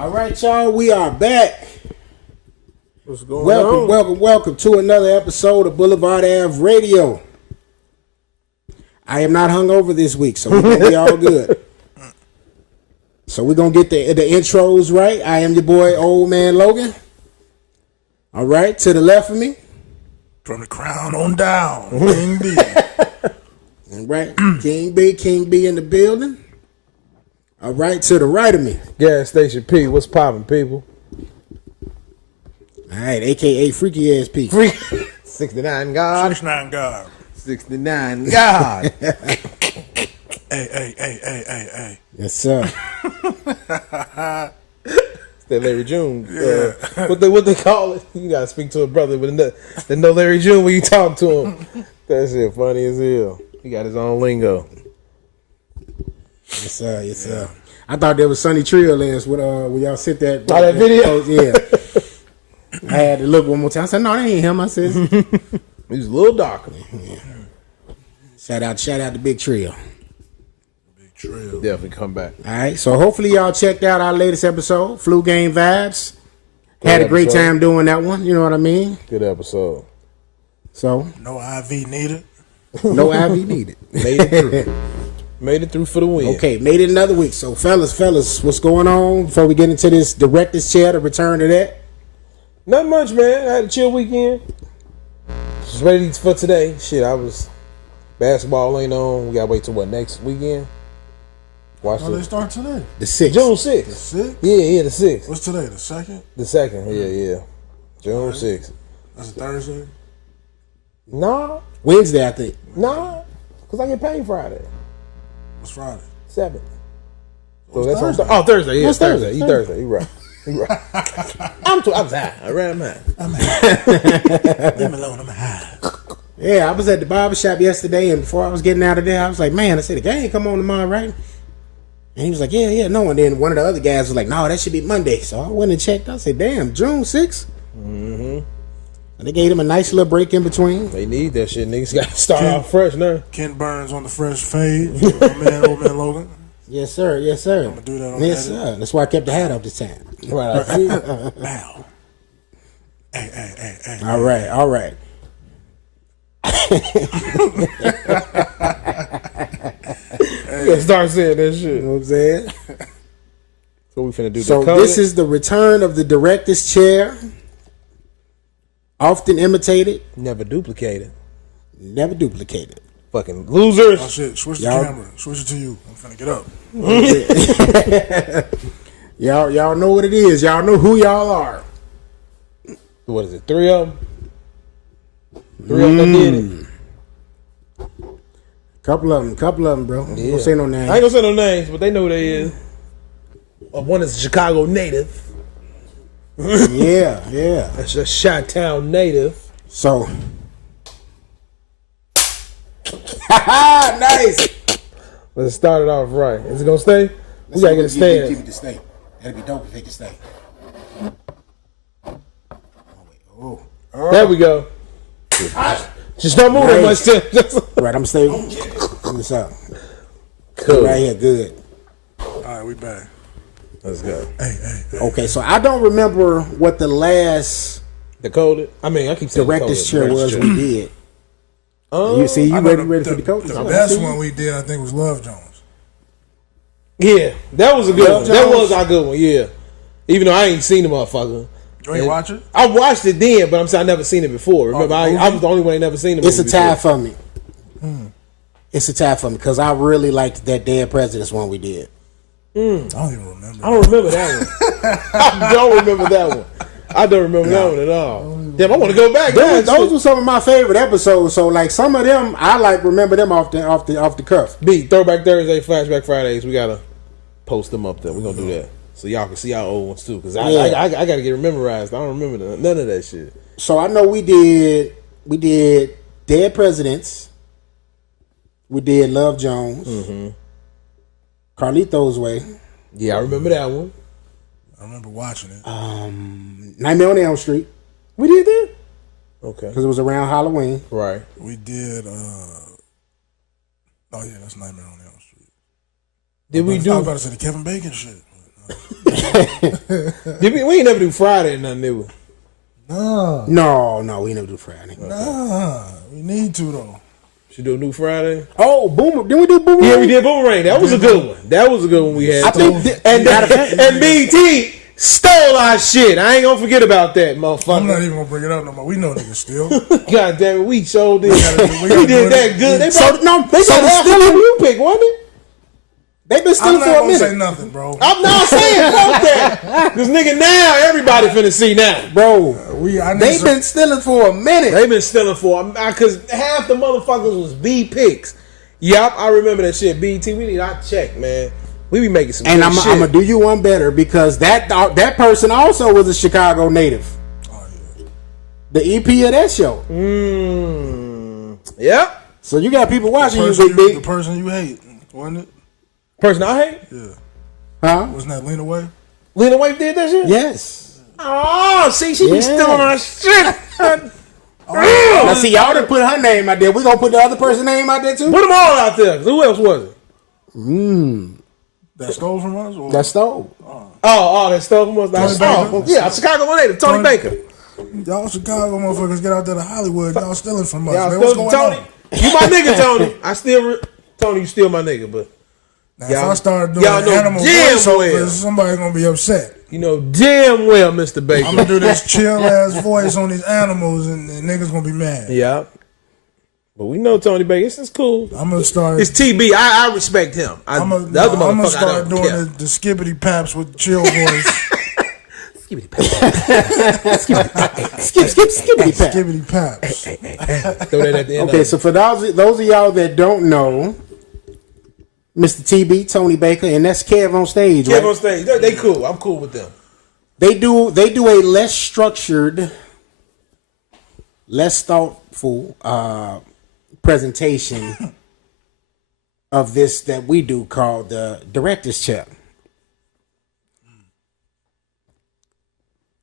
All right, y'all, we are back. What's going on? Welcome to another episode of BlvdAve's Radio. I am not hungover this week, so we're going to be all good. So we're going to get the intros right. I am your boy, Old Man Logan. All right, to the left of me. From the crown on down, King B. All right, King B in the building. All right, to the right of me. Gas Station P. What's poppin', people? All right, a.k.a. Freaky Ass P. 69 God. 69 God. 69 God. Hey. Yes, sir. It's that Larry June. Yeah. What they call it? You gotta speak to a brother with the no Larry June when you talk to him. That shit funny as hell. He got his own lingo. Yes, sir. Yes, sir. I thought there was Sunny Trio last when y'all sent that. That video? Yeah. I had to look one more time. I said, no, that ain't him. I said, he was a little darker. Yeah. Shout out to Big Trio. Big Trio. Definitely come back. All right. So hopefully y'all checked out our latest episode, Flu Game Vibes. Had a great time doing that one. You know what I mean? Good episode. So. No IV needed. No IV needed. Made it through. Made it through for the win. Okay, made it another week. So, fellas, what's going on before we get into this director's chair, the return to that? Not much, man. I had a chill weekend. Just ready for today. Shit, basketball ain't on. We gotta wait till next weekend? Watch They start today. The 6th. June 6th. The 6th? Yeah, the 6th. What's today, the 2nd? The 2nd, yeah. June Right. 6th. That's a Thursday? Nah, Wednesday, I think. because I get paid Friday. What's Friday? 7th. What's that's Thursday? on Thursday. Yeah, What's Thursday. Thursday? You right. I'm high. I'm high. Leave me alone, I'm high. Yeah, I was at the barbershop yesterday, and before I was getting out of there, I was like, man, I said, the game come on tomorrow, right? And he was like, yeah, no. And then one of the other guys was like, no, that should be Monday. So I went and checked. I said, damn, June 6th? Mm-hmm. And they gave him a nice little break in between. They need that shit. Niggas got to start off fresh now. Ken Burns on the fresh fade. Old man Logan. Yes, sir. I'm going to do that on Yes, the edit. sir. That's why I kept the hat up this time. Right, I see. Bow. Hey. All right. You gotta start saying that shit. You know what I'm saying? So we finna do So the this is the return of the director's chair. Often imitated, never duplicated. never duplicated. Fucking losers. Oh, shit. Switch the Y'all- camera. Switch it to you. I'm finna get up. Y'all know what it is. Y'all know who y'all are. What is it? 3 of them? 3 of them that did it. Couple of them, bro. Yeah. Don't say no I ain't names. gonna say no names, but they know who they is. One is a Chicago native. Yeah. That's a Chi-Town native. So, nice. Let's start it off right. Is it gonna stay? We gotta get it staying. Keep it to stay. That'd be dope if it can stay. Oh. There we go. Just don't move that much. Nice. Just Right, I'm staying. What's up? cool. Right here, good. All right, we back. Let's go. Hey. Okay, so I don't remember what the last Decoded. I mean, I keep saying director's chair was we did. Oh, You see, you I know ready for the coach? The best one we did, I think, was Love Jones. yeah, that was a good Love one. That Jones. was our good one. Yeah, even though I ain't seen the motherfucker. You ain't watch it? I watched it then, but I'm saying I never seen it before. Remember, I was the only one that never seen it. It's a tie for me. It's a tie for me because I really liked that Dead Presidents one we did. I don't even remember. I don't remember that one. I don't remember that one. I don't remember that one at all. Damn, I want to go back. Those were some of my favorite episodes. So like some of them, I like remember them off the cuff. B, Throwback Thursday, Flashback Fridays. We gotta post them up there. We're gonna do that so y'all can see our old ones too. Cause I gotta get memorized. I don't remember none of that shit. So I know we did Dead Presidents. We did Love Jones. Carlito's Way. Yeah, I remember that one. I remember watching it. Nightmare on Elm Street. We did that. Okay. Because it was around Halloween. Right. We did. Oh yeah, that's Nightmare on Elm Street. Did we I was do? about to say the Kevin Bacon shit. We ain't never do Friday or nothing, did we? Nah, No, we never do Friday. nah. We need to though. Should do a new Friday. Oh, Boomer! Didn't we do Boomerang? Yeah, we did Boomerang. That was a good one. That was a good one we had. I think, And BT stole our shit. I ain't gonna forget about that, motherfucker. I'm not even gonna bring it up no more. We know niggas still. God damn it, we showed did. We We did that good. They So, no, they so got half the still- you pick, wasn't it? they've been I'm stealing not for a gonna say minute, nothing, bro. I'm not saying fuck that. This nigga now, everybody finna see now. bro. I need They've some- been stealing for a minute. They been stealing for because half the motherfuckers was B picks. Yup, I remember that shit. BT, we need our check, man. We be making some And good I'm shit. gonna do you one better because that person also was a Chicago native. Oh, yeah. The EP of that show. Yep. So you got people watching you, The Big B. person you hate, wasn't it? Person I hate? Yeah. Huh? Wasn't that Lena Way? Lena Waithe did that shit? Yes. Oh, see, she be Yeah. stealing our shit. Now see, y'all done put her name out there. We gonna put the other person's name out there too. Put them all out there. Who else was it? That stole from us? Or? That's stole. That stuff was Tony Baker? yeah, Chicago native, Tony Baker. Y'all Chicago motherfuckers get out there to Hollywood. Y'all stealing from us. Y'all Man, what's still going Tony. on? You my nigga, Tony. Tony, you still my nigga, but Now, if I start doing y'all know animal damn voiceovers, well. somebody gonna be upset. you know damn well, Mr. Baker. I'm gonna do this chill ass voice on these animals, and niggas gonna be mad. Yeah. But we know Tony Baker. This is cool. I'm gonna start. It's TB. I respect him. I'm the other gonna motherfucker I start don't doing care. the skippity paps with chill voice. Skip, skippity pat. Skippity paps. Throw that at the end. Okay, of so for those of y'all that don't know, Mr. TB, Tony Baker, and that's Kev on stage, Kev right? on stage. They cool. I'm cool with them. They do a less structured, less thoughtful presentation of this that we do called the Director's Chair.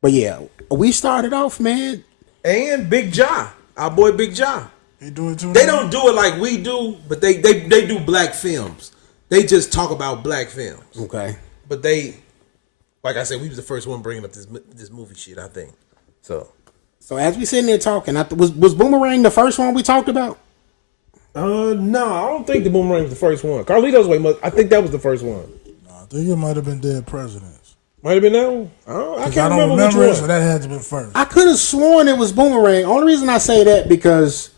But yeah, we started off, man. And Big Ja, our boy Big Ja. He do it too. They now? don't do it like we do, but they do black films. They just talk about black films. Okay. But they, like I said, we was the first one bringing up this movie shit, I think. So So as we sitting there talking, was Boomerang the first one we talked about? no, I don't think the Boomerang was the first one. Carlito's Way, I think that was the first one. I think it might have been Dead Presidents. Might have been that one. I I can't don't remember which remember it, one. so that had to be first. I could have sworn it was Boomerang. Only reason I say that because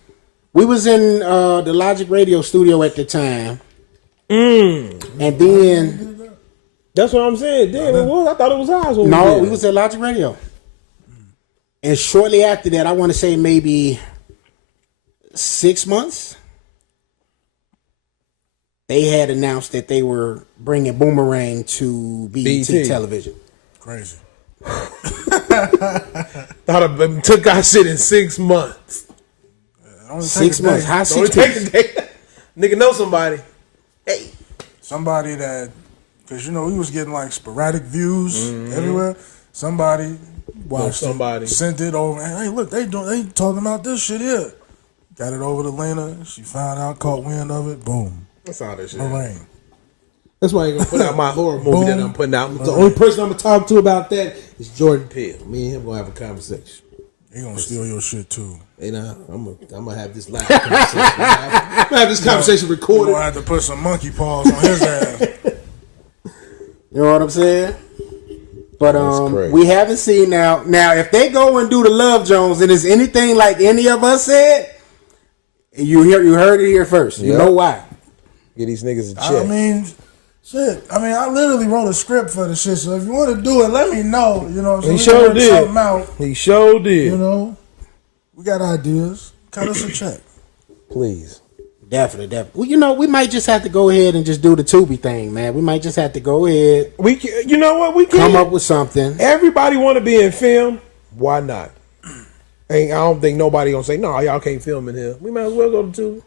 we was in the Logic Radio studio at the time. And then That's what I'm saying. Damn, it was. I thought it was ours. When no, did we it. was at Logic Radio. And shortly after that, I want to say maybe 6 months, they had announced that they were bringing Boomerang to BET BET. television. Crazy. Thought it took our shit in 6 months. It only take 6 a months. day. How Don't 6 take months? a day. Nigga know somebody. Hey. Somebody that, because you know we was getting like sporadic views everywhere. Somebody watched somebody. it, sent it over. And, hey, look, they talking about this shit here. Got it over to Lena. She found out, caught wind of it. Boom. That's all that shit. Boomerang. That's why I ain't gonna put out my horror movie that Boom. I'm putting out. The only person I'm gonna talk to about that is Jordan Peele. Me and him gonna have a conversation. He gonna steal your shit too. You know, I'm gonna have this live conversation. I'm gonna have this conversation You recorded. gonna have to put some monkey paws on his ass. You know what I'm saying? But crazy. we haven't seen now. Now, if they go and do the Love Jones and it's anything like any of us said, you heard it here first. You Yep. know why? Get these niggas a I check. mean, shit. I mean, I literally wrote a script for the shit. So if you want to do it, let me know. You know, so He we sure can work did. something out. He sure did. You know, we got ideas. Cut us a check. Please. Definitely. Well, you know, we might just have to go ahead and just do the Tubi thing, man. We might just have to go ahead, We can, you know what? We can come up with something. Everybody want to be in film. Why not? I don't think nobody gonna say no. Y'all can't film in here. We might as well go to Tubi.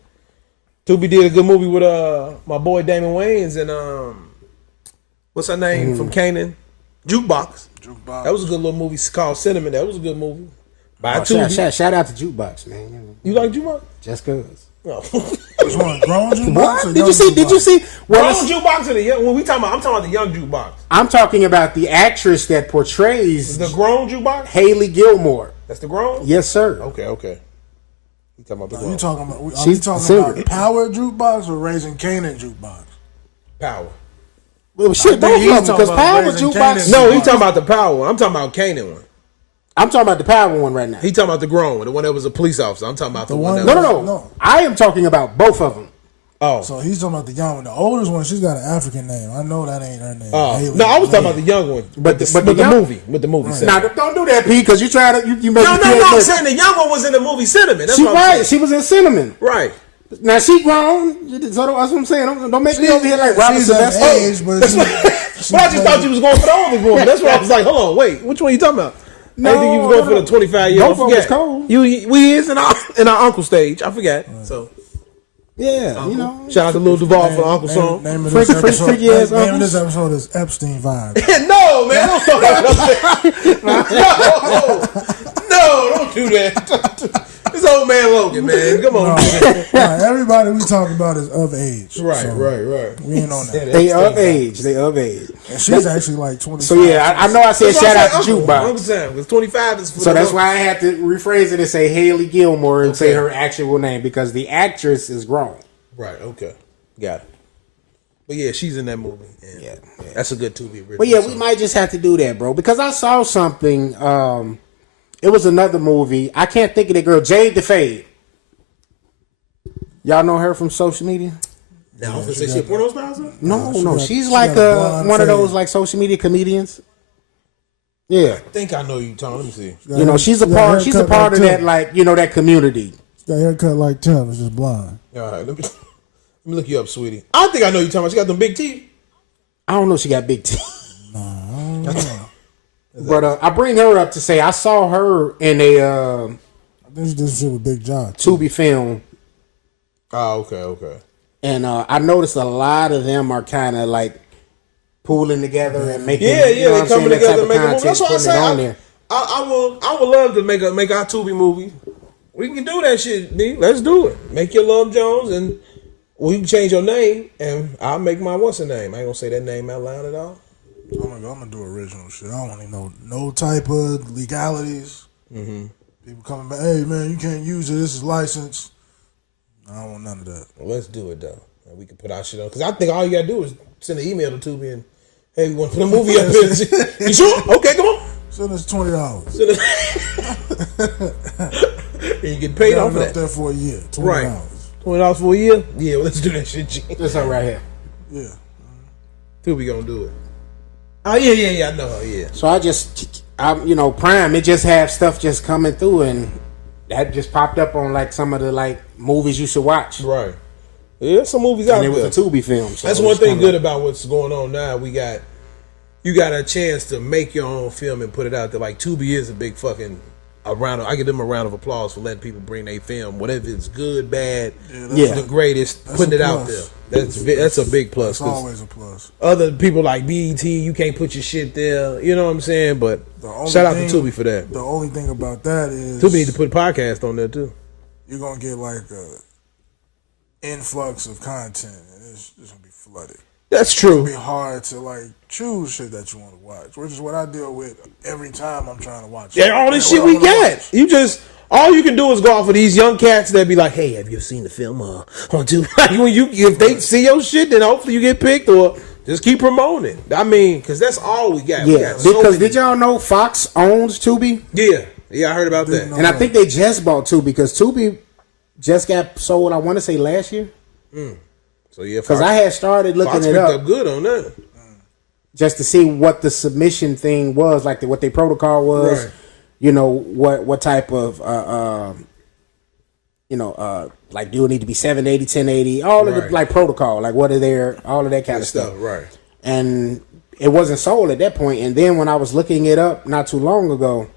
Tubi did a good movie with my boy Damon Wayans and what's her name from Canaan? Jukebox. That was a good little movie called Cinnamon. That was a good movie. By Oh, Tubi. shout out to Jukebox, man. You like Jukebox? Just cause. No. Which one? Grown jukebox? What? Or Did you young see? Did you jukebox? see? Well, Grown jukebox or the young? When we talking about, I'm talking about the young jukebox. I'm talking about the actress that portrays The grown jukebox. Haley Gilmore. That's the grown. Yes, sir. Okay. You talking about the Are grown? you talking about? Are She's you the talking singer. about Power jukebox or Raising Canaan jukebox? Power. Well, shit, I think both he's of them, talking because about Power Raising Jukebox. Canaan. No, he talking about the Power one. I'm talking about Kanan one. I'm talking about the Power one right now. He talking about the grown one, the one that was a police officer. I'm talking about the one that No, was... no. No. I am talking about both of them. Oh. So he's talking about the young one. The oldest one, she's got an African name. I know that ain't her name. Oh. Haley. No, I was talking about the young one. But With the the young- movie. With the movie. Now, don't do that, P, because you try to you make No, me feel I'm good. saying the young one was in the movie Cinnamon. That's She what I'm right. saying. She was in Cinnamon. Right. Now she grown. So that's what I'm saying. Don't make me over here like Robert She's of Sylvester. age, but That's what, but I just thought you was going for the oldest one. That's why I was like, hold on, wait, which one you talking about? I didn't think you was going for the 25-year-old. Both of them was cold. We is in our uncle stage. I forgot. So Yeah, you know. shout out to Lil Duval for the uncle song. Name of Freaky, this episode, freaky ass name of uncles. this episode is Epstein Vibes. No, man, don't talk about no, don't do that. This old man Logan, man, come on. Everybody we talk about is of age. Right. We ain't on that. They of age. And She's actually like 25. so yeah, I know I said shout out to Jukebox. Because 25 is for So the that's uncle. why I had to rephrase it and say Haley Gilmore and say Okay. her actual name because the actress is grown. Right. Okay. Got it. But yeah, she's in that movie. And Yeah. that's a good Tubi original. But yeah, we song. might just have to do that, bro, because I saw something. It was another movie. I can't think of the girl, Jade the Fade. Y'all know her from social media? Now, I was gonna say she a porno star. No, she she's got like a blonde one of fade. those like social media comedians. Yeah, I think I know you, Tom. Let me see. you know she's a Yeah, part. She's a haircut part of like that, Tim. like that community. She's got a haircut like Tim. It's just blonde. All right, let me look you up, sweetie. I think I know you, Tom. She got them big teeth. I don't know if she got big teeth. But I bring her up to say I saw her in a I think she did some shit with Big John. Tubi film, Oh, okay. and I noticed a lot of them are kind of like pooling together and making Yeah, you know what they I'm saying, coming that together type to of make a movie. content, That's what I putting it on say. there. I would love to make our Tubi movie. We can do that shit, D. Let's do it. Make your Love Jones, and we can change your name, and I'll make my what's her name. I ain't gonna say that name out loud at all. I'm gonna do original shit. I don't want to know no type of legalities. Mm-hmm. People coming back, hey man, you can't use it. This is licensed. I don't want none of that. Well, let's do it though. And we can put our shit on because I think all you gotta do is send an email to Tubi and hey, we want to put a movie up here. You sure? Okay, come on. Send us $20. And you get paid Got off it of up that. there for a year. $20. Right. $20 for a year? Yeah, well, let's do that shit, G. This her right here. Yeah. Tubi gonna do it. Oh yeah, I know her, yeah. So I'm Prime. It just have stuff just coming through, and that just popped up on like some of the like movies you should watch. Right. Yeah, some movies out And it there. was a Tubi film. So That's it one was thing kinda good about what's going on now. You got a chance to make your own film and put it out there. Like Tubi is a big fucking I give them a round of applause for letting people bring their film, whatever it's good, bad, Yeah. the greatest, That's putting a it out plus. there. That's a big plus. It's 'cause always a plus. other people like BET, you can't put your shit there. You know what I'm saying? But shout out to Tubi for that. The only thing about that is Tubi need to put a podcast on there too. you're gonna get like a influx of content, and it's just gonna be flooded. That's It'll true. be hard to like choose shit that you want to watch, which is what I deal with every time I'm trying to watch. Yeah, all this Like, shit what I we wanna got. watch. You just all you can do is go off of these young cats that be like, "Hey, have you seen the film on Tubi?" Like if they see your shit, then hopefully you get picked, or just keep promoting it. I mean, because that's all we got. We Yeah, got so because many- did y'all know Fox owns Tubi? Yeah, I heard about that. know. And I think they just bought Tubi because Tubi just got sold, I want to say last year. So yeah, Because I had started looking Fox it picked up up good on that. just to see what the submission thing was, like what their protocol was. Right. You know, what type of, like do it need to be 780, 1080, all of the Right. like protocol, like what are their, all of that kind Good of stuff. stuff, right? And it wasn't sold at that point. And then when I was looking it up not too long ago,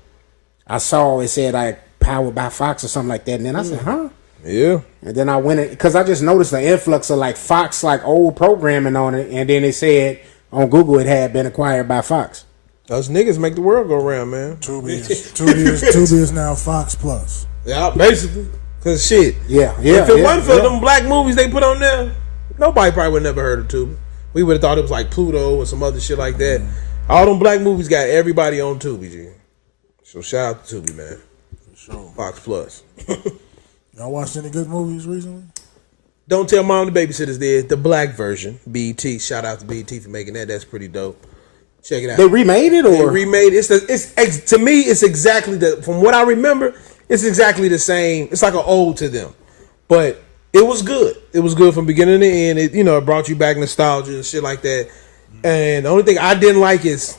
I saw it said like powered by Fox or something like that. And then I said, huh? Yeah, And then I went because I just noticed the influx of like Fox, like old programming on it. And then it said on Google it had been acquired by Fox. us niggas make the world go round, man. Tubi is now Fox Plus. Yeah, basically. Cause shit. Yeah. If it wasn't for them black movies they put on there, nobody probably would have never heard of Tubi. We would have thought it was like Pluto or some other shit like that. All them black movies got everybody on Tubi, G. So shout out to Tubi, man. For sure. Fox Plus. Y'all watched any good movies recently? Don't Tell Mom the Babysitter's there. The black version. BET. Shout out to BET for making that. That's pretty dope. Check it out. They remade it, or They remade it. To me, it's exactly from what I remember, it's exactly the same. It's like an ode to them. But it was good. It was good from beginning to end. It brought you back nostalgia and shit like that. And the only thing I didn't like is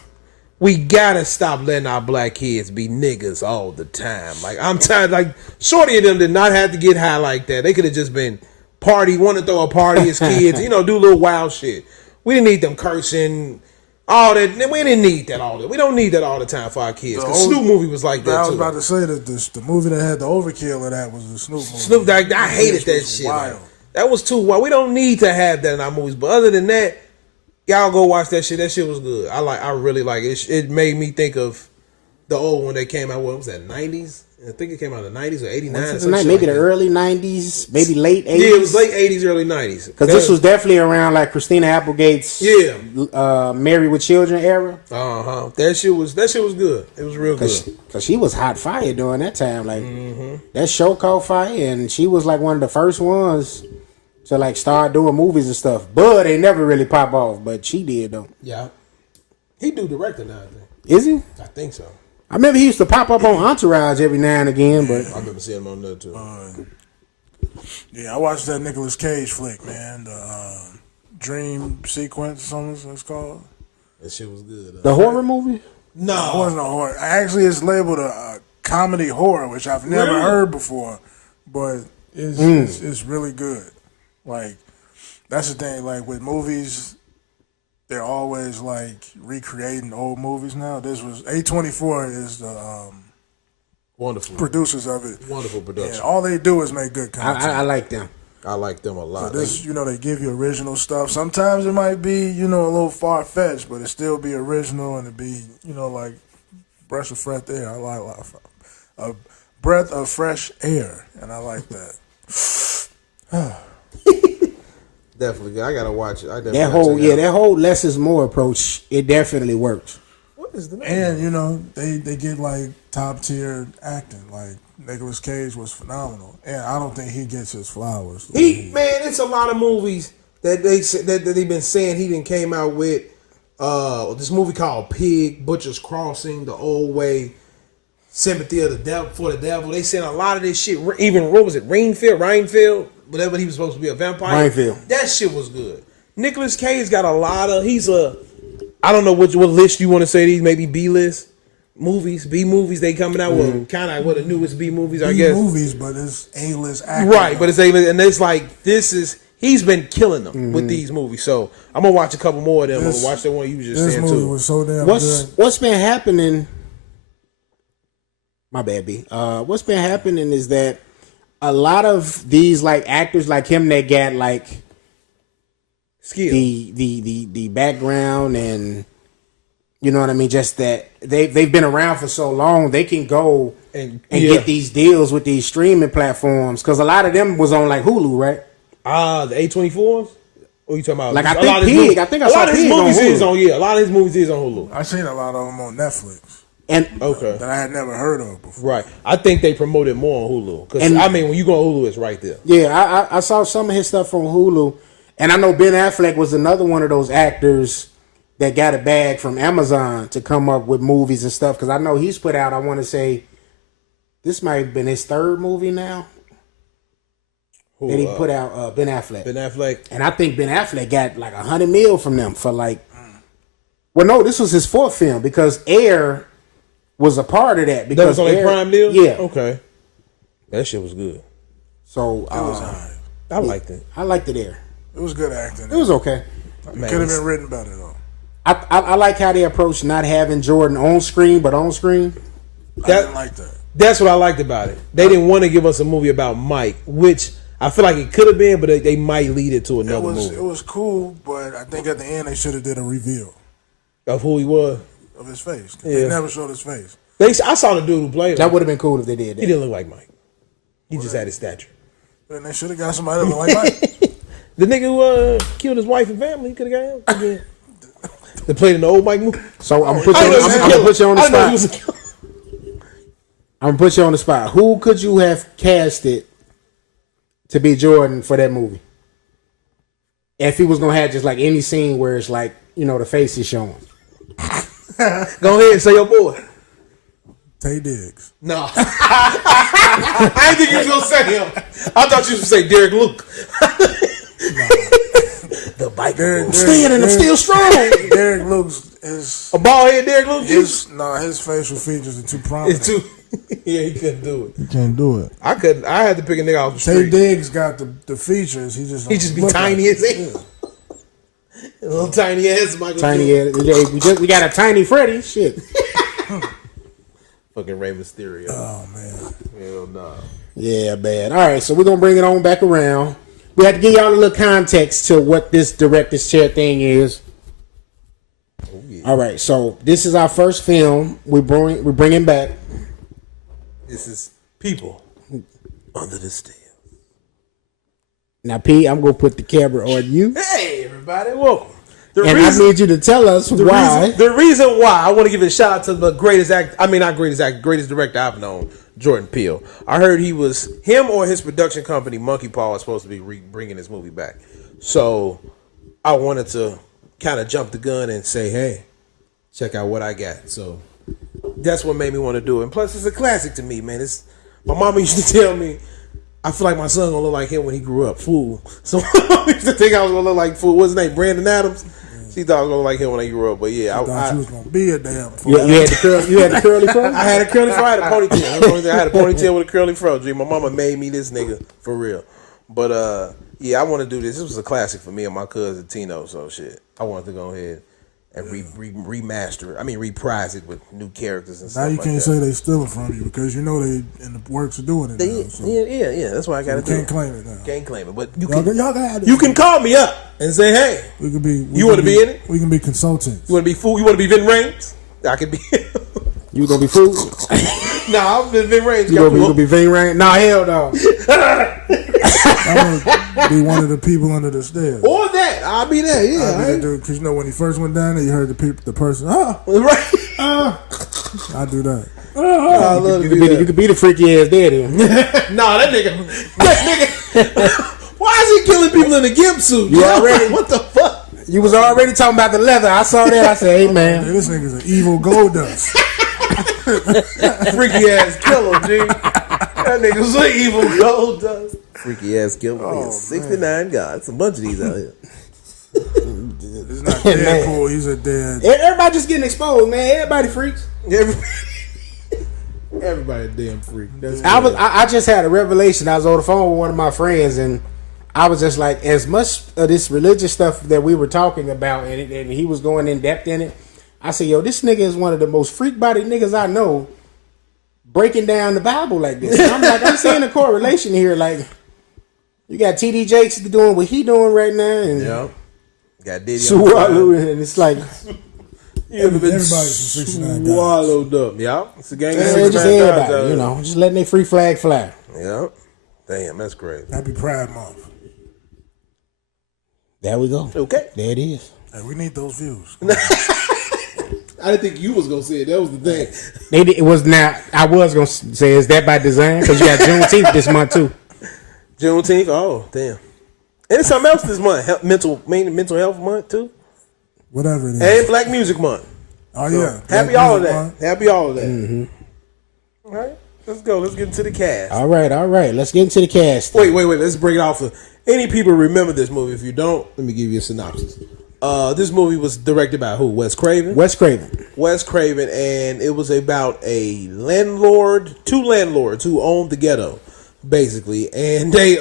we gotta stop letting our black kids be niggas all the time. Like, I'm tired. Like, shorty of them did not have to get high like that. They could have just been want to throw a party as kids, do a little wild shit. We didn't need them cursing, all that. We didn't need that all that. We don't need that all the time for our kids. The Snoop movie was like that too. I was about to say that the movie that had the overkill of that was the Snoop movie. Snoop, I hated that shit. Wild. That was too wild. We don't need to have that in our movies. But other than that, y'all go watch that shit. That shit was good. I really like it. It made me think of the old one that came out. What was that? 90s. I think it came out in the 90s or 89. Maybe the early 90s, maybe late 80s. Yeah, it was late 80s, early 90s. Because this was definitely around like Christina Applegate's Married with Children era. That shit was good. It was real good. Because she was hot fire during that time. Like, that show caught fire, and she was like one of the first ones to like start doing movies and stuff. Bud ain't never really pop off, but she did though. Yeah. He do directing now, I think. Is he? I think so. I remember he used to pop up on Entourage every now and again, but I remember seeing him on there too. Yeah, I watched that Nicolas Cage flick, man. The Dream Sequence, something it's called. That shit was good. The horror movie? No, it wasn't a horror. Actually, it's labeled a comedy horror, which I've never heard before, but it's really good. Like, that's the thing. Like with movies, they're always like recreating old movies now. This was A24 is the wonderful producers of it. Wonderful production. And all they do is make good content. I like them. I like them a lot. So this, they give you original stuff. Sometimes it might be, a little far fetched, but it still be original and it be, like breath of fresh air. I like a breath of fresh air, and I like that. Definitely good. I gotta watch it. That whole less is more approach, it definitely works. What is the name? And they get like top tier acting. Like Nicolas Cage was phenomenal, and I don't think he gets his flowers. It's a lot of movies that they've been saying he didn't came out with. This movie called Pig, Butcher's Crossing, The Old Way, Sympathy of the Devil for the Devil. They saying a lot of this shit. Even what was it? Reinfeld. Whatever he was supposed to be, a vampire. That shit was good. Nicolas Cage got a lot of. I don't know what list you want to say these. Maybe B list movies, B movies. They coming out with kind of the newest B movies. I guess movies, but it's A-list acting. Right, but it's A-list, and it's like he's been killing them with these movies. So I'm gonna watch a couple more of them. I'm gonna watch the one you just said too. This movie was so damn good. What's been happening? My bad, B. What's been happening is that a lot of these like actors like him that got like skill, the background, and you know what I mean, just that they've been around for so long, they can go and get these deals with these streaming platforms, because a lot of them was on like Hulu, right? The A24s. What are you talking about? Like I think Pig. I think I saw Pig on Hulu. A lot of his movies is on Hulu. I seen a lot of them on Netflix. And that I had never heard of before. Right. I think they promote it more on Hulu. Because, when you go on Hulu, it's right there. Yeah, I saw some of his stuff on Hulu. And I know Ben Affleck was another one of those actors that got a bag from Amazon to come up with movies and stuff. Because I know he's put out, I want to say, this might have been his third movie now. That he put out, Ben Affleck. Ben Affleck. And I think Ben Affleck got like $100 million from them for like... Well, no, this was his fourth film, because Air was a part of that. Because that was on a Prime deal? Yeah. Okay. That shit was good. So, it was all right. I liked it. I liked it Air. It was good acting. It was okay. It could have been written better, though. I like how they approached not having Jordan on screen, but on screen. I didn't like that. That's what I liked about it. They didn't want to give us a movie about Mike, which I feel like it could have been, but they might lead it to another movie. It was cool, but I think at the end they should have did a reveal. Of who he was? Of his face. They never showed his face. I saw the dude who played him. That would have been cool if they did that. He didn't look like Mike. He just had his stature. Then they should have got somebody that looked like Mike. The nigga who killed his wife and family, he could have got him. They played in the old Mike movie. So I'm gonna put you on the I know he was a spot. killer. I'm gonna put you on the spot. Who could you have casted to be Jordan for that movie? If he was gonna have just like any scene where it's like, the face is showing. Go ahead and say your boy. Tay Diggs. No. I didn't think you was going to say him. I thought you was going to say Derek Luke. The biker. Standing, I'm still strong. Derek Luke's is A bald head Derek Luke? his facial features are too prominent. It's too. Yeah, he couldn't do it. He can't do it. I couldn't. I had to pick a nigga off the Tay street. Diggs got the features. He just Be look tiny like as hell. A little tiny ass Michael Tiny, Jordan. we got a tiny Freddy. Shit. Fucking Rey Mysterio. Oh man. Hell no. Yeah, bad. All right, so we're gonna bring it on back around. We have to give y'all a little context to what this director's chair thing is. Oh, yeah. All right, so this is our first film. We're bringing back. This is People Under the Stairs. Now, P, I'm gonna put the camera on you, Hey, everybody, welcome. I need you to tell us why. The reason why I want to give a shout out to the greatest greatest director I've known, Jordan Peele. I heard him or his production company, Monkey Paw, is supposed to be bringing this movie back. So I wanted to kind of jump the gun and say, hey, check out what I got. So that's what made me want to do it. And plus, it's a classic to me, man. My mama used to tell me, I feel like my son gonna look like him when he grew up, fool. So I used to think I was gonna look like fool. What's his name? Brandon Adams. She thought I was gonna look like him when I grew up, but yeah, I thought you was gonna be a damn. You had the curly fro. I had a curly fro. I had a ponytail. I had a ponytail with a curly fro. G, my mama made me this nigga for real. But yeah, I want to do this. This was a classic for me and my cousin Tino. So shit, I wanted to go ahead and remaster it. I mean, reprise it with new characters and stuff. Now you like can't that. say they steal it from you because you know they in the works of doing it. Now, so Yeah. That's why I got to you do can't it. claim it now. Can't claim it, but Y'all got it. you can call me up and say, hey, We can be. You wanna be in it? We can be consultants. you want to be fool? You want to be Vin Rames? I could be. You gonna be food? Nah, I'm Vin Rames. You gonna be Ving Rain? Nah, hell no. I'm gonna be one of the people under the stairs. Or that. I'll be there. Yeah. Because when he first went down there, you heard the person. Right. I do that. I love to be You there. could be the freaky ass daddy. Nah, that nigga. Why is he killing people in a gimp suit? You already- What the fuck? You was already talking about the leather. I saw that. I said, hey man. Hey, this nigga's an evil gold dust. Freaky ass killer, G. That nigga's an evil gold dust. Freaky ass killer. Oh, 69 gods. A bunch of these out here. It's not Deadpool. He's a dead. Everybody just getting exposed, man. Everybody freaks. Everybody damn freak. That's I just had a revelation. I was on the phone with one of my friends, and I was just like, as much of this religious stuff that we were talking about, and he was going in depth in it. I said, yo, this nigga is one of the most freak body niggas I know, breaking down the Bible like this. And I'm like, I'm seeing a correlation here. Like, you got T.D. Jakes doing what he doing right now, and got Diddy Suwalu, and it's like, Everybody's from 69 guys. swallowed up. Yeah, it's a gang of just 69 guys out everybody, here. just letting their free flag fly. Yeah. Damn, that's crazy. Happy Pride Month. There we go. Okay. There it is. Hey, we need those views. I didn't think you was gonna say it. That was the thing. It was not. I was gonna say, is that by design? Because you got Juneteenth this month too. Juneteenth. Oh, damn. And there's something else this month. Mental health month too. Whatever it is. And Black Music Month. Oh, So, yeah. Happy Black all of Music that. Month. Happy all of that. All right. Let's go. Let's get into the cast. All right. Let's get into the cast. Wait. Let's break it off. Any people remember this movie? If you don't, let me give you a synopsis. This movie was directed by who? Wes Craven. Wes Craven. Wes Craven, and it was about two landlords who owned the ghetto, basically, and they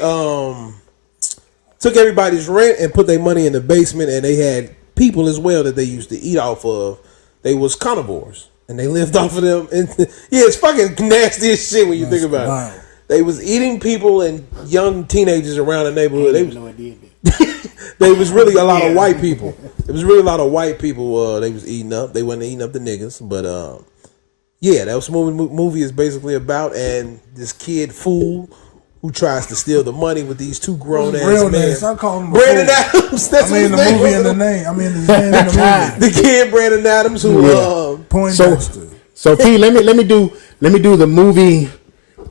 took everybody's rent and put their money in the basement, and they had people as well that they used to eat off of. They was carnivores, and they lived off of them. And yeah, it's fucking nasty as shit when you think about it. They was eating people and young teenagers around the neighborhood. They was really a lot of white people. It was really a lot of white people. They was eating up. They wasn't eating up the niggas, but yeah, that was what movie is basically about. And this kid fool who tries to steal the money with these two grown ass Real men. names. I call him Brandon Adams. That's I mean the his name movie was. and the name. I mean his name in the movie. The kid Brandon Adams who Poindexter. So P, let me do the movie.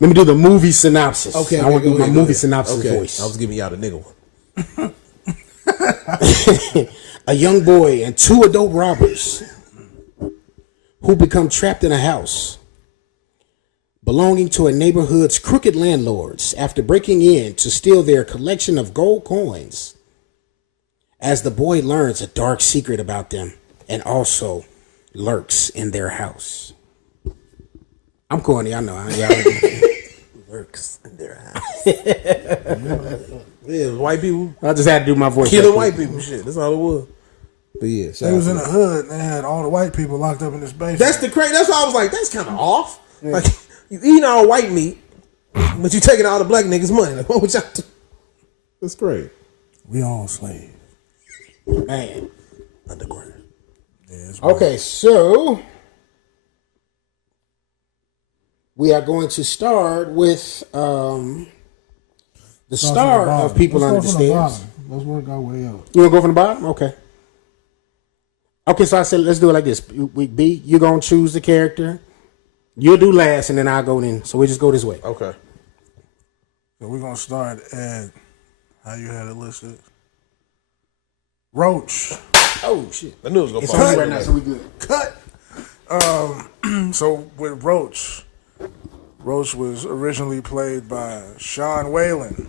Let me do the movie synopsis. Okay, I want to do my movie ahead. synopsis Okay. voice. I was giving y'all the nigga one. A young boy and two adult robbers who become trapped in a house belonging to a neighborhood's crooked landlords after breaking in to steal their collection of gold coins. As the boy learns a dark secret about them and also lurks in their house. I'm corny, I know. Lurks in their house. Yeah, white people I just had to do my voice. killing white people. Shit, that's all it was. But yeah, They was in the hood and they had all the white people locked up in this basement. that's the crazy. That's why I was like, that's kind of off. Like you eating all white meat, but you taking all the black niggas' money. Like, what would y'all do? That's great. We all slaves. Man. Underground. Yeah, it's Okay, so we are going to start with the star of People Under the Stairs. Let's work our way up. You want to go from the bottom? Okay. Okay, so I said let's do it like this. You're going to choose the character. You'll do last, and then I'll go in. So we just go this way. Okay. So we're gonna start at how you had it listed. Roach. Oh, shit. I knew it was gonna It's fall on right right now, so we good. Cut. So with Roach was originally played by Sean Whalen,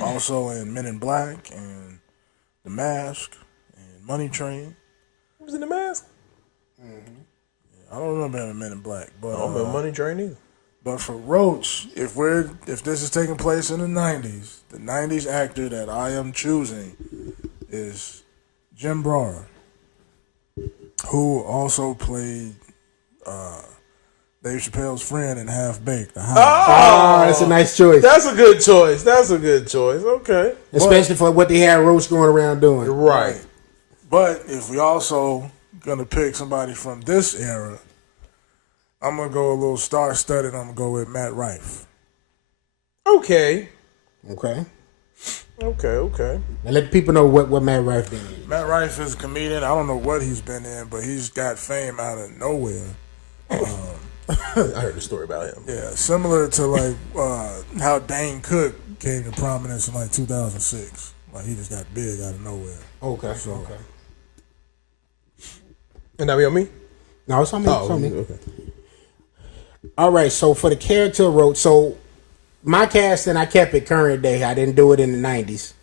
also in Men in Black and The Mask and Money Train. He was in the mask. I don't remember him in Men in Black, but I don't remember Money Train either. But for Roach, if this is taking place in the 90s actor that I am choosing is Jim Brower, who also played Dave Chappelle's friend in Half Baked. Oh, that's a nice choice. That's a good choice. That's a good choice. Okay. Especially for what they had Roach going around doing. Right. But if we also gonna pick somebody from this era, I'm gonna go a little star-studded. I'm gonna go with Matt Rife. Okay. Okay. Okay. Now let the people know what Matt Rife been in. Matt Rife is a comedian. I don't know what he's been in, but he's got fame out of nowhere. I heard the story about him. Yeah, similar to like how Dane Cook came to prominence in like 2006. Like he just got big out of nowhere. Okay. So, Okay. And now we on me? No, it's on me. It's on me. Okay. All right. So for the character Roach, so my casting, I kept it current day. I didn't do it in the 90s.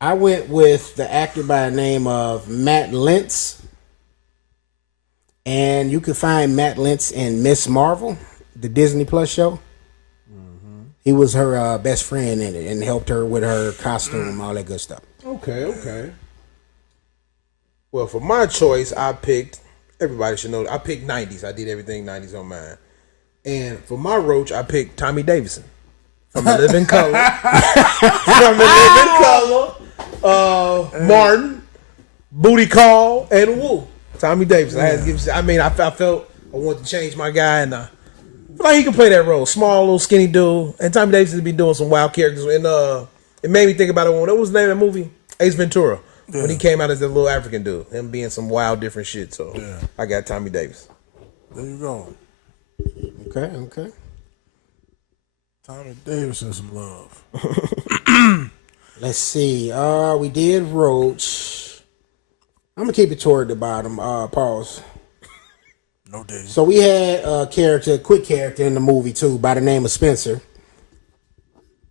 I went with the actor by the name of Matt Lentz. And you can find Matt Lentz in Miss Marvel, the Disney Plus show. He was her best friend in it and helped her with her costume, all that good stuff. Okay. Well, for my choice, I picked, everybody should know, I picked 90s. I did everything 90s on mine. And for my Roach, I picked Tommy Davidson from The Living Color. Martin, Booty Call, and Woo. Tommy Davidson. I had to give, I felt I wanted to change my guy, and I feel like he can play that role. Small, little, skinny dude. And Tommy Davidson be doing some wild characters. And it made me think about it. What was the name of that movie? Ace Ventura. Yeah. When he came out as that little African dude. Him being some wild, different shit. So I got Tommy Davis. There you go. Okay. Tommy Davidson, some love. Let's see. We did Roach. I'm gonna keep it toward the bottom. Pause. No days. So we had a quick character in the movie too, by the name of Spencer.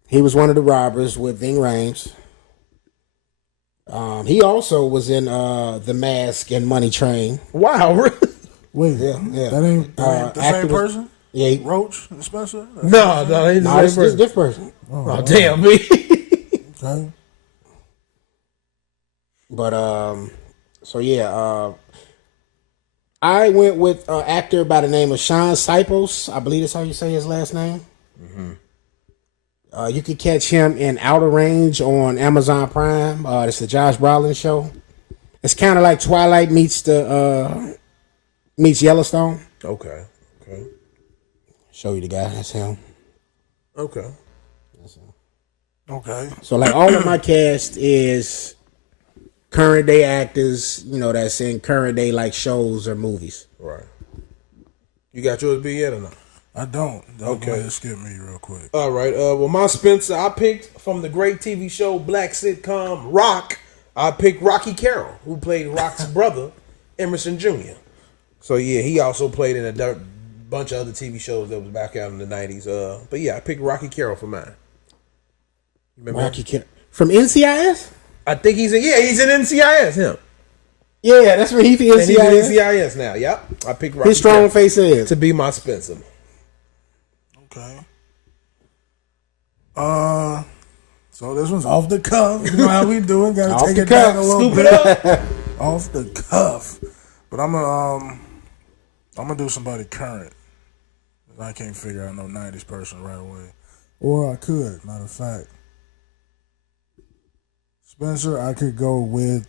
He was one of the robbers with Ving Rhames. He also was in The Mask and Money Train. Wow, really? Wait, Yeah. that ain't the same person? Yeah. Roach and Spencer? No, ain't the It's same person. this person. Oh, damn me. Okay. But so yeah, I went with an actor by the name of Sean Sipos. I believe that's how you say his last name. You can catch him in Outer Range on Amazon Prime. It's the Josh Brolin show. It's kind of like Twilight meets Yellowstone. Okay. Show you the guy. That's him. Okay. Okay. So like all of my cast is current day actors, that's in current day like shows or movies. Right. You got yours be yet or not? I don't. Okay. Go ahead and skip me real quick. All right. Well, my Spencer, I picked from the great TV show Black sitcom Rock. I picked Rocky Carroll, who played Rock's brother, Emerson Jr. So yeah, he also played in a bunch of other TV shows that was back out in the 90s. But yeah, I picked Rocky Carroll for mine. Remember Rocky from NCIS? I think he's in NCIS, him. Yeah, that's where he's in And he's in NCIS. NCIS now. Yep. I picked Rocky His strong Carroll face is. to be my Spencer. Okay. So this one's off the cuff. You know how we do it. Gotta Off take the it back cuff. a little Scoop bit. it up. Off the cuff. But I'm gonna do somebody current. I can't figure out no 90s person right away. Or I could, matter of fact. Spencer, I could go with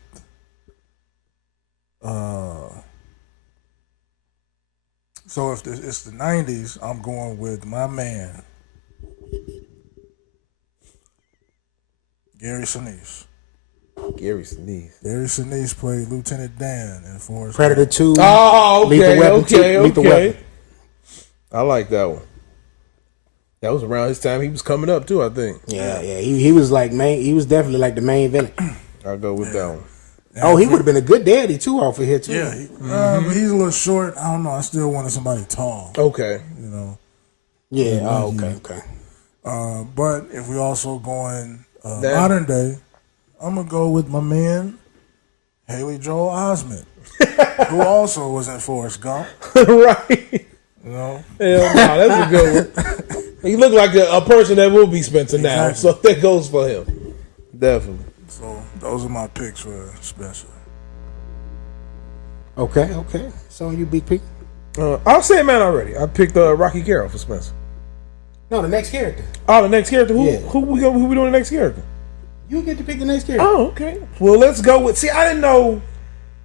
so if it's the 90s, I'm going with my man Gary Sinise. Gary Sinise. Gary Sinise played Lieutenant Dan in Forrest Predator Gump. 2. Oh, Lethal okay, Weapon 2, okay, Lethal okay. Weapon. I like that one. That was around his time he was coming up too, I think. Yeah. He was like he was definitely like the main villain. I'll go with that one. Oh, he would have been a good daddy too off of here too. Yeah, he's a little short. I don't know. I still wanted somebody tall. Okay. You know. Yeah. Oh, okay. But if we also going modern day, I'm gonna go with my man Haley Joel Osment, who also was in Forrest Gump. Right. You know. Hell no, that's a good one. He looked like a person that will be Spencer now, Exactly. so that goes for him. Definitely. So those are my picks for Spencer. Okay. So you Big P. I'll say man already. I picked Rocky Carroll for Spencer. No, the next character. Oh, the next character? Yeah. Who we doing the next character? You get to pick the next character. Oh, okay. Well, let's go with... See, I didn't know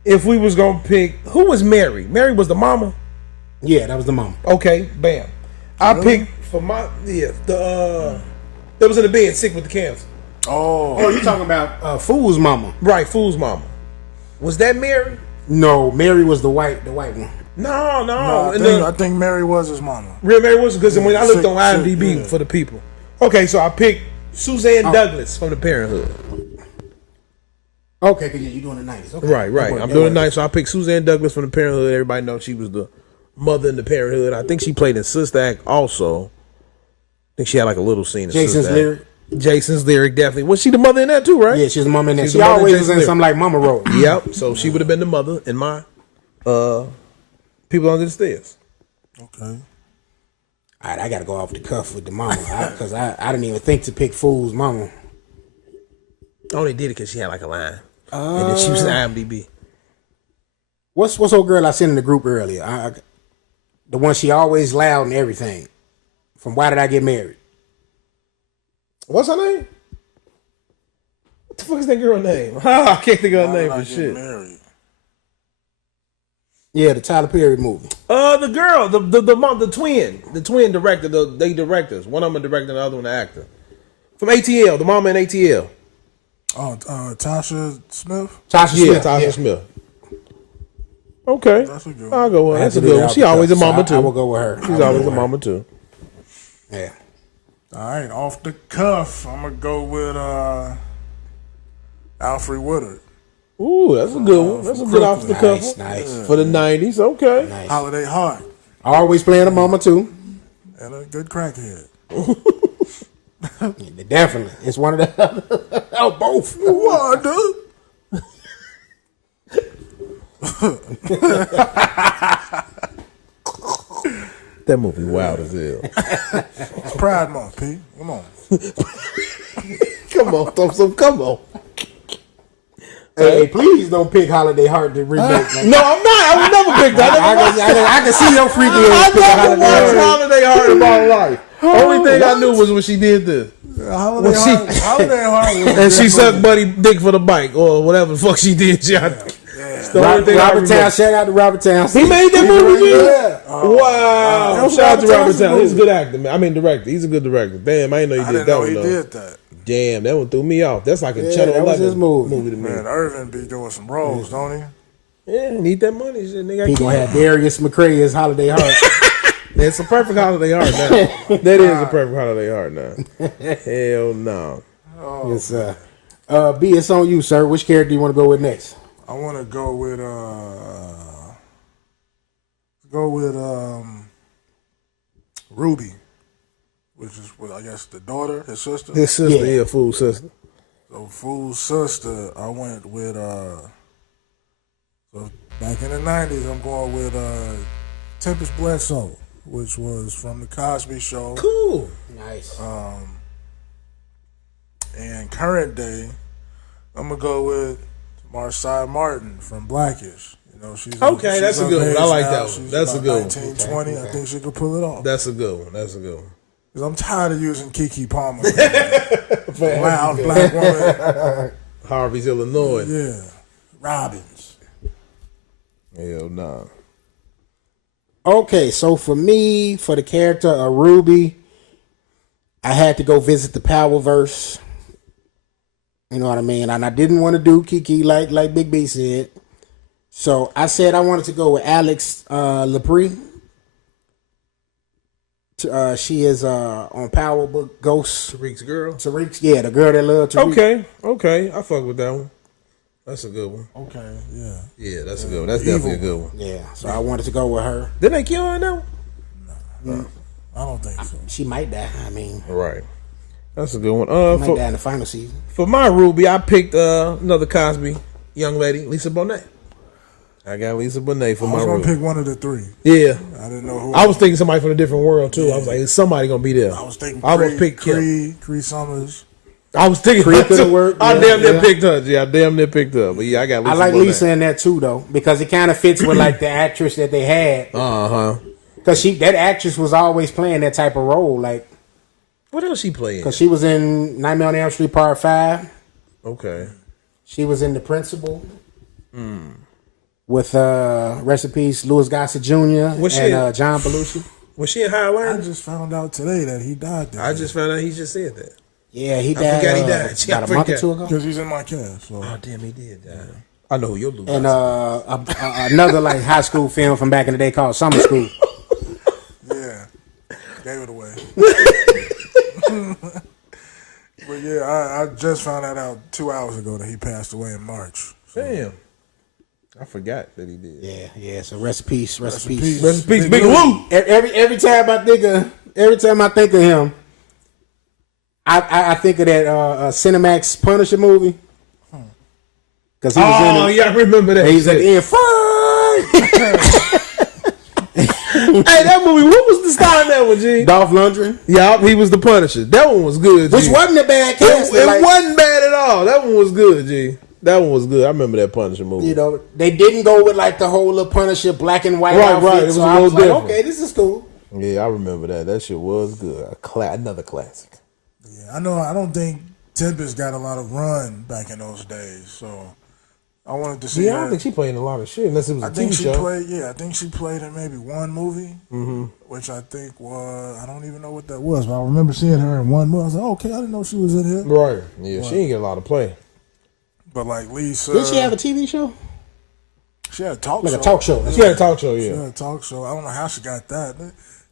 if we was going to pick... Who was Mary? Mary was the mama? Yeah, that was the mom. Okay, bam. I picked for my... Yeah, that was in the bed, sick with the cancer. Oh, you talking about Fool's mama? Right, Fool's mama. Was that Mary? No, Mary was the white one. No. I think Mary was his mama. Real Mary was because when I looked Sick, on IMDb yeah. for the people. Okay, so I picked Suzanne Douglas from The Parenthood. Okay, because you doing the 90s. Okay. Right. I'm doing it nice. So I picked Suzanne Douglas from The Parenthood. Everybody knows she was the mother in The Parenthood. I think she played in Sister Act also. I think she had like a little scene in Jason's Sister Act. lyric. Jason's lyric, definitely. Was she the mother in that too, right? Yeah, she was the mama in that. She's She the mother in always was Jason's in lyric. some like mama role. Yep. So she would have been the mother in my People Under the Stairs. Okay. All right, I got to go off the cuff with the mama because I didn't even think to pick Fool's mama. I only did it because she had like a line. And then she was in IMDb. What's old girl I sent in the group earlier? The one she always loud and everything. From Why Did I Get Married? What's her name? What the fuck is that girl's name? I can't think of her name for shit. Married. Yeah, the Tyler Perry movie. The girl, the twin director, they directors. One of them a director, the other one an actor. From ATL, the mama in ATL. Oh, Tasha Smith. Tasha Yeah, Smith. Tasha Smith. Okay, That's a good one. I'll go with her. I had That's a to do good that one. off She the always a cuff, so mama too. I will go with her. She's always a mama too. Yeah. All right, off the cuff, I'm gonna go with Alfred Woodard. Ooh, that's a good one. That's a good off the cuff one. Nice. For the 90s. Okay. Nice. Holiday Heart Always playing a mama too. and a good crackhead. Definitely. It's one of the oh, both. What, dude? That movie wild as hell. It's Pride Month, P. Come on. Come on, Thompson. Come on. Hey, please don't pick Holiday Heart to remake. No, I'm not. I would never pick that. I can see your freaky I ass pick never Holiday watched Heart. Holiday Heart in my life. Only thing I knew was when she did this. Holiday Well, she- Heart. Holiday Heart was a And good she movie. sucked Buddy dick for the bike or whatever the fuck she did. It's the only thing I Robert remember. Town, shout out to Robert Town. He made that movie. Yeah. Wow. That was Shout out to Robert Robert Townsend Townsend. He's a movie. good actor, man. I mean, director. He's a good director. Damn, I didn't know he I did didn't that know one, he though. did that. Damn, that one threw me off. That's like a Channel that was 11 his movie. to me. Man, Irvin be doing some roles, don't he? Yeah, need that money. Shit, nigga. He gonna have Darius McCray as Holiday Heart. It's a perfect holiday heart now. That is a perfect holiday heart now. Hell no. Yes, B, it's on you, sir. Which character do you want to go with next? I want to go with Ruby, which is I guess the daughter, his sister. His sister, yeah, fool sister. So fool's sister, I went with so back in the 90s, I'm going with Tempest Bledsoe, which was from the Cosby Show. Cool. Nice. And current day, I'm gonna go with Marsai Martin from Blackish. You know, she's Okay, that's a of good one. I age like now. that one. She's That's a about good one. 19, 20. I think she could pull it off. That's a good one. That's a good one. Because I'm tired of using Kiki Palmer. Loud black woman. Harvey's, Illinois. Yeah. Robbins. Hell no. Okay, so for me, for the character of Ruby, I had to go visit the Powerverse. You know what I mean? And I didn't want to do Kiki like Big B said. So I said I wanted to go with Alex Lepre. She is on Power Book Ghost. Tariq's girl. Tariq, yeah, the girl that loved Tariq. Okay. I fuck with that one. That's a good one. Okay, yeah. Yeah, that's a good one. That's definitely a good one. Yeah, so I wanted to go with her. Didn't they kill her in that one? No. I don't think so. She might die. I mean, Right. That's a good one. she might die in the final season. For my Ruby, I picked another Cosby young lady, Lisa Bonet. I got Lisa Bonet for I my was going Ruby. to pick one of the three. Yeah. I didn't know who. I was thinking somebody from a different world, too. I was like, is somebody going to be there? I was thinking I almost picked Kim. Creed Summers. I was thinking Creed that could've too. worked, I yeah, damn near yeah. picked her. Yeah, I damn near picked her. But yeah, I got Lisa I like Bonet. Lisa in that too, though, because it kind of fits with like the actress that they had. Uh-huh. Because that actress was always playing that type of role, like What else she playing? because she was in Nightmare on Elm Street Part 5. Okay. She was in The Principal with rest in peace Louis Gossett Jr. Was she and in- John Belushi. Was she in High I Learning? just found out today that he died there. I just found out he just said that. Yeah, he I died. forgot he died. Yeah, About I a month or forgot. two ago. Because he's in my cast. So. Oh, damn, he did die. I know who your Lou And another like high school film from back in the day called Summer School. Yeah. Gave it away. But yeah, I just found that out 2 hours ago that he passed away in March. So. Damn. I forgot that he did. Yeah. So rest in peace. Rest in peace. Rest in peace, Big Big Lou. Lou. Every time I think of him, I think of that Cinemax Punisher movie. Because he was in it. Yeah, I remember that. He's at the end. Hey, that movie, what was the star in that one, G? Dolph Lundgren, Yeah, he was the Punisher. That one was good, G. which wasn't a bad cast. It wasn't bad at all. That one was good, G. That one was good. I remember that Punisher movie. You know, they didn't go with like the whole little Punisher black and white Right, outfit. right. It was so a I little was like, different. okay, this is cool. Yeah, I remember that. That shit was good. Another classic. Yeah, I know. I don't think Tempest got a lot of run back in those days. So I wanted to see Yeah, I her. don't think she played in a lot of shit unless it was a I think TV she show. played. Yeah, I think she played in maybe one movie, which I think was. I don't even know what that was, but I remember seeing her in one movie. I was like, okay, I didn't know she was in here. Right. Yeah, she ain't get a lot of play. But like Lisa, Did she have a TV show? she had a talk Like show. a talk show. She had a talk show, She yeah. had a talk show. I don't know how she got that.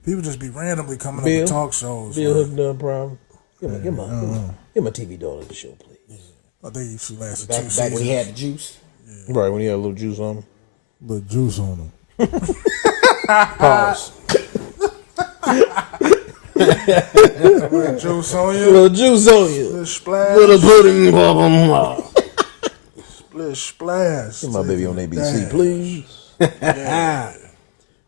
People just be randomly coming up Bill? with talk shows. Bill like, hooked up, problem. Give my TV daughter the show, please. I think she lasted Back, 2 back seasons. when he had the juice. Right, when he had a little juice on him. Little juice on them. Pause. Little juice on you. Little juice on you. Little splash. Little pudding, blah, blah, blah. Little splash. Get my baby on ABC, please.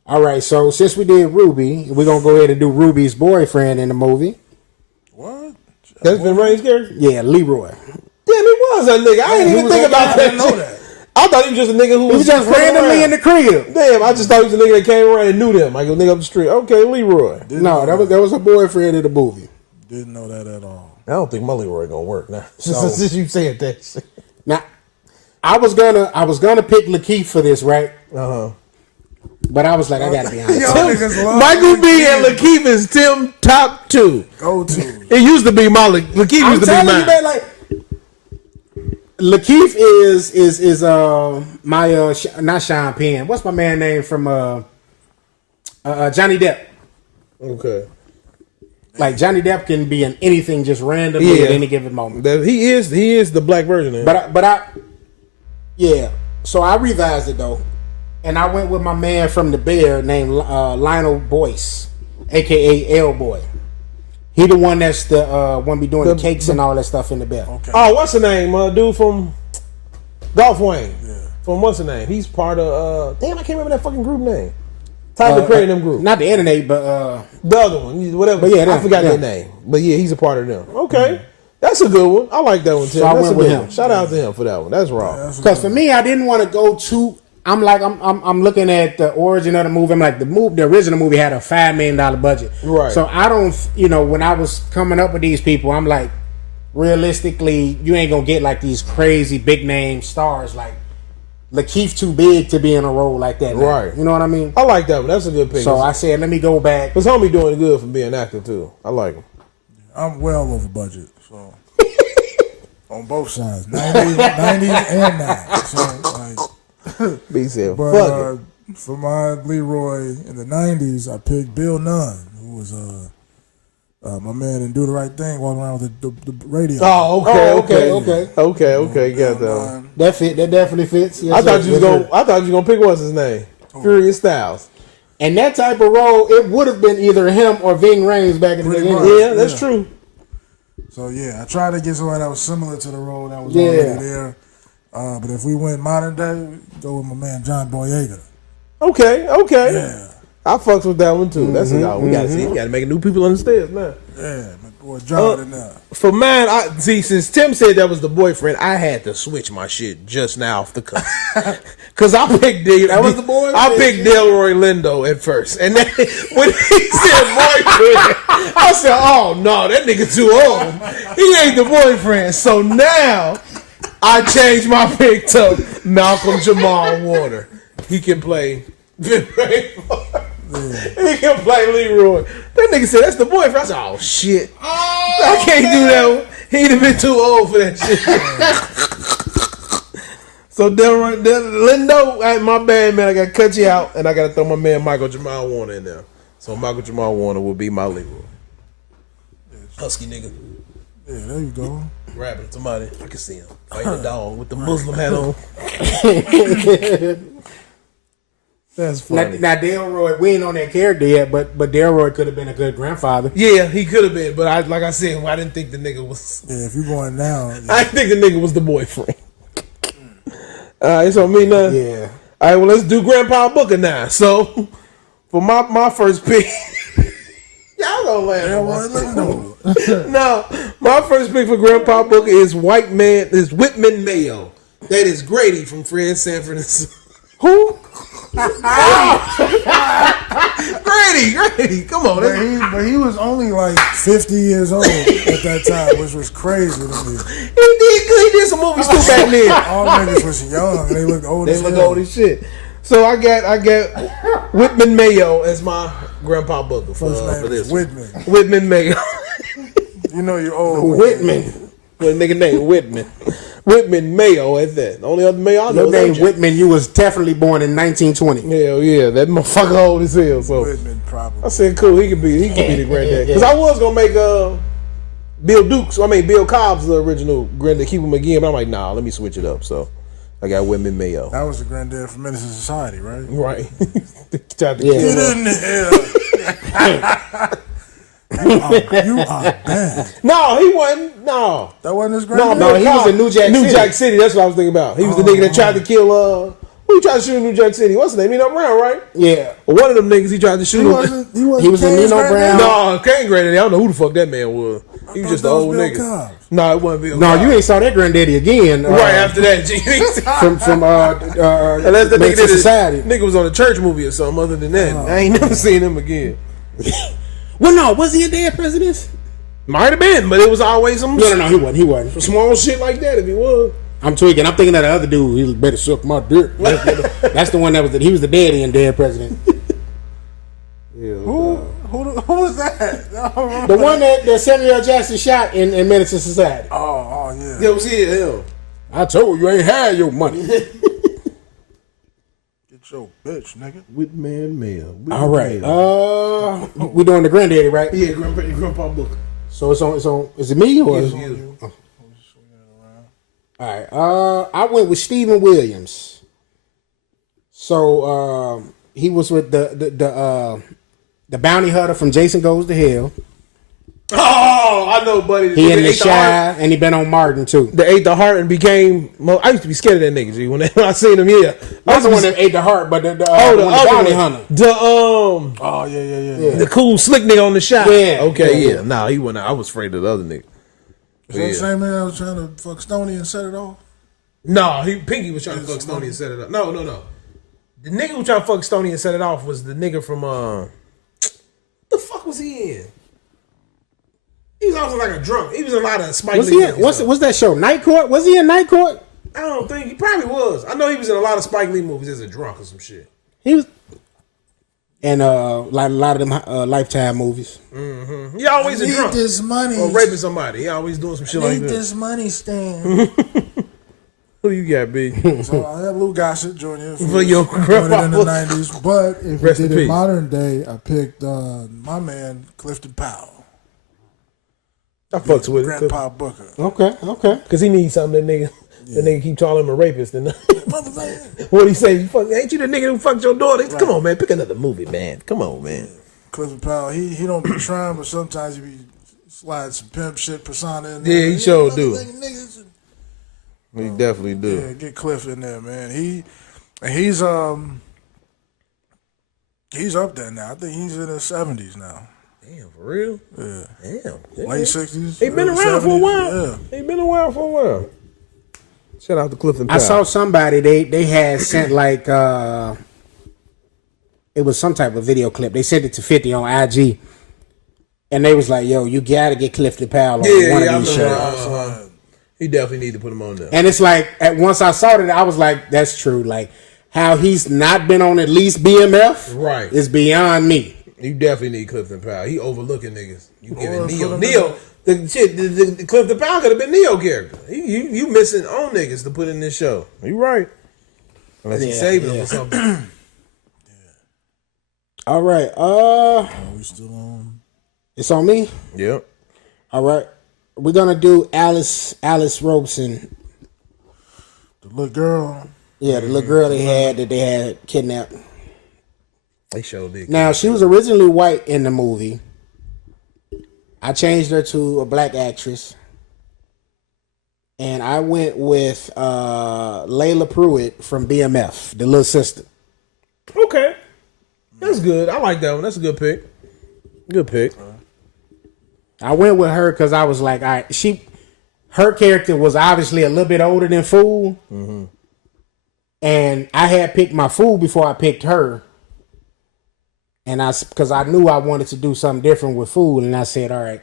All right, so since we did Ruby, we're going to go ahead and do Ruby's boyfriend in the movie. What? That's been Rain's character? Yeah, Leroy. Damn, he was that nigga. I didn't even think about I that. didn't know shit. that. I thought he was just a nigga who He was just fucking randomly around. in the crib. Damn, I just thought he was a nigga that came around and knew them. Like a nigga up the street. Okay, Leroy. No, that was a boyfriend in the movie. Didn't know that at all. I don't think my Leroy gonna work now. So- Since you said that shit. Now, I was gonna pick Lakeith for this, right? Uh-huh. But I was like, I gotta be honest. Y'all niggas love Michael B. and Lakeith. Lakeith is Tim top 2. Go to. It used to be my Lakeith I'm used to be telling mine. you, man, like Lakeith is my not Sean Penn. What's my man name from Johnny Depp? Okay. Like Johnny Depp can be in anything just randomly at any given moment. He is the black version of him. But I yeah. So I revised it though, and I went with my man from the Bear named Lionel Boyce, aka L Boy. He the one that's the one be doing the cakes and all that stuff in the Bear. Okay. Oh, what's the name? Dude from Golf Wayne. Yeah. From what's the name? He's part of damn, I can't remember that fucking group name. Tyler Craig them group. Not the internet, but the other one, whatever. But yeah, I forgot their name. But yeah, he's a part of them. Okay. That's a good one. I like that one, Tim. So I That's went a with good him. one. Shout out to him for that one. That's raw. because for me, I didn't want to go too. I'm looking at the origin of the movie. I'm like the original movie had a $5 million budget. Right. So I don't, when I was coming up with these people, I'm like, realistically, you ain't gonna get like these crazy big name stars like Lakeith too big to be in a role like that. Now. Right. You know what I mean? I like that one. That's a good pick. So I said, let me go back. Because homie doing good for being an actor too. I like him. I'm well over budget, so on both sides, 90s and 9. So like, B said, but fuck it. for my Leroy in the 90s, I picked Bill Nunn, who was my man in Do the Right Thing, walking around with the radio. Oh, okay. Got that one. That definitely fits. Yes, I thought sir. you was gonna pick what's his name? Furious Styles. And that type of role, it would have been either him or Ving Rhames back in the Pretty day. much. Yeah, that's true. So yeah, I tried to get somebody that was similar to the role that was already there. But if we went modern day, go with my man John Boyega. Okay. Yeah. I fucks with that one too. That's we gotta see. We gotta make new people understand, man. Yeah, my boy John in there. For mine, since Tim said that was the boyfriend, I had to switch my shit just now off the cuff. Cause I picked That was the boyfriend. I picked Delroy Lindo at first, and then when he said boyfriend, I said, "Oh no, that nigga too old. He ain't the boyfriend." So now I changed my pick to Malcolm Jamal Warner. He can play. He can play Leroy. That nigga said that's the boyfriend. I said, "Oh shit, I can't do that one. He'd have been too old for that shit." So Lindo, my bad, man. I got to cut you out, and I got to throw my man Michael Jamal Warner in there. So Michael Jamal Warner will be my Leroy. Husky nigga. Yeah, there you go. Grabbing somebody. I can see him. Fighting a dog with the Muslim hat on. That's funny. Now Delroy, we ain't on that character yet, but Delroy could have been a good grandfather. Yeah, he could have been, but like I said, I didn't think the nigga was. Yeah, if you're going now, I didn't think the nigga was the boyfriend. All right, so me now. Yeah. All right, well let's do Grandpa Booker now. So for my first pick, y'all gonna laugh. No, my first pick for Grandpa Booker is Whitman Mayo. That is Grady from Fred Sanford. Who? Grady, come on. but he was only like 50 years old at that time, which was crazy to me. He did some movies too back then. All niggas was young and they looked old as hell. old as shit. So I got Whitman Mayo as my Grandpa Booker for this. Whitman Mayo. You know you're old. Whitman. Well, nigga named Whitman. Whitman Mayo at that. The only other Mayo I know. Your name Whitman. You was definitely born in 1920. Hell yeah, that motherfucker old as hell. So Whitman, probably. I said, cool. He could be the granddad. Because I was gonna make Bill Cobb's the original granddad. Keep him again, but I'm like, nah, let me switch it up. So I got Whitman Mayo. That was the granddad from Medicine Society, right? Right. Tried to Get kill in there. You are bad. No, he wasn't. No. That wasn't his granddad? No, he was in New Jack City. New Jack City, that's what I was thinking about. He was the nigga that tried to kill, who he tried to shoot in New Jack City? What's his name? Nino Brown, right? Yeah. Well, one of them niggas he tried to shoot. He wasn't He was in Kane's Nino granddad? Brown. No, Kane granddaddy. I don't know who the fuck that man was. He was just an that was old Bill nigga. Cobbs. No, it wasn't Bill No, Cobbs. you ain't saw that granddaddy again. Right after that, from unless that Medicine nigga Society. nigga was on a church movie or something. Other than that, I ain't never seen him again. Well, no, was he a dead president? Might have been, but it was always some No, he wasn't. small shit like that. If he was, I'm tweaking. I'm thinking of the other dude. He was better suck my dick. That's the one that was. He was the daddy and dead president. Who was that? The one that Samuel L. Jackson shot in Menace to Society. Oh yeah. Yo, see him. I told you ain't had your money. Get your bitch, nigga. Whitman Mail. All right. We doing the granddaddy, right? Yeah, Grandpa Booker. So it's on. Is it me or is you? Oh. All right. I went with Stephen Williams. So he was with the bounty hunter from Jason Goes to Hell. Oh, I know, buddy. He in the Shy, and he been on Martin too. They ate the heart and became. I used to be scared of that nigga. G, when I seen him, yeah. Not the one that ate the heart, but the bounty hunter. Oh yeah. The cool slick nigga on the shot. Yeah. Okay, yeah. Nah, he went out. I was afraid of the other nigga. Is that the same man that was trying to fuck Stoney and set it off? No, Pinky was trying to fuck Stoney and set it up. No. The nigga who was trying to fuck Stoney and set it off was the nigga from what the fuck was he in? He was also like a drunk. He was in a lot of Spike Lee. What's that show? Night Court? Was he in Night Court? I don't think he probably was. I know he was in a lot of Spike Lee movies as a drunk or some shit. He was, and like a lot of them Lifetime movies. Mm-hmm. He always a drunk. This money or raping somebody. He always doing some shit like that. This money stand. Who you got, B? So I had Lou Gossett Jr. For your grandpa in the 90s. But if Rest we in did it peace. modern day, I picked my man Clifton Powell. I fucks with Grandpa Booker. Okay. Because he needs something that nigga. That nigga keep calling him a rapist. And what he say? Ain't you the nigga who fucked your daughter? Right. Come on, man. Pick another movie, man. Come on, man. Clifton Powell, he don't be trying, but sometimes he be slide some pimp shit persona in there. Yeah, he sure do. He definitely do. Yeah, get Cliff in there, man. He's up there now. I think he's in his 70s now. Damn, for real? Yeah. Damn. Late 60s. He been around 70s. for a while. Yeah. He been around for a while. Shout out to Clifton Powell. I saw somebody they had sent like it was some type of video clip. They sent it to 50 on IG, and they was like, "Yo, you gotta get Clifton Powell on one of these shows." He definitely need to put him on there. And it's like once I saw that, I was like, "That's true." Like how he's not been on at least BMF, right, is beyond me. You definitely need Clifton Powell. He overlooking niggas. You giving Neo. The Clifton Powell could have been Neo character. You missing on niggas to put in this show. You right. Unless he's saving them or something. All right. We still on? It's on me? Yep. All right. We're gonna do Alice Robeson. The little girl. Yeah, the little girl they had kidnapped. They showed it. Now she was originally white in the movie. I changed her to a black actress. And I went with Layla Pruitt from BMF, the little sister. Okay. That's good. I like that one. That's a good pick. Good pick. I went with her because I was like, all right, her character was obviously a little bit older than Fool. Mm-hmm. And I had picked my Fool before I picked her. And because I knew I wanted to do something different with Fool. And I said, all right,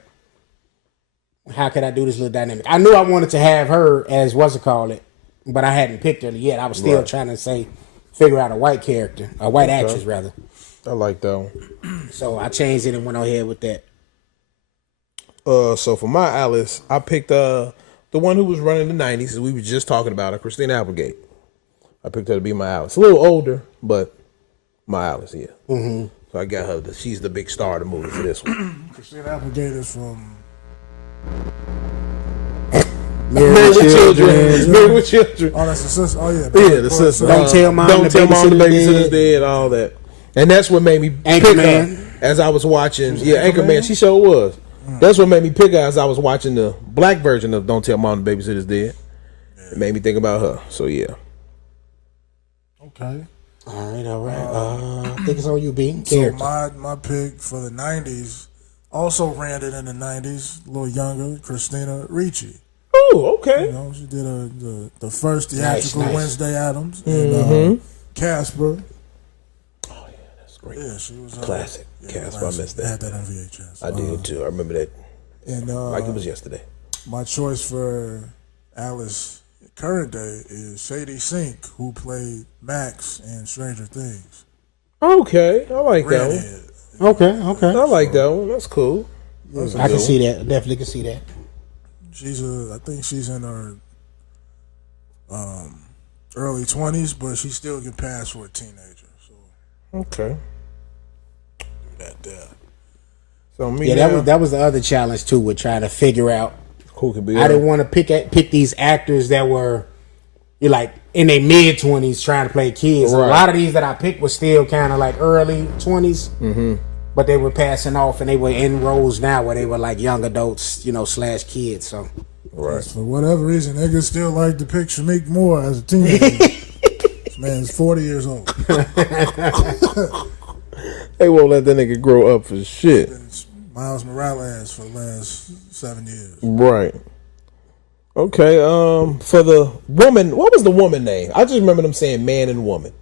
how could I do this little dynamic? I knew I wanted to have her as but I hadn't picked her yet. I was still trying to figure out a white character, a white actress rather. I like that one. So I changed it and went ahead with that. So for my Alice, I picked the one who was running the 90s, as we were just talking about her, Christina Applegate. I picked her to be my Alice. A little older, but my Alice, yeah. Mm-hmm. So I got her. She's the big star of the movie for this one. Christina Applegate is from Married with Children. Oh, that's the sister. Oh, yeah. Yeah, the sister. Don't tell mom the babysitter's dead, all that. And that's what made me pick Anchorman. her as I was watching. Yeah, Anchorman. She sure was. That's what made me pick her as I was watching the black version of Don't Tell Mom the Babysitter's Dead. It made me think about her. So, yeah. Okay. All right. I think it's on you, B. So my pick for the 90s also ran it in the 90s, a little younger, Christina Ricci. Oh, okay. You know, she did the first theatrical Nice. Wednesday Addams and Casper. Oh, yeah, that's great. Yeah, she was Classic. Casper, I missed that. I had that on VHS. I did too. I remember that And like it was yesterday. my choice for Alice current day is Sadie Sink, who played Max in Stranger Things. Okay, I like that one. Redhead. Okay. I like that one. That's cool. That's a I can good see that. Definitely can see that. I think she's in her early 20s, but she still can pass for a teenager. So one. Okay. that there. So me Yeah, that was the other challenge too, with trying to figure out. who could be. I didn't want to pick these actors that were, you're like in their mid 20s trying to play kids. Right. A lot of these that I picked were still kind of like early 20s, but they were passing off and they were in roles now where they were like young adults, / kids. So Right. For whatever reason, niggas still like to pick Shamik Moore as a teenager. This man's 40 years old. They won't let that nigga grow up for shit. It's Miles Morales for the last 7 years. Right. Okay. For the woman, what was the woman name? I just remember them saying man and woman.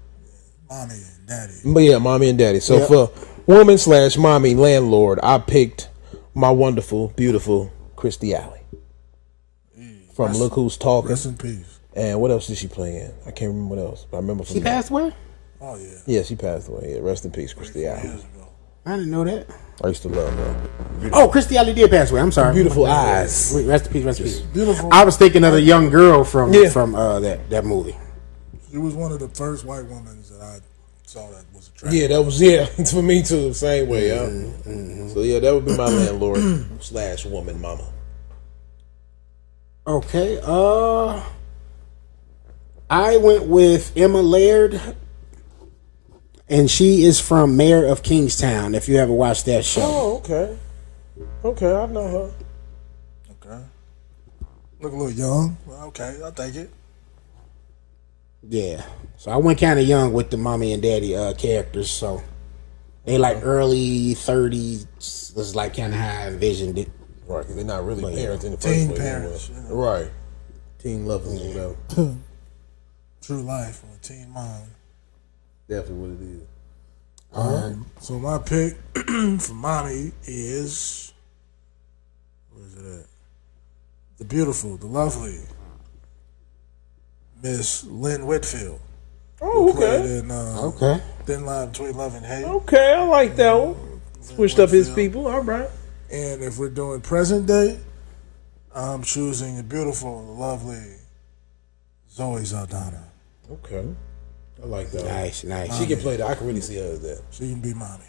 Mommy and daddy. But yeah, mommy and daddy. So for woman / mommy landlord, I picked my wonderful, beautiful Christy Alley from Look Who's Talking. Rest in peace. And what else did she play in? I can't remember what else, but I remember from she passed away. Oh, yeah. Yeah, she passed away. Yeah, rest in peace, Christy Alley. Years ago. I didn't know that. I used to love her. Oh, Christy Alley did pass away. I'm sorry. Beautiful eyes. Wait, rest in peace. Rest in peace. Beautiful. I was thinking of the young girl from that movie. She was one of the first white women that I saw that was attractive. Yeah, that was for me too. The same way. Yeah. So yeah, that would be my landlord / woman mama. Okay. I went with Emma Laird, and she is from Mayor of Kingstown. If you ever watched that show. Oh, okay. Okay, I know her. Okay. Look a little young. Well, okay, I'll take it. Yeah. So I went kind of young with the mommy and daddy characters. So they like early 30s. This is like kind of how I envisioned it. Right, because they're not really But, parents in the first Teen place. parents. anyway. You know. Right. Teen lovers or whatever. True life from a teen mom. Definitely what it is. So my pick for mommy is, where is it at? The beautiful, the lovely Miss Lynn Whitfield. Oh, Who played okay. in Okay. Thin Line Between Love and Hate. Okay, I like that one. Switched up his Whitfield. people. All right. And if we're doing present day, I'm choosing the beautiful, the lovely Zoe Saldana. Okay. I like that. Nice. She can play that. I can really see her as that. She can be mommy.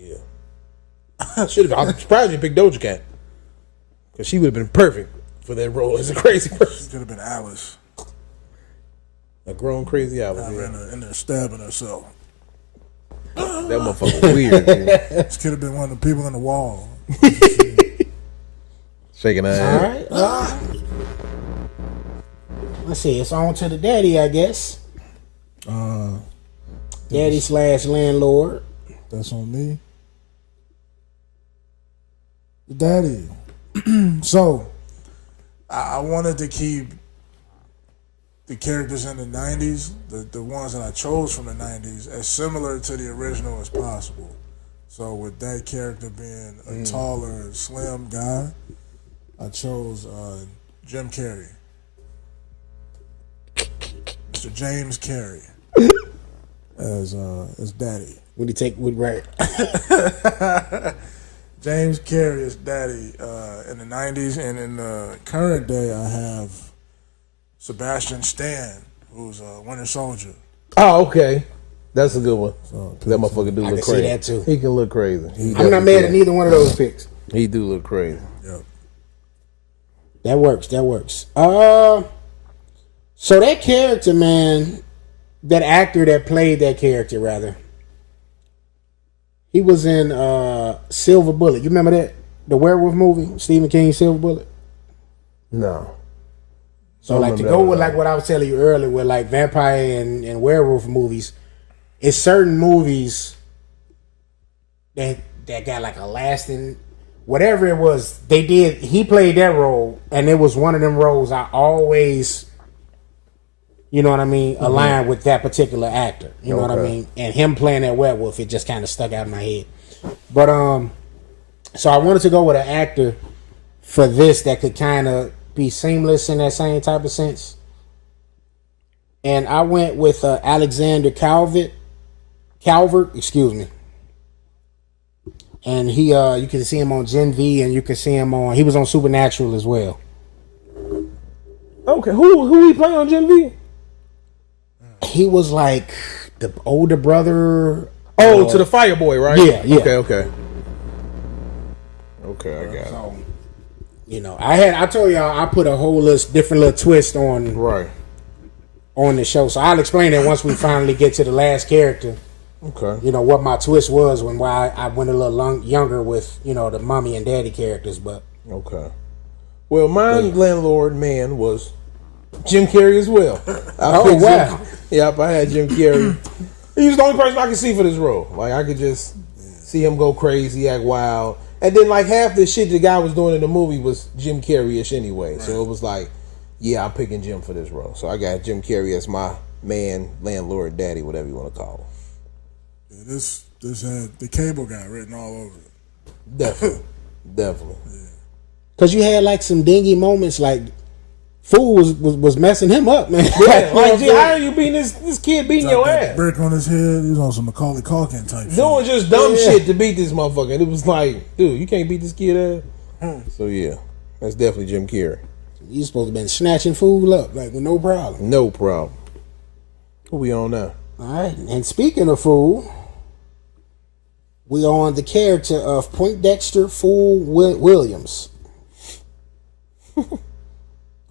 Yeah. Should have. I'm surprised you picked Doja Cat. Because she would have been perfect for that role as a crazy She person. could have been Alice. A grown crazy Alice. In there stabbing herself. That motherfucker weird, man. This could have been one of the people in the wall. Shaking her All head. right. Let's see. It's on to the daddy, I guess. Daddy / landlord. That's on me. Daddy. So, I wanted to keep the characters in the 90s, the ones that I chose from the 90s, as similar to the original as possible. So, with that character being a taller, slim guy, I chose Jim Carrey. Mr. James Carrey as Daddy. Would he take? Right. James Carrey is Daddy in the 90s, and in the current day, I have Sebastian Stan, who's a Winter Soldier. Oh, okay. That's a good one. So, That motherfucker do I look can see crazy. that, too. He can look crazy. I'm not mad at neither one of those picks. He do look crazy. Yep. That works. So that character, man, that actor that played that character, rather, he was in Silver Bullet. You remember that? The werewolf movie, Stephen King's Silver Bullet? No. So, like, to go with, like, what I was telling you earlier with, like, vampire and werewolf movies, it's certain movies that got, like, a lasting... Whatever it was, he played that role, and it was one of them roles I always, you know what I mean, aligned with that particular actor. You know what I mean? And him playing that werewolf, it just kind of stuck out in my head. But, so I wanted to go with an actor for this that could kind of be seamless in that same type of sense. And I went with Alexander Calvert, excuse me. And he, you can see him on Gen V, and you can see him on. He was on Supernatural as well. Okay, who he play on Gen V? He was like the older brother. Oh, to the Fireboy, right? Yeah. Okay, I got it. So, you know, I told y'all I put a whole different little twist on the show. So I'll explain that once we finally get to the last character. Okay. You know what my twist was why I went a little younger with, you know, the mommy and daddy characters, but okay. Well, my landlord man was Jim Carrey as well. Wow. Yep, I had Jim Carrey. He was the only person I could see for this role. Like, I could just see him go crazy, act wild. And then, like, half the shit the guy was doing in the movie was Jim Carrey-ish anyway. Right. So it was like, yeah, I'm picking Jim for this role. So I got Jim Carrey as my man, landlord, daddy, whatever you want to call him. Yeah, this had the cable guy written all over it. Definitely. Yeah. Because you had, like, some dingy moments, like, Fool was messing him up, man. Yeah, like, gee, how are you beating this kid beating your ass? Brick on his head. He was on some Macaulay Culkin type shit. Doing just dumb shit to beat this motherfucker. And it was like, dude, you can't beat this kid ass. So yeah, that's definitely Jim Carrey. You supposed to been snatching Fool up, like, with no problem. No problem. Who we on now? All right, and speaking of Fool, we on the character of Poindexter Fool Williams.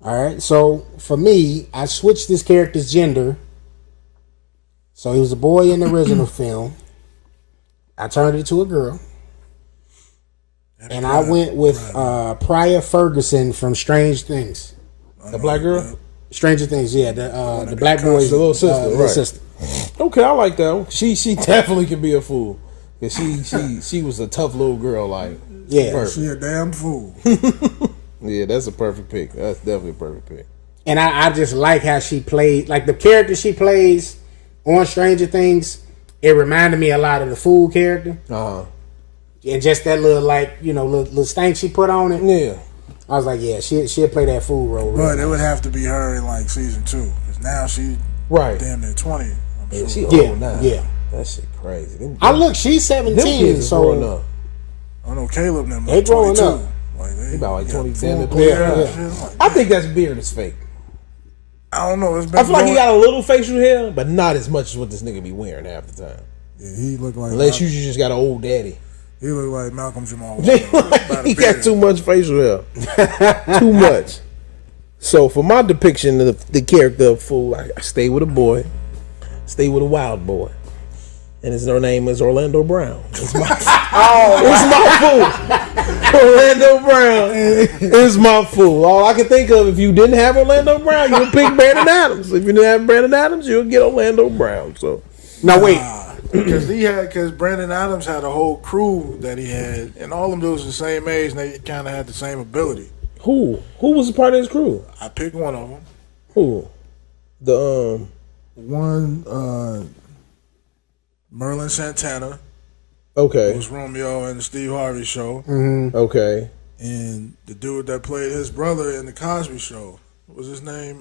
All right, so for me, I switched this character's gender. So he was a boy in the original film. I turned it to a girl. And I went with Priya Ferguson from Strange Things. The black girl? Stranger Things, yeah. The black boy's the little sister. little sister. Okay, I like that one. She definitely can be a fool. Cause she was a tough little girl, like yeah. She a damn fool. Yeah, that's a perfect pick. That's definitely a perfect pick. And I just like how she played, like the character she plays on Stranger Things. It reminded me a lot of the Fool character. And just that little, like, you know, little stank she put on it. Yeah. I was like, yeah, she'll play that Fool role. But it would have to be her in like season 2, because now she damn near 20. I'm sure. She old now. Yeah. That shit crazy. She's 17, so growing up. I know Caleb and them they growing 22. up. Like He about like 20, damn it. Yeah. I think that's beard is fake. I don't know. I feel like he got a little facial hair, but not as much as what this nigga be wearing half the time. Yeah, he look like. Unless you just got an old daddy. He look like Malcolm Jamal. He got too much facial hair. Too much. So for my depiction of the character of Fool, I stay with a boy. Stay with a wild boy. And his name is Orlando Brown. It's my, it's my fool. Orlando Brown is my fool. All I can think of, if you didn't have Orlando Brown, you would pick Brandon Adams. If you didn't have Brandon Adams, you would get Orlando Brown. So now wait, because Brandon Adams had a whole crew that he had, and all of them dudes the same age, and they kind of had the same ability. Who was a part of his crew? I picked one of them. Who? The one. Merlin Santana. Okay. It was Romeo in the Steve Harvey Show. Mm-hmm. Okay. And the dude that played his brother in the Cosby Show, what was his name?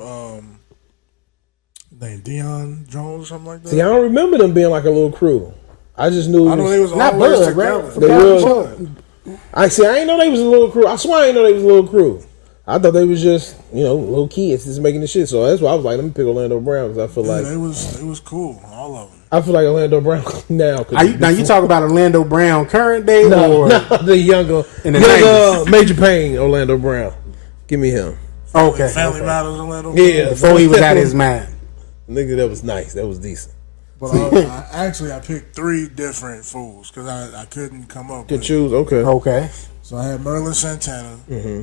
Dion Jones or something like that. See, I don't remember them being like a little crew. I just knew. I know they was not always Bud, together. right? They were. I didn't know they was a little crew. I swear I didn't know they was a little crew. I thought they was just, little kids just making the shit. So that's why I was like, let me pick Orlando Brown, because I feel like it was cool, all of them. I feel like Orlando Brown now. Now you talk about Orlando Brown current day or the younger Major Payne Orlando Brown. Give me him. Okay. Family Matters Orlando. Yeah, before he was out his mind. Nigga, that was nice. That was decent. But I picked 3 different fools because I couldn't come up with choose. Okay. So I had Merlin Santana. Mm-hmm.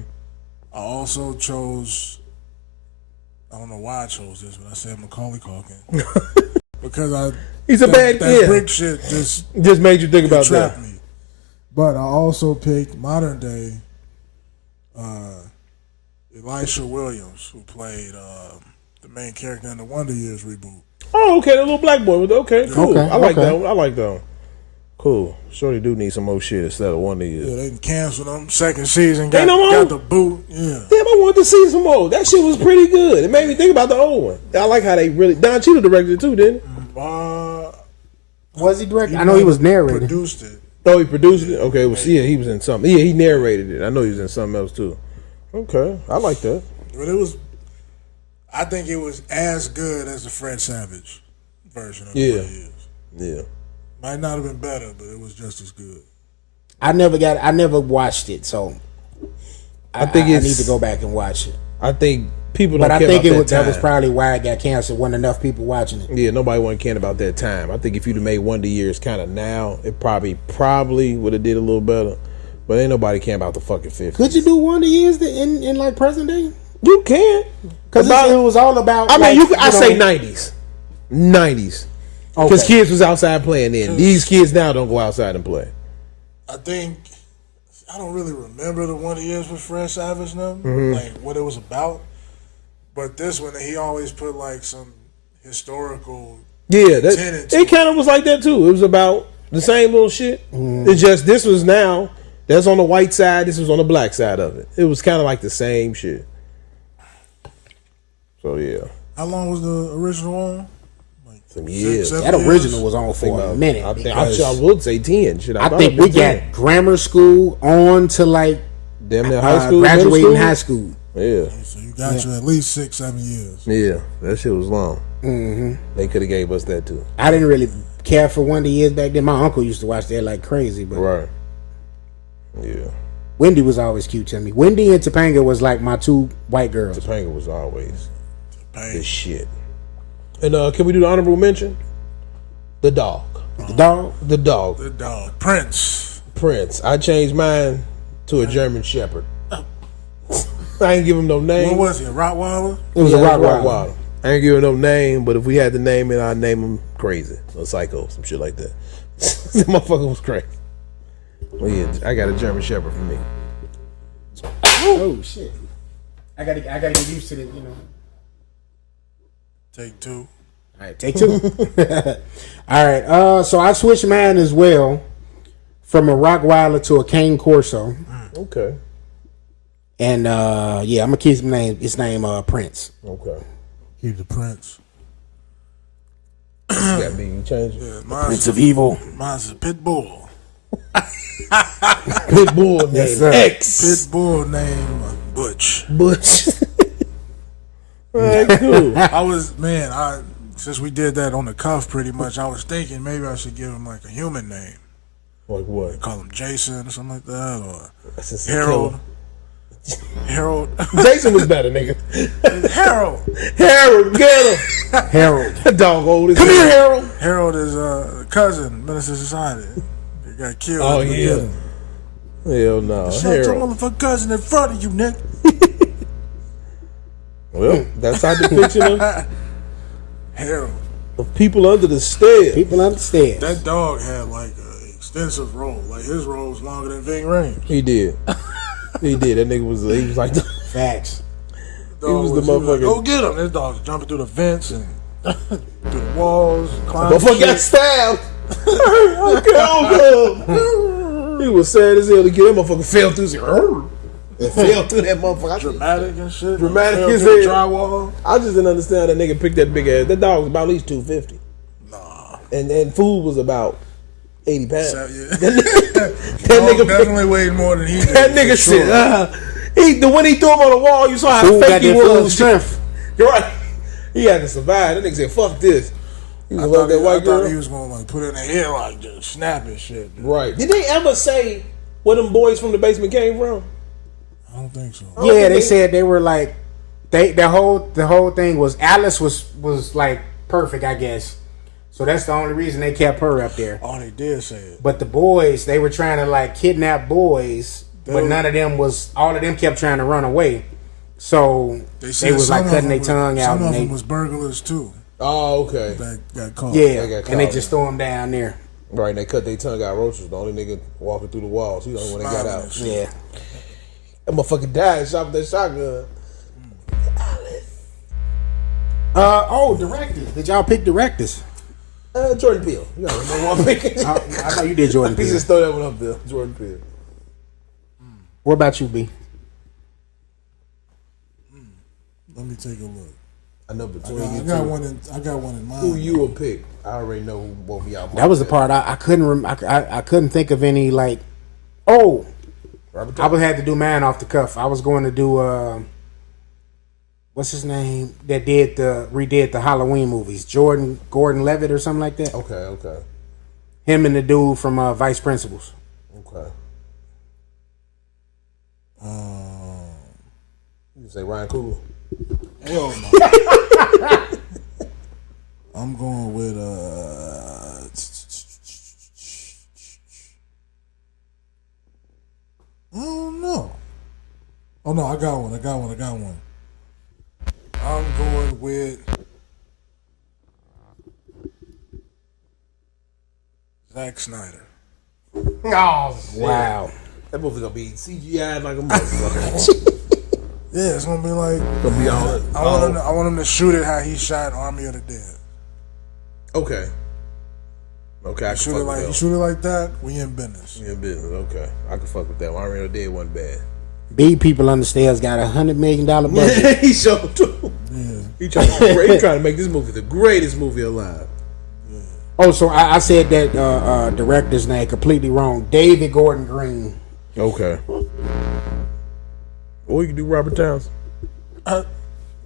I also chose. I don't know why I chose this, but I said Macaulay Culkin because he's a bad kid. That brick shit just made you think about that. Me. But I also picked modern day Elisha Williams, who played the main character in the Wonder Years reboot. Oh, okay, the little black boy. Okay, cool. Okay, I like that one. Cool. Cool. Shorty do need some more shit instead of one of these. Yeah, they can cancel them. Second season Ain't no more? got the boot. Yeah. Damn, I wanted to see some more. That shit was pretty good. It made me think about the old one. I like how they really. Don Cheadle directed it too, didn't he? Was he directing? I know he was narrating. Produced it. Oh, he produced it? Okay, well, yeah, he was in something. Yeah, he narrated it. I know he was in something else too. Okay, I like that. But it was, I think it was as good as the Fred Savage version of Yeah. What It Is. Yeah. Might not have been better, but it was just as good. I never watched it, so I think I it's- need to go back and watch it. I think people don't But I care think about that was time. probably why it got canceled. Wasn't enough people watching it. Yeah, nobody wasn't caring about that time. I think if you'd have made Wonder Years kind of now, it probably would have did a little better. But ain't nobody caring about the fucking 50s. Could you do Wonder Years in like present day? You can. Because it was all about. I mean, like, I know, say 90s. 90s. Because Okay. kids was outside playing then. These kids now don't go outside and play. I think, I don't really remember the Wonder Years with Fred Savage now, like what it was about. But this one, he always put like some historical. Yeah, Tenant to it kind of was like that too. It was about the same little shit. It's just this was now, that's on the white side, this was on the black side of it. It was kind of like the same shit. So yeah. How long was the original one? Like Some years. 7 That years? original was on for a minute. I think because I would say 10. Shit, I thought think it we was 10. got grammar school on to like Damn near high school, middle graduating school? high school. Yeah. So you got you at least 6-7 years. Yeah, that shit was long. Mm-hmm. They could have gave us that too. I didn't really care for Wonder Years back then. My uncle used to watch that like crazy, but Right. Yeah. Wendy was always cute to me. Wendy and Topanga was like my two white girls. Topanga was always the Bang. shit. And can we do the honorable mention? The dog. The dog. The dog. The dog. Prince. Prince. I changed mine to a German Shepherd. I ain't give him no name. What was he? A Rottweiler? It was a Yeah, Rottweiler. I ain't give him no name, but if we had to name it, I'd name him Crazy or Psycho, some shit like that. That motherfucker was crazy. Well, yeah, I got a German Shepherd for me. Oh shit! I gotta get used to it, you know. Take 2. All right, take 2. All right, so I switched mine as well from a Rottweiler to a Cane Corso, Okay. and yeah, I'm gonna keep his name Prince. Okay. Keep the Prince. You got me. You change it. Yeah, Prince of Evil. mine's a pit bull. Pit bull named sir. X. Pit bull named Butch. Butch. All right, cool. I was, since we did that on the cuff pretty much, I was thinking maybe I should give him like a human name. Like what? Call him Jason or something like that, or That's just a Harold. Harold. killer. Jason was better, nigga. Harold. Harold, get him. Harold. That dog old as Come hell. here, Harold. Harold is a cousin, Minister Society. He got killed. Oh, at the yeah. beginning. Hell no. Shut your Harold. motherfucking cousin in front of you, Nick. Well, that's our depiction Harold. of people under the stairs. People understand. That dog had like an extensive role. Like his role was longer than Ving Rhames. He did. He did. That nigga was. He was like. Facts. was the Like, motherfucker- go get him. This dog's jumping through the vents and through the walls, climbing. Motherfucker got shit. stabbed. He was sad as hell to get that motherfucker fell through. It fell through that motherfucker. I just- Dramatic and shit. Dramatic Fell as through the hell. drywall. I just didn't understand that nigga picked that big ass. That dog was about at least 250. Nah. And food was about 80 pounds. So, yeah. That Dog nigga definitely weighed more than he did. That nigga for sure. said, when he threw him on the wall, you saw how Fool fake got he that full was. strength. You're right. He had to survive. That nigga said, fuck this. He I was thought, like that I white thought girl. he was gonna like put it in the head like just snap and shit. Dude. Right. Did they ever say where them boys from the basement came from? I don't think so. Yeah, they said they were like the whole thing was Alice was like perfect, I guess. So that's the only reason they kept her up there. Oh, they did say it. But the boys, they were trying to like kidnap boys, but none of them was. All of them kept trying to run away. So they said was some like of cutting them their tongue out. Some of And them they, was burglars too. Oh, okay. That got caught. yeah, got and they caught. just threw them down there. Right, and they cut their tongue out. Roach was the only nigga walking through the walls. He the only one that got Smiling out. and shit. Yeah. That motherfucker died shot with that shotgun. Directors. Did y'all pick directors? Jordan Peele. You got number one pick. I thought you did Jordan He Peele. just throw that one up there. Jordan Peele. What about you, B? Let me take a look. I know between I you got two. I got one in mind. Who you will pick? I already know who both of y'all. That was the part I couldn't I couldn't think of any like. Oh, Robert I would have to do mine off the cuff. I was going to do what's his name that redid the Halloween movies? Gordon Levitt or something like that. Okay. Him and the dude from Vice Principals. Okay. You say Ryan Coogler? Hell no. I'm going with I don't know. Oh no, I got one. I'm going with Zack Snyder. Oh, Wow. that movie gonna be CGI like a motherfucker. Yeah, it's gonna be like Gonna be all. I want him to shoot it how he shot Army of the Dead. Okay. Okay, I can Shoot fuck it with like that. shoot it like that. We in business. Yeah, business. Okay, I can fuck with that one. I already did one bad. B people on the stairs got $100 million budget. He showed too. Yeah. He trying to make this movie the greatest movie alive. Oh, so I said that director's name completely wrong. David Gordon Green. Okay. Or you can do Robert Townsend.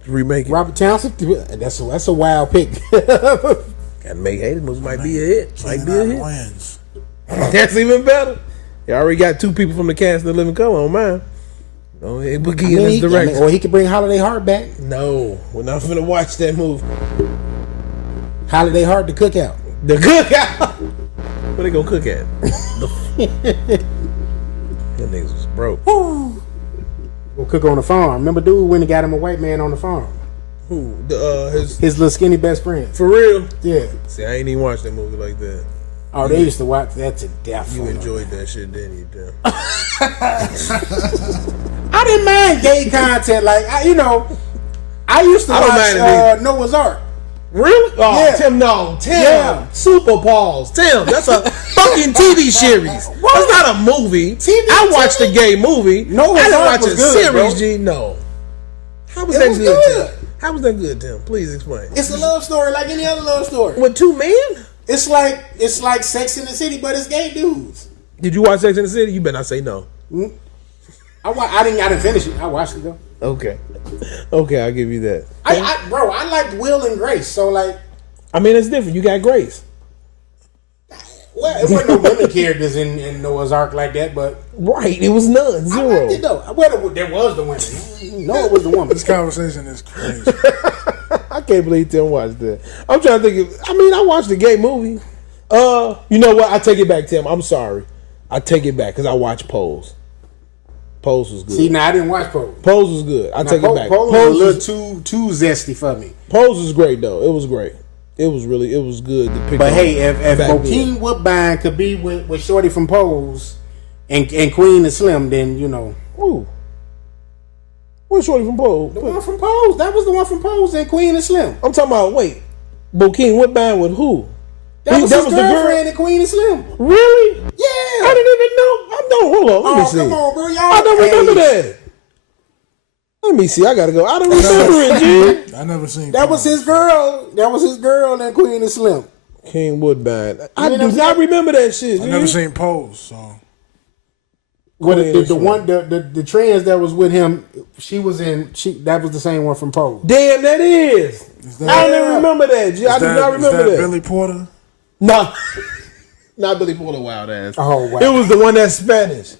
Remake it. Robert Townsend. That's a wild pick. Gotta make hey, this movie might be a hit. Might be a hit. Wins. That's even better. You already got two people from the cast of Living Color on mine. Oh, hey, Boogie in his direction. Or he could bring Holiday Heart back. No, we're not finna watch that movie. Holiday Heart, the cookout. The cookout. Where they gonna cook at? That niggas was broke. Go cook on the farm. Remember, dude went and got him a white man on the farm. Who? His little skinny best friend. For real? Yeah. See, I ain't even watched that movie like that. Oh, they used to watch that to death. You enjoyed that shit, didn't you, Tim? I didn't mind gay content. Like, I used to I don't mind it watch Noah's Ark. Really? Oh, Yeah. Tim, no. Tim. Yeah. Super Paws. Tim, that's a fucking TV series. What? That's not a movie. TV? I watched a gay movie. Noah's I didn't Ark watch was a good, series, bro. G. No. How was It that was good, good. Tim? How was that good, Tim? Please explain. It's a love story like any other love story. With two men? It's like Sex in the City, but it's gay dudes. Did you watch Sex in the City? You better not say no. I didn't finish it. I watched it though. Okay. Okay, I'll give you that. I liked Will and Grace. So like, I mean, it's different. You got Grace. well, it wasn't no women characters in Noah's Ark like that, but Right. It was none. I liked Zero. it though. Well, there was the women. Noah was the woman. This conversation is crazy. I can't believe Tim watched that. I'm trying to think of, I watched a gay movie. You know what? I take it back, Tim. I'm sorry. I take it back because I watched Pose. Pose was good. See, now I didn't watch Pose. Pose was good. I take it back. Pose was a little too zesty for me. Pose was great though. It was great. It was good to pick But up hey, if back Bokeem then. Woodbine could be with Shorty from Pose and Queen and Slim, then Ooh. Where's Shorty from Pose? the one from Pose. That was the one from Pose and Queen and Slim. I'm talking about, wait. Bokeem Woodbine with who? That was his the girl? girlfriend and Queen and Slim. Really? Yeah. I didn't even know. Hold on. Let me Oh, see. come on, bro. Y'all, I don't remember that. Let me see. I gotta go. I don't remember it, G. I never seen That was his girl. That was his girl and Queen and Slim. King Woodbine. I know do what I'm not remember that shit. I G. never seen Pose, so What Queen the and Slim. one the trans that was with him? That was the same one from Pose. Damn, that is. that- I don't even remember that, G. I do not remember that. Billy Porter. No. Not Billy Porter wild ass. Oh, wow. It was the one that's Spanish.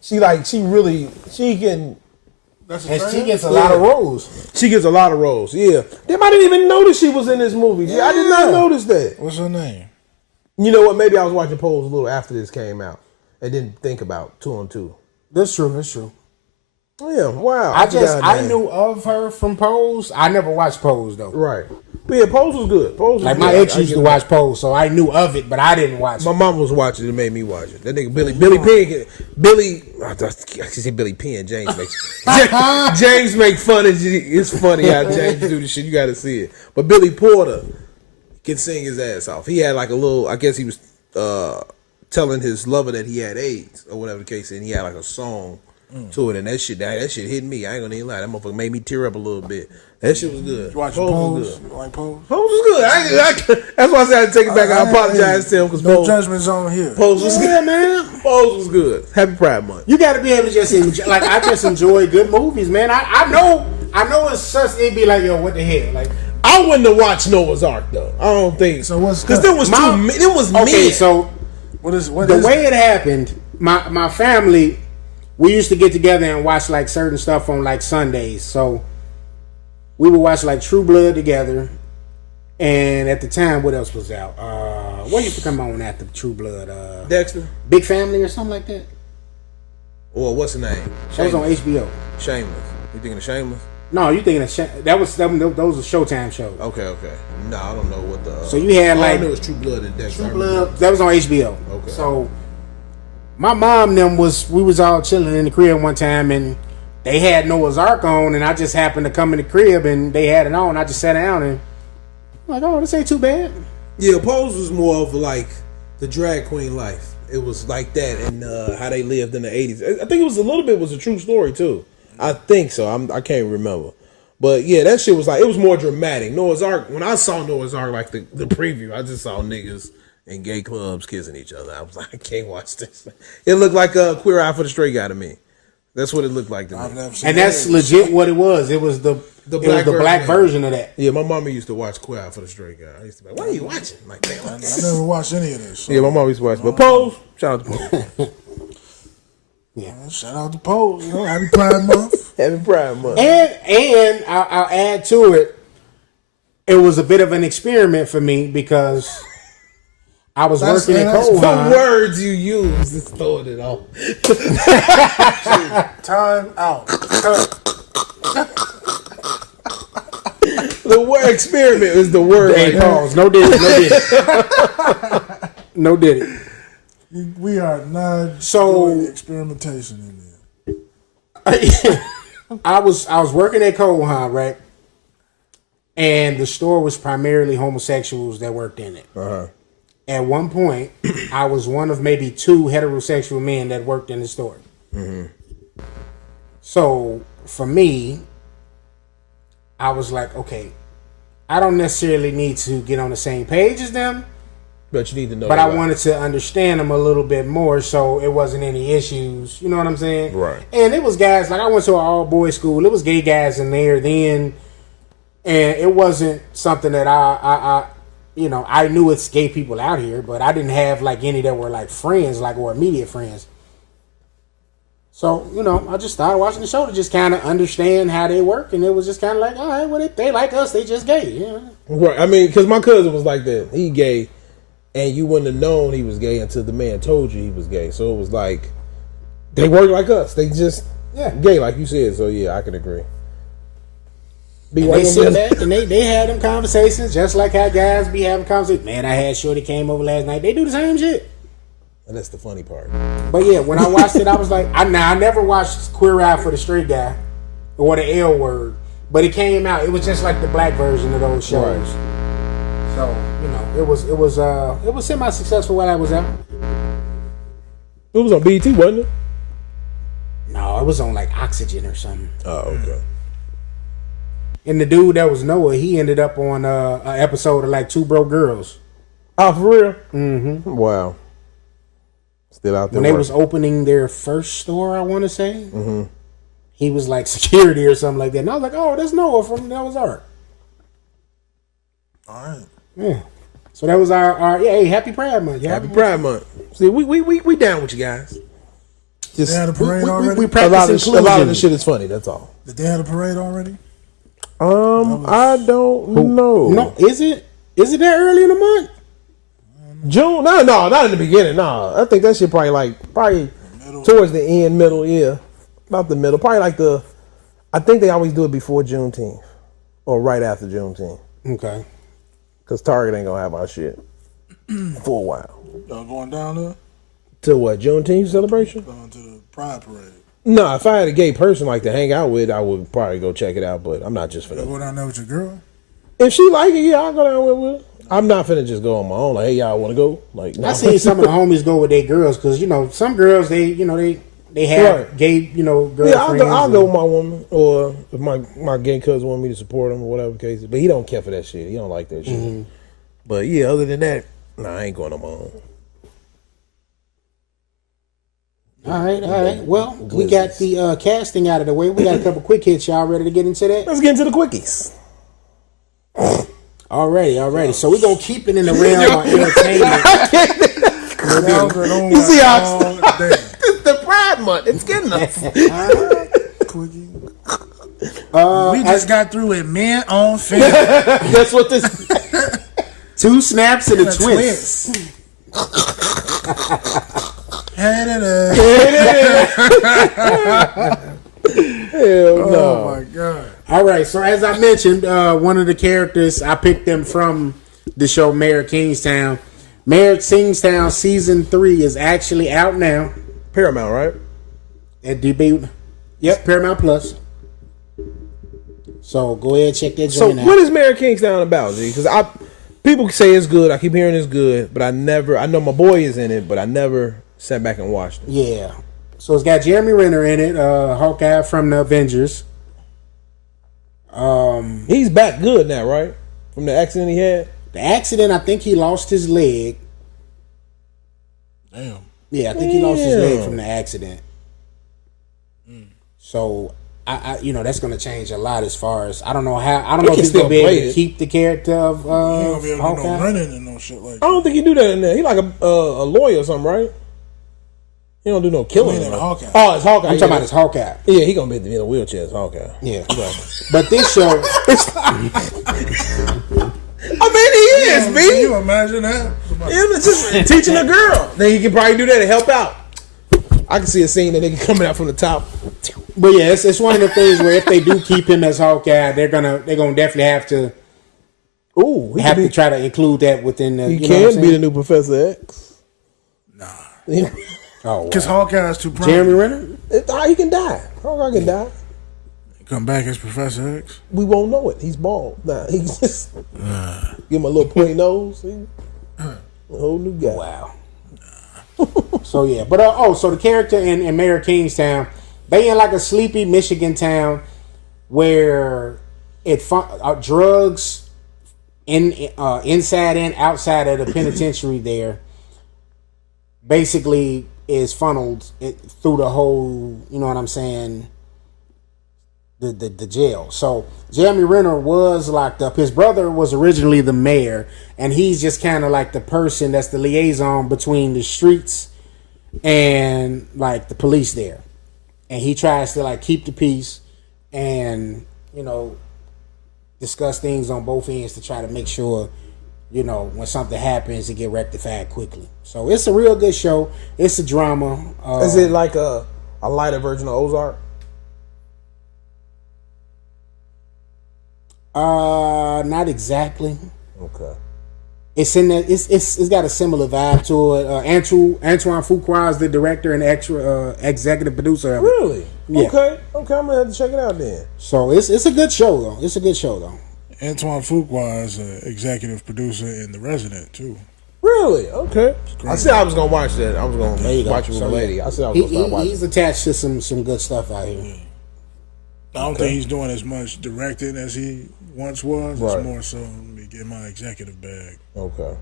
She can That's a And she trans? gets a lot of roles. She gets a lot of roles, yeah. Damn, I didn't even notice she was in this movie. G. I did not notice that. What's her name? You know what? Maybe I was watching Pose a little after this came out and didn't think about 2 on 2. That's true. Oh, yeah, wow. I forgot her name. knew of her from Pose. I never watched Pose though. Right. But yeah, Pose was good. Pose was Like good. my ex I used get to it. watch Pose, so I knew of it, but I didn't watch My it. mom was watching it and made me watch it. That nigga Billy Penn, I say Billy Penn, James makes James make fun of it. It's funny how James do this shit. You gotta see it. But Billy Porter can sing his ass off. He had like a little, I guess he was telling his lover that he had AIDS or whatever the case, and he had like a song to it, and that shit hit me. I ain't gonna even lie, that motherfucker made me tear up a little bit. That shit was good. You watch Pose? You like Pose? Pose was good. that's why I said I had to take it back. I apologize to him because no judgment zone here. Pose was good, man. Pose was good. Happy Pride Month. You got to be able to just enjoy, like I just enjoy good movies, man. I know it's such. It'd be like, yo, what the hell, like. I wouldn't have watched Noah's Ark though. I don't think so. What's because there was okay, so what is the way it happened? My family, we used to get together and watch like certain stuff on like Sundays. So we would watch like True Blood together, and at the time, what else was out? What used to come on after True Blood? Dexter, Big Family, or something like that. Or what's the name? That was on HBO. Shameless. You thinking of Shameless? No, you thinking of those were Showtime shows. Okay. No, I don't know what the. So you had like I know it was True Blood and Dexter. True Blood. That was on HBO. Okay. So my mom and them we was all chilling in the crib one time, and they had Noah's Ark on, and I just happened to come in the crib and they had it on. I just sat down and I'm like, oh, this ain't too bad. Yeah, Pose was more of like the drag queen life. It was like that, and how they lived in the 80s. I think it was a true story too. I think so. I can't remember. But yeah, that shit was like, it was more dramatic. Noah's Ark, when I saw Noah's Ark, like the preview, I just saw niggas in gay clubs kissing each other. I was like, I can't watch this. It looked like a Queer Eye for the Straight Guy to me. That's what it looked like to me. And that's legit what it was. It was the black version of that. Yeah, my mama used to watch Queer Eye for the Straight Guy. I used to be like, what are you watching? I'm like, damn, I never watched any of this. So. Yeah, my mom used to watch. But Pose, shout out to Pose. Yeah, shout out to Pose. Happy Pride Month. Happy Pride Month. And I'll add to it. It was a bit of an experiment for me because I was working at Cold The words you use is throwing it off. Time out. The word experiment is the word. Hey, pause. No did it. No did it. We are not doing experimentation in there. I was working at Cold right? And the store was primarily homosexuals that worked in it. Uh-huh. At one point, I was one of maybe 2 heterosexual men that worked in the store. Mm-hmm. So for me, I was like, okay, I don't necessarily need to get on the same page as them. But you need to know. But I wanted to understand them a little bit more, so it wasn't any issues. You know what I'm saying? Right. And it was guys, like I went to an all-boys school. It was gay guys in there then. And it wasn't something that I knew it's gay people out here, but I didn't have like any that were like friends, like or immediate friends. So, I just started watching the show to just kind of understand how they work. And it was just kind of like, all right, well, they like us. They just gay. Yeah. Right. I mean, because my cousin was like that. He gay. And you wouldn't have known he was gay until the man told you he was gay. So it was like, they work like us. They just gay, like you said. So yeah, I can agree. They sit back and they had them conversations just like how guys be having conversations. Man, I had Shorty came over last night. They do the same shit. And that's the funny part. But yeah, when I watched it, I was like, I never watched Queer Eye for the Straight Guy or the L Word. But it came out. It was just like the black version of those shows. Right. So, it was semi-successful while I was out. It was on BET, wasn't it? No, it was on like Oxygen or something. Oh, okay. And the dude that was Noah, he ended up on an episode of like Two Broke Girls. Oh, for real? Mm-hmm. Wow. Still out there. When they was opening their first store, I want to say, he was like security or something like that. And I was like, oh, that's Noah from Noah's Ark. All right. Yeah. So that was our hey, Happy Pride Month. Yeah, Happy Pride Month. See, we down with you guys. Just they had a parade already? We practice a lot of the shit is funny, that's all. Did they have a parade already? I don't know. No, is it that early in the month? June? No, not in the beginning. No, I think that shit probably towards the end, middle, yeah. About the middle. Probably I think they always do it before Juneteenth. Or right after Juneteenth. Okay. Because Target ain't going to have our shit for a while. Y'all going down there? To what, Juneteenth celebration? Going to the Pride Parade. No, if I had a gay person like to hang out with, I would probably go check it out, but I'm not just for that. You go down there with your girl? If she like it, yeah, I'll go down with her. I'm not finna just go on my own. Like, hey, y'all want to go? Like, no. I seen some of the homies go with their girls because some girls they have Right. gay girlfriends. Yeah, I'll go with my woman, or if my gay cousin want me to support him or whatever the case is. But he don't care for that shit. He don't like that shit. Mm-hmm. But yeah, other than that, I ain't going on my own. All right. Well, we got the casting out of the way. We got a couple quick hits. Y'all ready to get into that? Let's get into the quickies. Alrighty. So we're going to keep it in the realm of entertainment. You see how it's the Pride Month. It's getting us. We just got through with men on film. That's what this. 2 snaps and a twist. Hell no. Oh my god. All right, so as I mentioned, one of the characters, I picked them from the show Mayor of Kingstown. Mayor of Kingstown season 3 is actually out now. Paramount, right? At DB. Yep, Paramount Plus. So go ahead and check that So joint out. what is Mayor of Kingstown about, G? Because people say it's good. I keep hearing it's good, but I know my boy is in it, but I never sat back and watched it. Yeah. So it's got Jeremy Renner in it, Hawkeye from the Avengers. He's back good now, right? From the accident he had? The accident, I think he lost his leg. Damn. Yeah, I think he lost his leg from the accident. So I that's going to change a lot as far as I don't know if he's going to be able to keep the character of He ain't gonna be able to do Hawkeye. no running and no shit like I that. don't think he do that in there. He like a lawyer or something, right? He don't do no killing. I mean, Hawkeye. Oh, it's Hawkeye. I'm talking about his Hawkeye. Yeah, he gonna be in a wheelchair as Hawkeye. Yeah. But this show, I mean, he is, Can me. you imagine that? Yeah, but just teaching a girl. Then he can probably do that to help out. I can see a scene that nigga coming out from the top. but yeah, it's one of the things where if they do keep him as Hawkeye, they're gonna definitely have to Ooh, he try to include that within the. He you know what I'm can be the saying? new Professor X. Nah. Oh, Because wow. Hawkeye is too prominent. Jeremy Renner. He can die. Hawkeye can die. Come back as Professor X. We won't know it. He's bald. Nah, he's just give him a little pointy nose. A whole new guy. Wow. So yeah, but so the character in Mayor of Kingstown, they in like a sleepy Michigan town where drugs inside and outside of the penitentiary there basically is funneled through the whole, you know what I'm saying, the jail. So Jeremy Renner was locked up. His brother was originally the mayor, and he's just kind of like the person that's the liaison between the streets and like the police there. And he tries to like keep the peace and, discuss things on both ends to try to make sure, when something happens, it get rectified quickly. So it's a real good show. It's a drama. Is it like a lighter version of Ozark? Not exactly. Okay. It's in that. It's got a similar vibe to it. Antoine Fuqua is the director and executive producer of it. Really? Yeah. Okay. I'm gonna have to check it out then. So it's a good show though. Antoine Fuqua is an executive producer in The Resident too. Really? Okay. I said I was gonna watch that. I was gonna watch it with So, a lady. yeah. I said I was gonna start watching. He's attached to some good stuff out here. I don't think he's doing as much directing as he once was. Right. It's more so let me get my executive bag. Okay.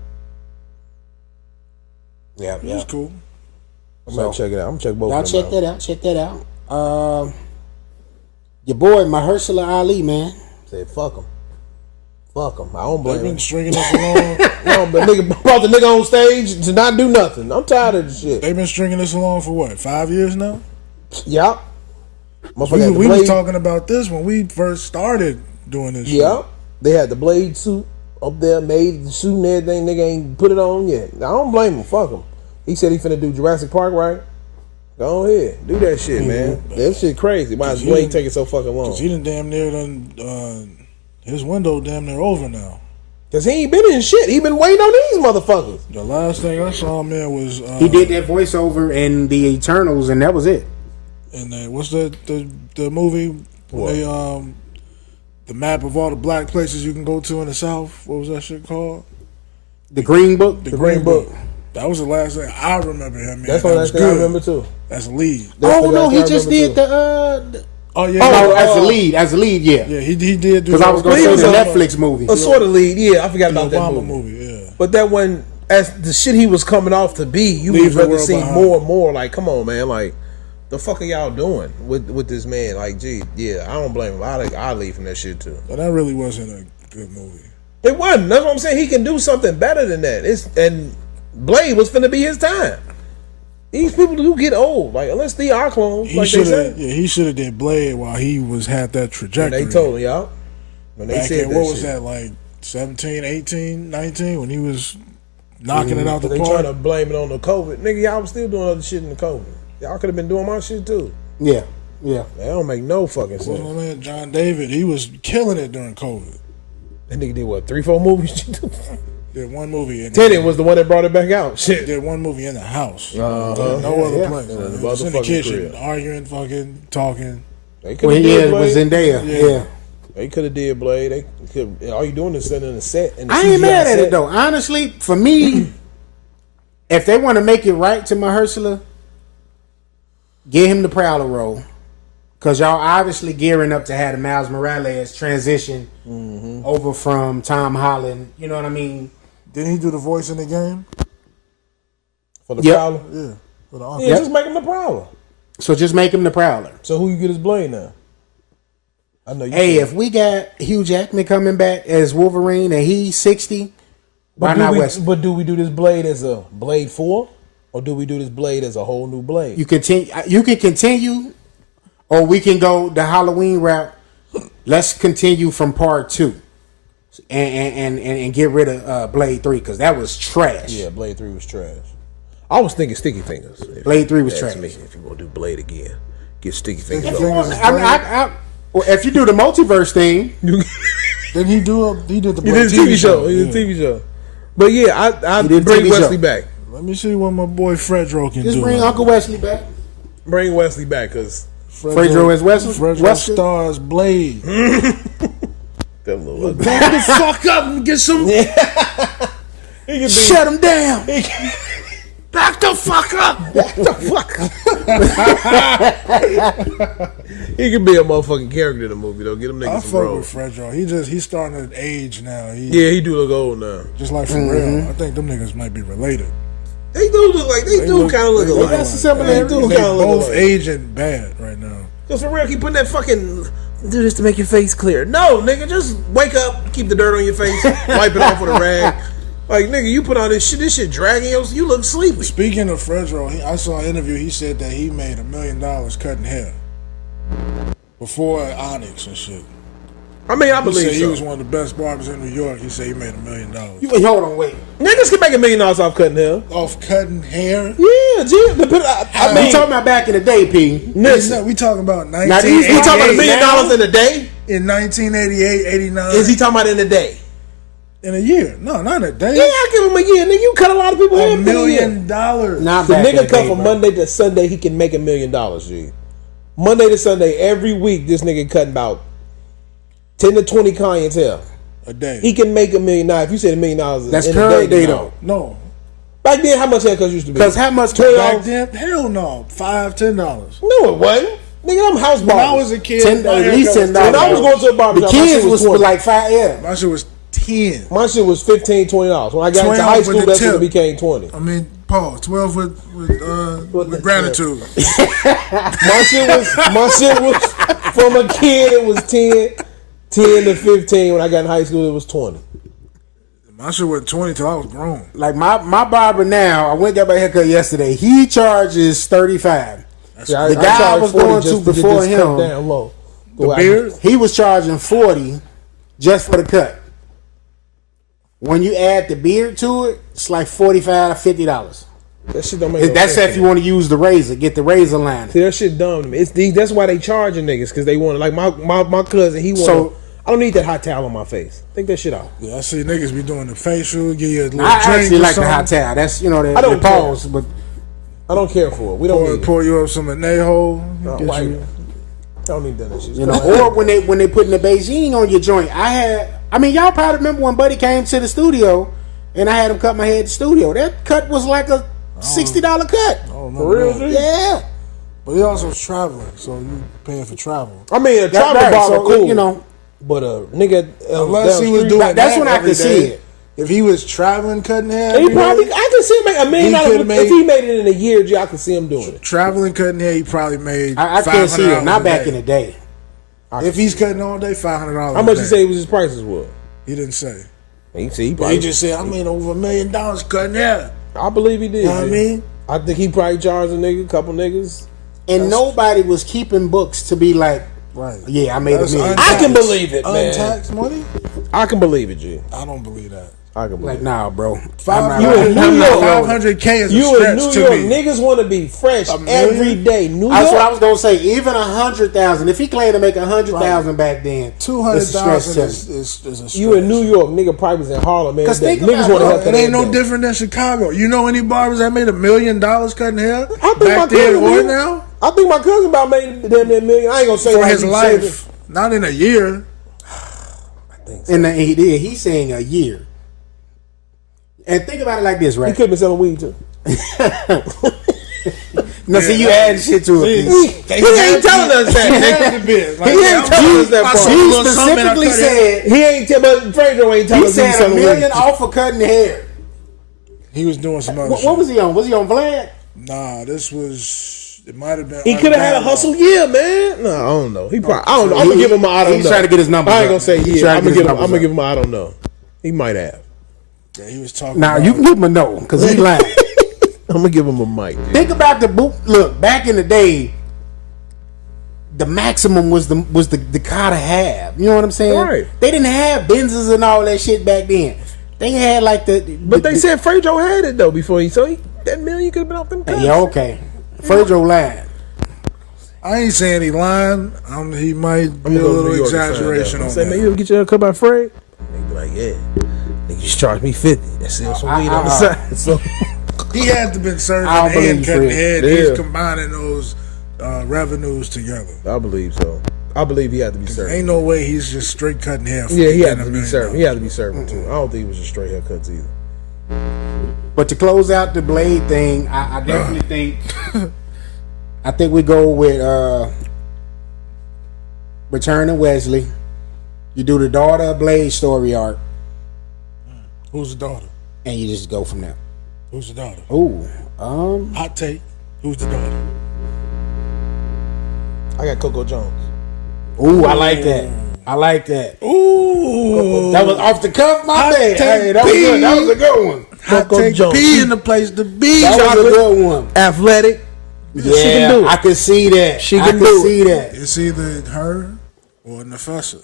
Yeah, It's cool. I'm gonna check it out. I'm gonna check both Y'all of them check that out. Check that out. Your boy Mahershala Ali, man. Say fuck him. Fuck him. I don't They've blame been him. stringing this along. No, but nigga brought the nigga on stage to not do nothing. I'm tired of the shit. They've been stringing this along for what, 5 years now? Yep. We was talking about this when we first started doing this. Yep. They had the Blade suit up there, made the suit and everything. Nigga ain't put it on yet. I don't blame him. Fuck him. He said he finna do Jurassic Park, right? Go ahead. Do that shit, man. That shit crazy. Why is Blade taking so fucking long? Cause he done damn near his window damn near over now. Cause he ain't been in shit. He been waiting on these motherfuckers. The last thing I saw him in was He did that voiceover in the Eternals, and that was it. and what's the movie? What? They the map of all the black places you can go to in the South. What was that shit called? The Green Book. The Green Book. That was the last thing I remember him in. That's the last thing I remember too. That's a lead. Oh no, he just did the. Oh yeah. Oh, as the lead, yeah. Yeah, he did. Because I was going to say the Netflix movie. A sort of lead, yeah. I forgot about that Obama movie. Yeah. But that one, as the shit he was coming off to be, you would rather see more and more. Like, come on, man. Like, the fuck are y'all doing with this man? Like, gee, yeah, I don't blame him. I leave from that shit too. But that really wasn't a good movie. It wasn't. That's what I'm saying. He can do something better than that. And Blade was finna be his time. These people do get old. Like, unless they are clones, like they say. Yeah, he should have did Blade while he had that trajectory. And they told him, y'all. When they said what was that, like 17, 18, 19, when he was knocking it out the park? They trying to blame it on the COVID. Nigga, y'all was still doing other shit in the COVID. Y'all could have been doing my shit too. Yeah. That don't make no fucking sense. My man John David, he was killing it during COVID. That nigga did what, 3-4 movies? Did one movie in Tenet was the one that brought it back out. Shit. Did one movie in the house. No other place. Yeah, It was in the kitchen, crib. arguing, fucking, talking. They could have did it was Blade. Zendaya. Yeah. They could have did Blade. They could. All you doing is sitting in the set. And the I ain't CGI mad at set. it though. Honestly, for me, if they want to make it right to Mahershala, give him the Prowler role. Because y'all obviously gearing up to have the Miles Morales transition over from Tom Holland. You know what I mean? Didn't he do the voice in the game? For the Yep. Prowler? Yeah. For the Yeah, just make him the Prowler. So just make him the Prowler. So who you get his Blade now? I know you. Hey, if we got Hugh Jackman coming back as Wolverine and he's 60, why not Wesley? But do we do this Blade as a Blade 4? Or do we do this Blade as a whole new Blade? You can continue, or we can go the Halloween route. Let's continue from part 2, and get rid of Blade 3 because that was trash. Yeah, Blade 3 was trash. I was thinking Sticky Fingers. Blade 3 was Ask trash. me if you want to do Blade again, get Sticky Fingers. If you do the multiverse thing, Didn't he do he did the He did a TV show. He did a TV show. But yeah, I did a bring TV Wesley show. back. Let me see what my boy Fredro can just do. bring Uncle Wesley back. Bring Wesley back because Fredro as Wesley. Fredro stars Blade. that little. Back the fuck up and get some. He could be, Shut him down. Back the fuck up. he could be a motherfucking character in the movie though. Get him I niggas some fuck roles. with Fredro. He's starting to age now. Yeah, he do look old now. Just like for real. I think them niggas might be related. They do look like they do kind of look they alike. got some similarities. They do They kind of look both alike. aging bad right now. Cause for real, keep putting that fucking do this to make your face clear. No, nigga, just wake up, keep the dirt on your face, wipe it off with a rag. Like nigga, you put on this shit dragging you look sleepy. Speaking of Fredro, I saw an interview. He said that he made $1 million cutting hair before Onyx and shit. I mean, I He believe said he so. was one of the best barbers in New York. He said he made $1 million Hold on, wait. Niggas can make $1 million off cutting hair. off cutting hair. Yeah, G. I mean, We talking about back in the day, P. listen, We talking about Now these- he talking about $1 Hey, million now- in a day. in 1988, 89. Is he talking about in a day? in a year? No, not in a day. Yeah, I give him a year, nigga. You cut a lot of people hair $1 for a year. million. Not The back in nigga cut day, from bro. Monday to Sunday, he can make $1 million, G. Monday to Sunday, every week, this nigga cutting about 10 to 20 clients hair. A day. He can make $1 million. Now, if you said $1 million, That's in current a day, day, no. though. No. Back then, how much haircuts used to be? Because how much? Back then, hell no. $5, $10. No, it wasn't. Nigga, I'm house When I barbers. was a kid, my At least haircut $10. When I was going to a barber The shop, my kids shit was 20. like 5. Yeah. my shit was 10. My shit was $15, $20. When I got into 12 high with school, the that's when tip. it became 20. I mean, Paul, 12 with the gratitude. My shit was from a kid. It was 10 to 15. When I got in high school, it was 20. My shit was 20 till I was grown. Like my barber now, I went got my haircut yesterday. He charges $35. Yeah, The guy I charged was 40 going just to before just him, cut down low. The beard? He was charging $40 just for the cut. When you add the beard to it, it's like $45 to $50. That shit don't make no That's sense if to you me. want to use the razor, get the razor line. See, that shit dumb to me. That's why they charging niggas, because they want to. Like my cousin, he want So- I don't need that hot towel on my face. Take that shit out. Yeah, I see niggas be doing the facial, give you a little I drink actually or like the something, hot towel. That's the I don't pause, but I don't care for it. We don't need it. pour you up some anejo. No, get why- you- I don't need that shit. you know, or when they putting the Beijing on your joint. I mean, y'all probably remember when Buddy came to the studio. and I had him cut my hair at the studio. That cut was like a $60 cut. For real, G? Yeah. But he also was traveling, so you paying for travel. I mean, a travel right, barber, so, cool. you know. But nigga, Unless down he was street, doing That's that when I every could see day. it. If he was traveling cutting hair, he every probably, day, I can see him make $1 million. could've If he made it in a year, G, I can see him doing it. traveling cutting hair, he probably made. I can't see it. $500 Not a back day. in the day. If he's cutting all day, $500. How much he say was his prices were? He didn't say. He But he just said, I made over $1 million cutting hair. I believe he did. You know what I mean? I think he probably charged a couple niggas. And nobody was keeping books to be like, Right. yeah, I made That's $1 million. I can believe it, man. Untaxed money? I can believe it, G. I don't believe that. I can believe Like, nah, bro. You in New York, 500K is a You in stretch New to York, me. niggas want to be fresh $1 million? every day. New That's what I York, was gonna say. Even 100,000. If he claimed to make 100,000 back then, it's a stretch to 200,000 me. is a stretch. you in New York, nigga probably was in Harlem, man. 'Cause think Niggas about want to it, help It that ain't no every day. different than Chicago. You know any barbers that made $1 million cutting hair I think my back then cousin or did. now I think my cousin about made damn near $1 million. I ain't gonna say for like his he life, not in a year. And he did. He's saying a year. And think about it like this, He right? could have been selling weed too. Now, see, you adding shit to it. He ain't telling us that. nigga. He ain't telling us that part. He specifically said He ain't but Fredo ain't telling he us said he's $1 selling million weed. off for cutting hair. He was doing some other What shit. was he on? Was he on Vlad? Nah, this was. It might have been. He could have had a hustle year, man. No, I don't know. He probably. I don't know. I'm gonna give him a I don't know. He's trying to get his numbers I ain't up. gonna say He's yeah. trying I'm to gonna get his give him. I'm numbers gonna up. give him a I don't know. He might have. Yeah, he was talking. Now about, you can give him a no because he lying. I'm gonna give him a mic. Think about the boot. Look, back in the day, the maximum was the car to have. You know what I'm saying? Right. They didn't have Benzes and all that shit back then. They had like But they said Fredo had it though before he. So that $1 million could have been off them. Cuts. yeah, okay. Fredo lying. I ain't saying he lying. He might be a little exaggeration on Say, man, that. you ever get your hair cut by Fred? They be like, yeah. Nigga just charged me $50. That's still some weed on the side. So He had to been serving I don't believe and you, cutting Fred. head. Yeah. He's combining those revenues together. I believe so. I believe he had to be served. Ain't no way he's just straight cutting hair. For Yeah, he had getting to $1 be million. serving. He had to be serving too. I don't think it was just straight haircuts either. But to close out the Blade thing, I definitely think I think we go with Return of Wesley. You do the daughter of Blade story arc, Who's the daughter? and you just go from there. Who's the daughter? Ooh, Hot take. Who's the daughter? I got Coco Jones. ooh, I like that. I like that. Ooh, That was off the cuff, my Hot bad. take Hey, that was B. good. That was a good one. hot Coco take Jones. B in the place to be. That was a good one. Athletic. Yeah, She can do it. I can see that. She I can can do see that. It's either her or Nefessa.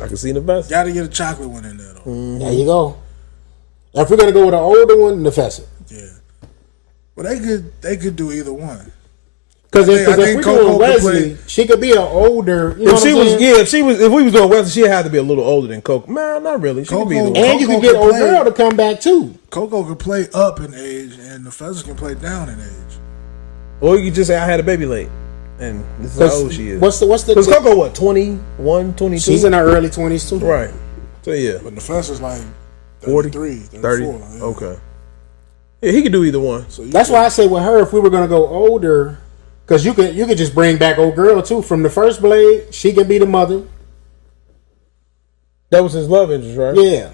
I can see in the best. Got to get a chocolate one in there though. There you go. If we're gonna go with an older one, Nefessa. Yeah. Well, they could do either one. Because I if think we're Coco doing could Wesley, play- she could be an older. You know If she what I'm was, saying? if we was doing Wesley, she'd have to be a little older than Coco. Man, not really. She could be Coco- the one. And you Coco can get could old play. girl to come back too. Coco can play up in age, and Nefessa can play down in age. Or you could just say I had a baby late, and this is how old she is. What's the Because Coco, what, 21, 22? She's in her early 20s too. Right. So yeah, But Nefessa's like 40, 33, 30. 34. Yeah. Okay. Yeah, he could do either one. So you That's could- why I say with her, if we were gonna go older, because you could just bring back old girl too from the first Blade. She can be the mother. That was his love interest, right? Yeah,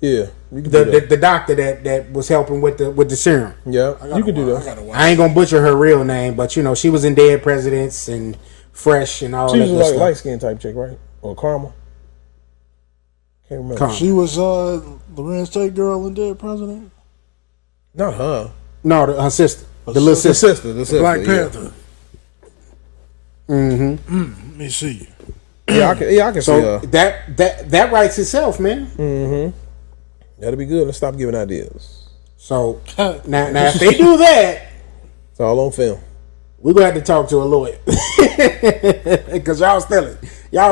Yeah. You can do that. the doctor that was helping with the serum. Yeah, you can do I that. gotta watch. I ain't gonna butcher her real name, but you know she was in Dead Presidents and Fresh and all She that was good like a stuff. light skinned type chick, right? Or Karma. Can't remember. Karma. She was Lorenz Tate girl in Dead President. Not her. No, her sister, the little sister. The sister. Black yeah. Panther. Let me see. Yeah, I can see So her. that writes itself, man. That'll be good. Let's stop giving ideas. So now if they do that, It's all on film. we're gonna have to talk to a lawyer because y'all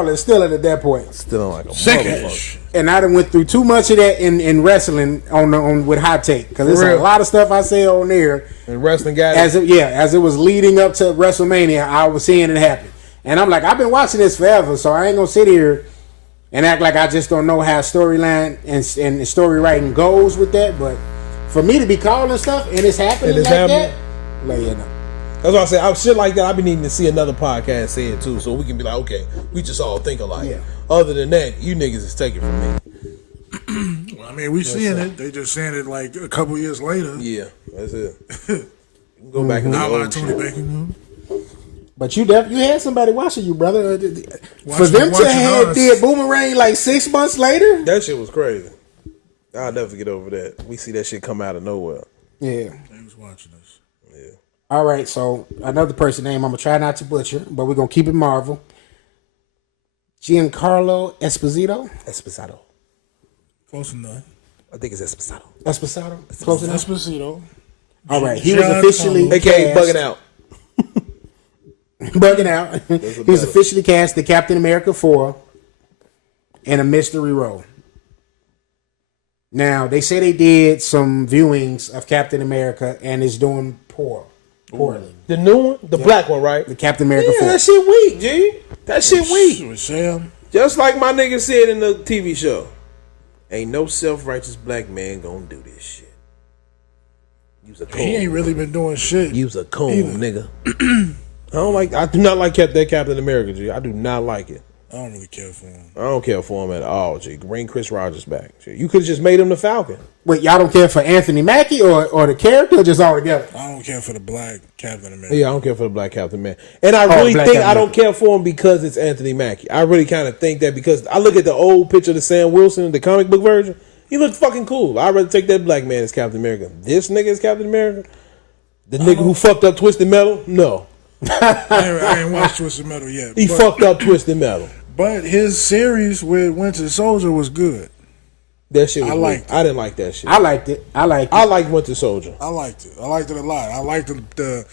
are stealing at that point. Still on like a Sickish. motherfucker. And I done went through too much of that in wrestling on with Hot Take because there's a real. lot of stuff I say on there. And wrestling guy. As it was leading up to WrestleMania, I was seeing it happen, and I'm like, I've been watching this forever, so I ain't gonna sit here and act like I just don't know how storyline and story writing goes with that. But for me to be calling stuff and it's happening that, like, you know. That's why I say shit like that. I've been needing to see another podcast say it too, so we can be like, okay, we just all think alike. Yeah. Other than that, you niggas is taking from me. Well, I mean, we seeing it. They just saying it like a couple years later. Yeah, that's it. Go back and not like Tony Bacon. But you had somebody watching you, brother. For them to have did Boomerang like 6 months later, that shit was crazy. I'll never get over that. We see that shit come out of nowhere. Yeah, they was watching us. Yeah. All right, so another person name I'm gonna try not to butcher, but we're gonna keep it Marvel. Giancarlo Esposito. Close enough. I think it's Esposito. Close enough. Esposito. All right, he was officially AKA bugging out. Bugging out. He was officially cast the Captain America 4 in a mystery role. Now, they say they did some viewings of Captain America and is doing poorly. The new one? The black one, right? The Captain America 4. That shit weak, G. That shit weak. With Sam. Just like my nigga said in the TV show. Ain't no self-righteous black man gonna do this shit. Use a coon. He ain't really been doing shit. Use a coon, nigga. I do not like that Captain America, G. I do not like it. I don't really care for him. I don't care for him at all, G. Bring Chris Rogers back, G. You could have just made him the Falcon. Wait, y'all don't care for Anthony Mackie or the character, or just all together? I don't care for the black Captain America. Yeah, I don't care for the black Captain Man. And I really think I don't care for him because it's Anthony Mackie. I really kind of think that because I look at the old picture of the Sam Wilson, the comic book version, he looked fucking cool. I'd rather take that black man as Captain America. This nigga is Captain America? The nigga who fucked up Twisted Metal? No. I ain't watched Twisted Metal yet. He fucked up Twisted Metal. But his series with Winter Soldier was good. That shit was I liked it. I didn't like that shit. I liked it. I liked Winter Soldier. I liked it. I liked it a lot. I liked the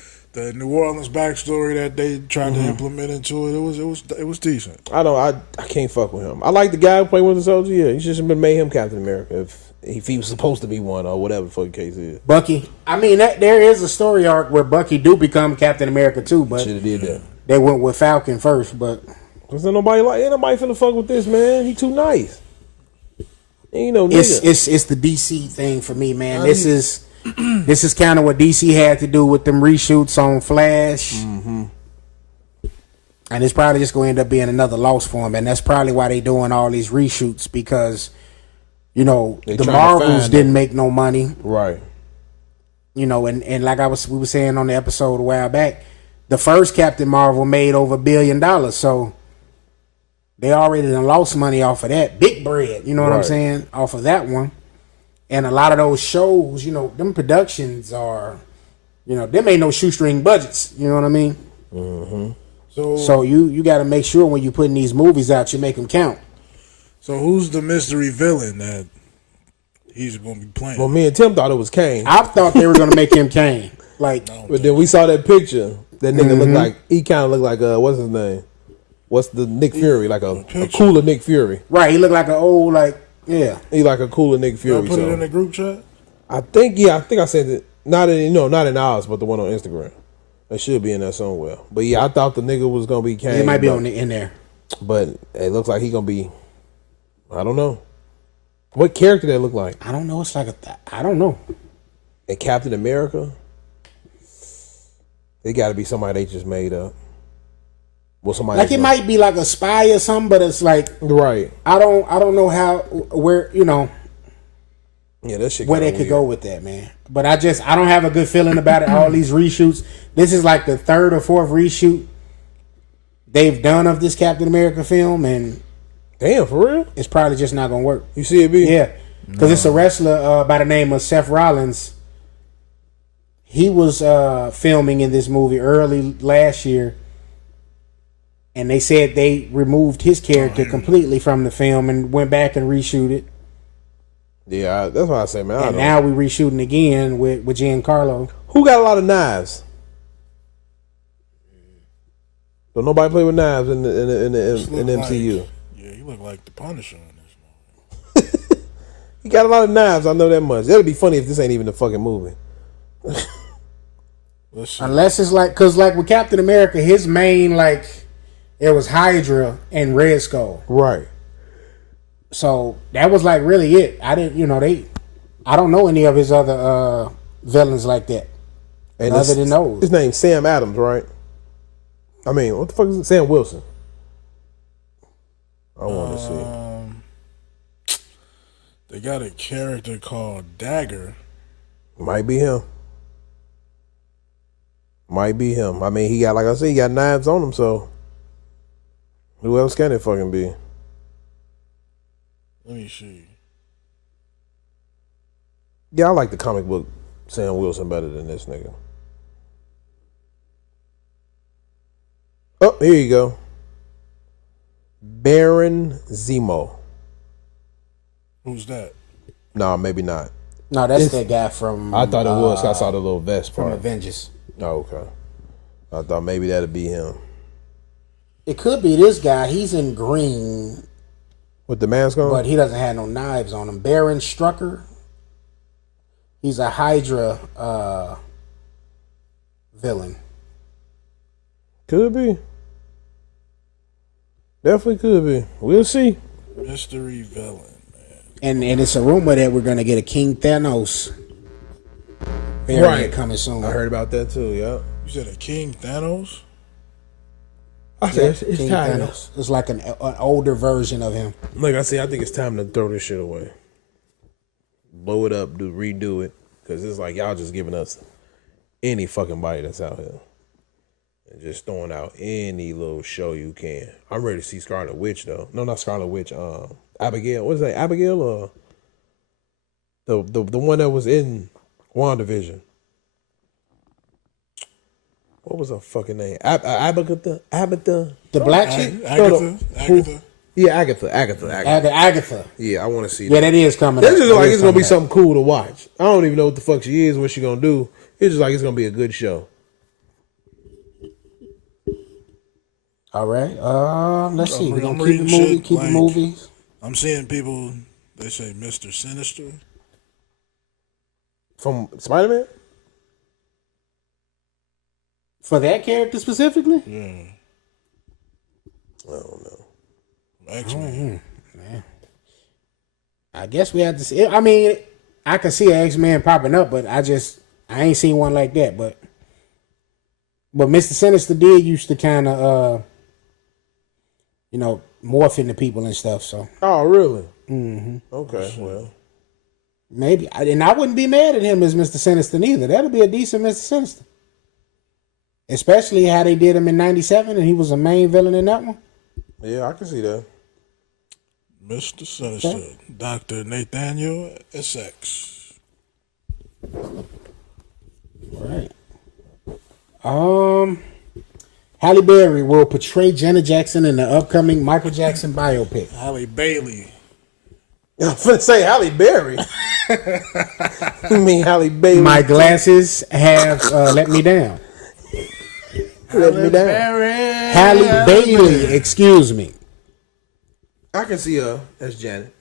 New Orleans backstory that they tried to implement into it. It was decent. I can't fuck with him. I like the guy who played Winter Soldier. Yeah, he should have been made him Captain America if he was supposed to be one or whatever the fucking case is. Bucky. I mean, there is a story arc where Bucky do become Captain America too, but should have did that. They went with Falcon first, but cause ain't nobody finna fuck with this man. He too nice. Ain't no nigga. It's the DC thing for me, man. This is kind of what DC had to do with them reshoots on Flash. Mm-hmm. And it's probably just going to end up being another loss for them. And that's probably why they doing all these reshoots because, the Marvels didn't make no money. Right. And like we were saying on the episode a while back, the first Captain Marvel made over $1 billion. So they already done lost money off of that. Big bread, you know what I'm saying? Off of that one. And a lot of those shows, them productions are, them ain't no shoestring budgets. You know what I mean? Mm-hmm. So you got to make sure when you're putting these movies out, you make them count. So who's the mystery villain that he's going to be playing? Well, me and Tim thought it was Kane. I thought they were going to make him Kane. But then we saw that picture. That nigga looked like, he kind of looked like, what's his name? What's the Nick Fury? Like a cooler Nick Fury. Right, he looked like an old, yeah. He like a cooler Nick Fury. I put it in the group chat? I think I said it. Not in ours, but the one on Instagram. It should be in there somewhere. But yeah, I thought the nigga was going to be Kane. It might be in there. But it looks like he going to be, I don't know. What character that look like? I don't know. It's like I don't know. And Captain America? It got to be somebody they just made up. Well, somebody it might be like a spy or something, but it's like right. I don't know where yeah, that shit where they could go with that, man. But I don't have a good feeling about it. All these reshoots. This is like the third or fourth reshoot they've done of this Captain America film, and damn, for real, it's probably just not gonna work. You see it, B? Yeah, because it's a wrestler by the name of Seth Rollins. He was filming in this movie early last year, and they said they removed his character completely from the film and went back and reshoot it. Yeah, that's what I say, man. And now we reshooting again with Giancarlo. Who got a lot of knives? Don't nobody play with knives in the MCU. Yeah, you look like the Punisher in this movie. He got a lot of knives. I know that much. That'd be funny if this ain't even a fucking movie. Unless it's because with Captain America, his main it was Hydra and Red Skull. Right. So that was like really it. I didn't, I don't know any of his other villains like that. And other than those. His name's Sam Adams, right? I mean, what the fuck is it? Sam Wilson. I want to see. They got a character called Dagger. Might be him. Might be him. I mean, he got, like I said, he got knives on him, so who else can it fucking be? Let me see. Yeah, I like the comic book Sam Wilson better than this nigga. Oh, here you go. Baron Zemo. Who's that? No, maybe not. No, that's that guy from. I thought it was. I saw the little vest from part. Avengers. Oh, okay. I thought maybe that'd be him. It could be this guy. He's in green. With the mask on? But he doesn't have no knives on him. Baron Strucker. He's a Hydra villain. Could be. Definitely could be. We'll see. Mystery villain, man. And it's a rumor that we're gonna get a King Thanos variant coming soon. I heard about that too, yeah. You said a King Thanos? I said it's King time. Thanos. It's like an older version of him. Like I said, I think it's time to throw this shit away. Blow it up, redo it. Because it's like y'all just giving us any fucking body that's out here. And just throwing out any little show you can. I'm ready to see Scarlet Witch though. No, not Scarlet Witch. Abigail. What is that? Abigail or the one that was in WandaVision? What was her fucking name? Agatha? The black chick? Agatha. Yeah, Agatha. Agatha. Yeah, I want to see that. Yeah, that is coming. That's just like it's gonna be something cool to watch. I don't even know what the fuck she is, what she gonna do. It's just like it's gonna be a good show. All right. Let's see. We're I'm gonna keep the movie. Keep the movies. I'm seeing people. They say Mr. Sinister. From Spider-Man? For that character specifically? Yeah. I don't know. X-Men. Man. I guess we have to see. I mean, I can see an X-Man popping up, but I ain't seen one like that. But Mr. Sinister did used to kind of, morph into people and stuff. So. Oh, really? Mm-hmm. Okay, well. Maybe. And I wouldn't be mad at him as Mr. Sinister neither. That'll be a decent Mr. Sinister. Especially how they did him in 97 and he was a main villain in that one. Yeah, I can see that. Mr. Sinister. Okay. Dr. Nathaniel Essex. Right. Halle Berry will portray Janet Jackson in the upcoming Michael Jackson biopic. Halle Bailey. I'm finna say Halle Berry. You mean Halle Bailey? My glasses have let me down. Let me down. Halle Bailey, excuse me. I can see her as Janet.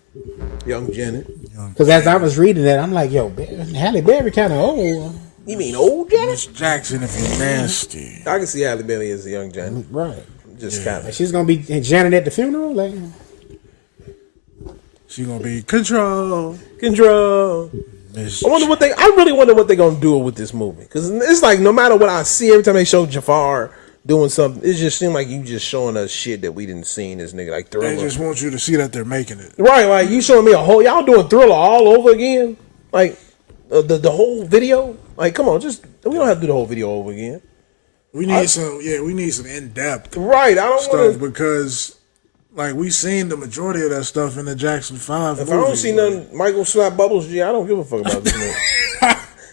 Young Janet. Because as I was reading that, I'm like, yo, Halle Berry kind of old. You mean old Janet? Miss Jackson, if you're nasty. I can see Halle Bailey as a young Janet. Right. Just kind of. She's going to be Janet at the funeral? Like, she's going to be control. I really wonder what they're going to do with this movie. Because it's like no matter what I see, every time they show Jafar doing something, it just seems like you just showing us shit that we didn't see in this nigga. Like Thriller. They just want you to see that they're making it. Right, like you showing me y'all doing Thriller all over again? Like the whole video? Like, come on, we don't have to do the whole video over again. We need some in-depth right, I don't stuff because like we seen the majority of that stuff in the Jackson 5 If movies. I don't see nothing Michael slap Bubbles, I don't give a fuck about this movie.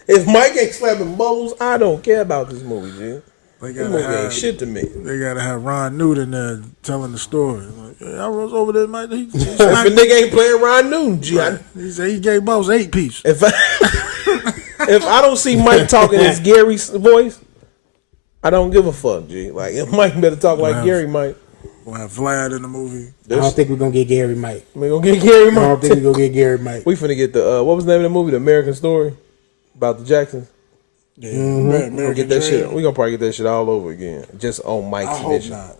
If Mike ain't slapping Bubbles, I don't care about this movie, G. This movie ain't shit to me. They gotta have Ron Newton there telling the story. Like, yeah, I was over there, Mike. If a nigga ain't playing Ron Newton, G. He said he gave Bubbles 8 piece. If I don't see Mike talking his Gary's voice, I don't give a fuck, G. Like, if Mike better talk like Gary Mike. We'll have Vlad in the movie. I don't think we're going to get Gary Mike. We gonna get Gary Mike? I don't think we're going to get Gary Mike. We finna get the, what was the name of the movie? The American Story? About the Jacksons? Yeah, American Get that shit. We gonna probably get that shit all over again. Just on Mike's mission. I hope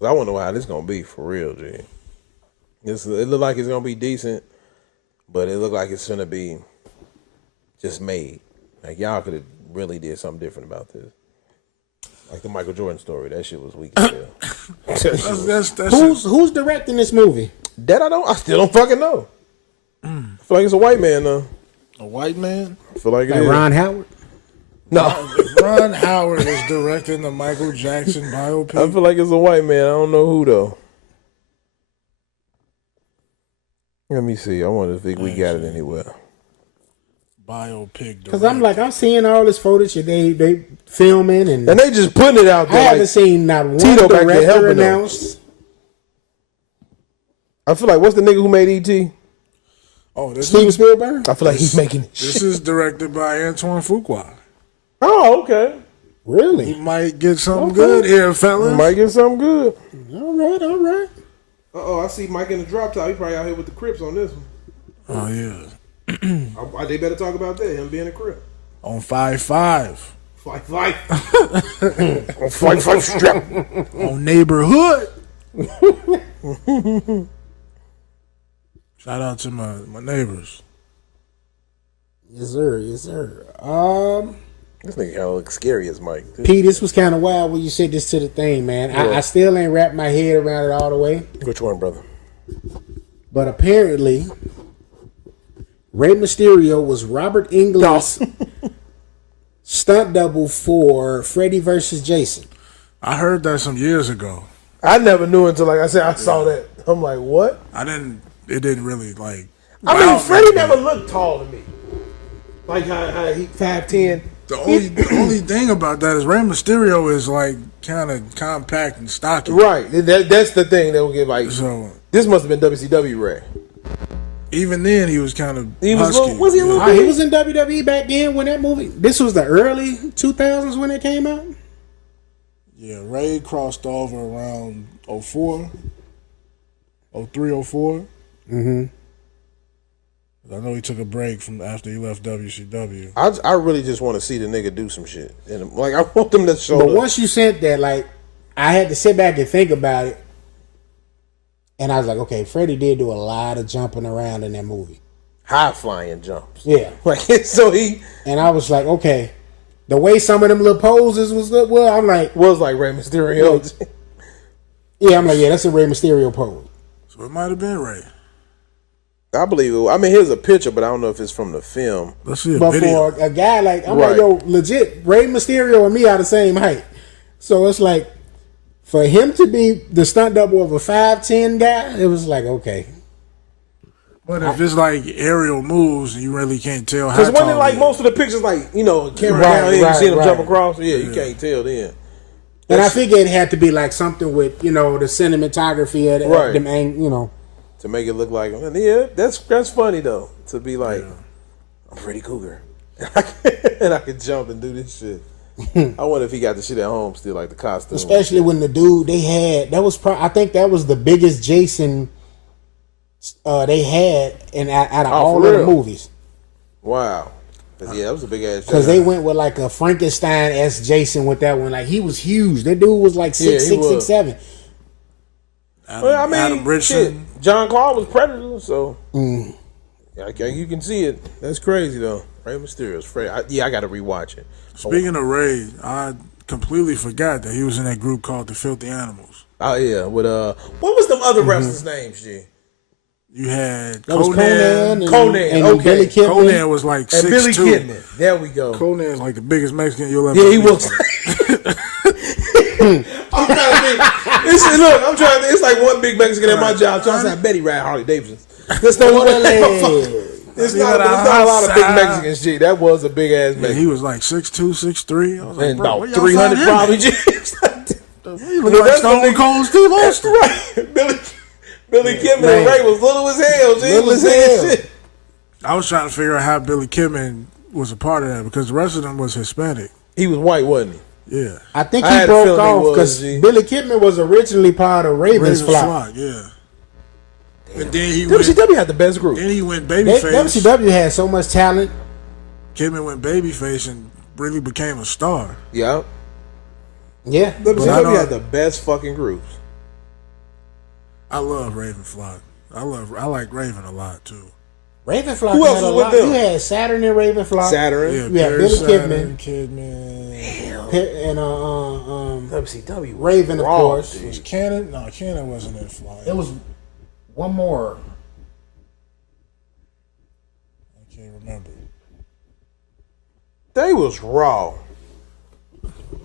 not. I want to know how this gonna be for real, G. It look like it's gonna be decent, but it look like it's gonna be just made. Like y'all could have really did something different about this. Like the Michael Jordan story, that shit was weak as hell. Who's directing this movie? That I still don't fucking know. I feel like it's a white man though. A white man? I feel like it Like is. Ron Howard? No, Ron Howard is directing the Michael Jackson biopic. I feel like it's a white man. I don't know who though. Let me see. I wonder if we got it anywhere. Biopic. Because I'm seeing all this footage that they filming and they just putting it out I there. haven't seen not one Tito back there director helping them. announced. I feel like what's the nigga who made E.T.? Oh, this Steven is Spielberg? I feel like he's making it. this is directed by Antoine Fuqua. Oh, okay. He Really? might get something good here, fellas. Might get something good. All right. I see Mike in the drop top. He probably out here with the Crips on this one. Oh yeah, They better talk about that. Him being a Crip. on 5-5 Fight. Fight strap. on Neighborhood. Shout out to my neighbors. Yes, sir. This nigga kind of looks scary as Mike. P, this was kind of wild when you said this to the thing, man. I still ain't wrapped my head around it all the way. Which one, brother? But apparently, Rey Mysterio was Robert Englund's stunt double for Freddy versus Jason. I heard that some years ago. I never knew until, like I said, I saw that. I'm like, what? It didn't really like. I mean, wow Freddie me, never looked tall to me. Like how he 5'10". The only thing about that is Rey Mysterio is like kind of compact and stocky. Right. That's the thing that will get like. So This must have been WCW Ray. even then, he was kind of He was husky. was he a little He bit? was in WWE back then when that movie. This was the early 2000s when it came out. Yeah, Ray crossed over around 04, 03, 04. Mm-hmm. I know he took a break from after he left WCW. I really just want to see the nigga do some shit. And like I want them to show But up. once you sent that, like, I had to sit back and think about it. And I was like, okay, Freddie did do a lot of jumping around in that movie. High flying jumps. Yeah. Like so he And I was like, okay, the way some of them little poses was, well, I'm like, was like Rey Mysterio. yeah, I'm like, yeah, that's a Rey Mysterio pose. So it might have been Ray. I believe it. I mean, here's a picture, but I don't know if it's from the film. Let's see a But video. for a guy like, I'm Right. like, yo, legit, Rey Mysterio and me are the same height. So it's like, for him to be the stunt double of a 5'10" guy, it was like, okay. But if it's like aerial moves, you really can't tell how Because tall when like he most of the pictures, like camera Right, down here, you see them right. jump across. Yeah, you can't tell then. And I figured it had to be like something with, the cinematography of Right. them, To make it look like, yeah, that's funny though. To be like, I'm Freddy Cougar, and I could jump and do this shit. I wonder if he got the shit at home still, like the costume. Especially when the dude they had, that was I think that was the biggest Jason they had out of all of the movies. Wow. Yeah, that was a big ass. Because they went with like a Frankenstein-esque Jason with that one. Like, he was huge. That dude was like 6'6", 6'7". Well, I mean, Adam Richardson. shit, John Claw was Predator, so you can see it. That's crazy though. Rey Mysterio's Freddy. I got to rewatch it. Speaking of Ray, I completely forgot that he was in that group called the Filthy Animals. Oh yeah, with what was them other wrestlers' names? G? You had That was Conan. Conan and okay. Billy Kidman. Conan was like And 6'2". Billy Kidman. There we go. Conan is like the biggest Mexican you'll ever Yeah, he meet. was. I'm trying to think. I'm trying to think. It's like one big Mexican at my job. So I said, I bet he ride Harley Davidson. That's the one. It's not a lot of big Mexican shit. That was a big ass Yeah, Mexican. he was like 6'2", 6'3". I was like, And bro, about where y'all 300 find him probably. at? He look like That's Stone the nigga- Cold Steve That's Austin. right. Billy Kidman Man. and Ray was little as hell. G. Little was as saying hell. shit. I was trying to figure out how Billy Kidman was a part of that because the rest of them was Hispanic. He was white, wasn't he? Yeah. I think I he had a broke feeling he off was, because G. Billy Kidman was originally part of Raven's Flock. Flock, yeah. And then he went. WCW had the best group. Then he went babyface. WCW had so much talent. Kidman went babyface and really became a star. Yeah. Yeah. I WCW know- had the best fucking groups. I love Raven Flock. I like Raven a lot too. Ravenflock. Who else had a was with lot. them? You had Saturn and Ravenflock. Saturn. Yeah, You had Perry Billy Saturn, Kidman. Kidman. And WCW. Raven, of Raw, course. dude. Was Cannon? No, Cannon wasn't in Fly. It was one more. I can't remember. They was raw.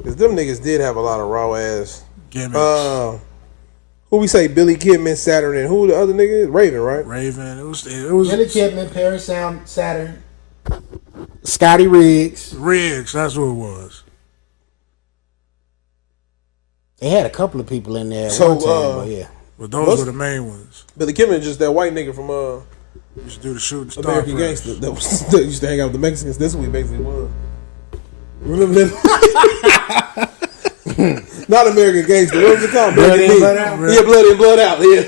Cause them niggas did have a lot of raw ass. Gimmicks. Who we say? Billy Kidman, Saturn, and who the other nigga is? Raven, right? Raven. It was Billy Kidman, Perry Saturn, Scotty Riggs. Riggs. That's who it was. They had a couple of people in there. At So, one time, but yeah. But those were the main ones. Billy Kidman is just that white nigga from Used to do the shooting star American press. Gangster that used to hang out with the Mexicans. That's what he basically was. Remember that? Not American Gangster. What was it called? Blood In, D. Blood Out? Yeah, Blood In, Blood Out. Yeah,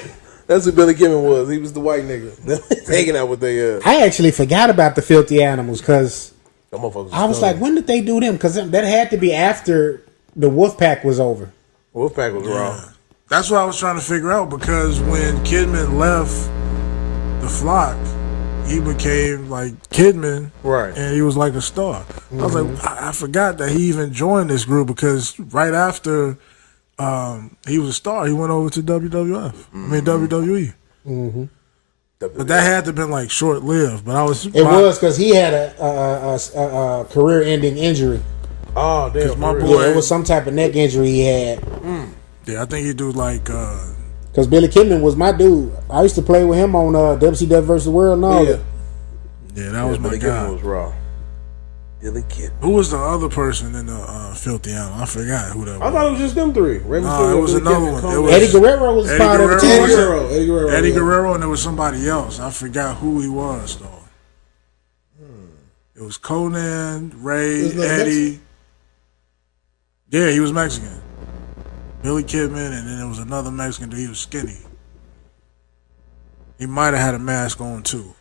that's what Billy Kidman was. He was the white nigga hanging out with the. I actually forgot about the Filthy Animals because Them motherfuckers I was like, when did they do them? Because that had to be after the Wolfpack was over. Wolfpack was raw. That's what I was trying to figure out because when Kidman left the Flock, he became like Kidman, Right. And he was like a star. I was like, I forgot that he even joined this group because right after he was a star, he went over to WWF. I mean WWE. But that had to have been like short lived. But I was It was because he had a career-ending injury. Oh damn! my for real. boy- Yeah, it was some type of neck injury he had. Yeah, I think he do like Because Billy Kidman was my dude. I used to play with him on WCW vs. the World and all Yeah. that. yeah, that was my Billy guy. Kidman was raw. Billy Kidman. Who was the other person in the Filthy Animal? I forgot who that was. I thought it was just them three. Rey No, Mysterio, it was Billy another Kidman, one. Conan. It was- Eddie Guerrero was Eddie part of Guerrero it too. Eddie was- Guerrero. Eddie Guerrero. Eddie yeah. Guerrero, and there was somebody else. I forgot who he was though. It was Conan, Ray, Isn't that Eddie. Mexican? Yeah, he was Mexican. Billy Kidman, and then there was another Mexican dude. He was skinny. He might have had a mask on too.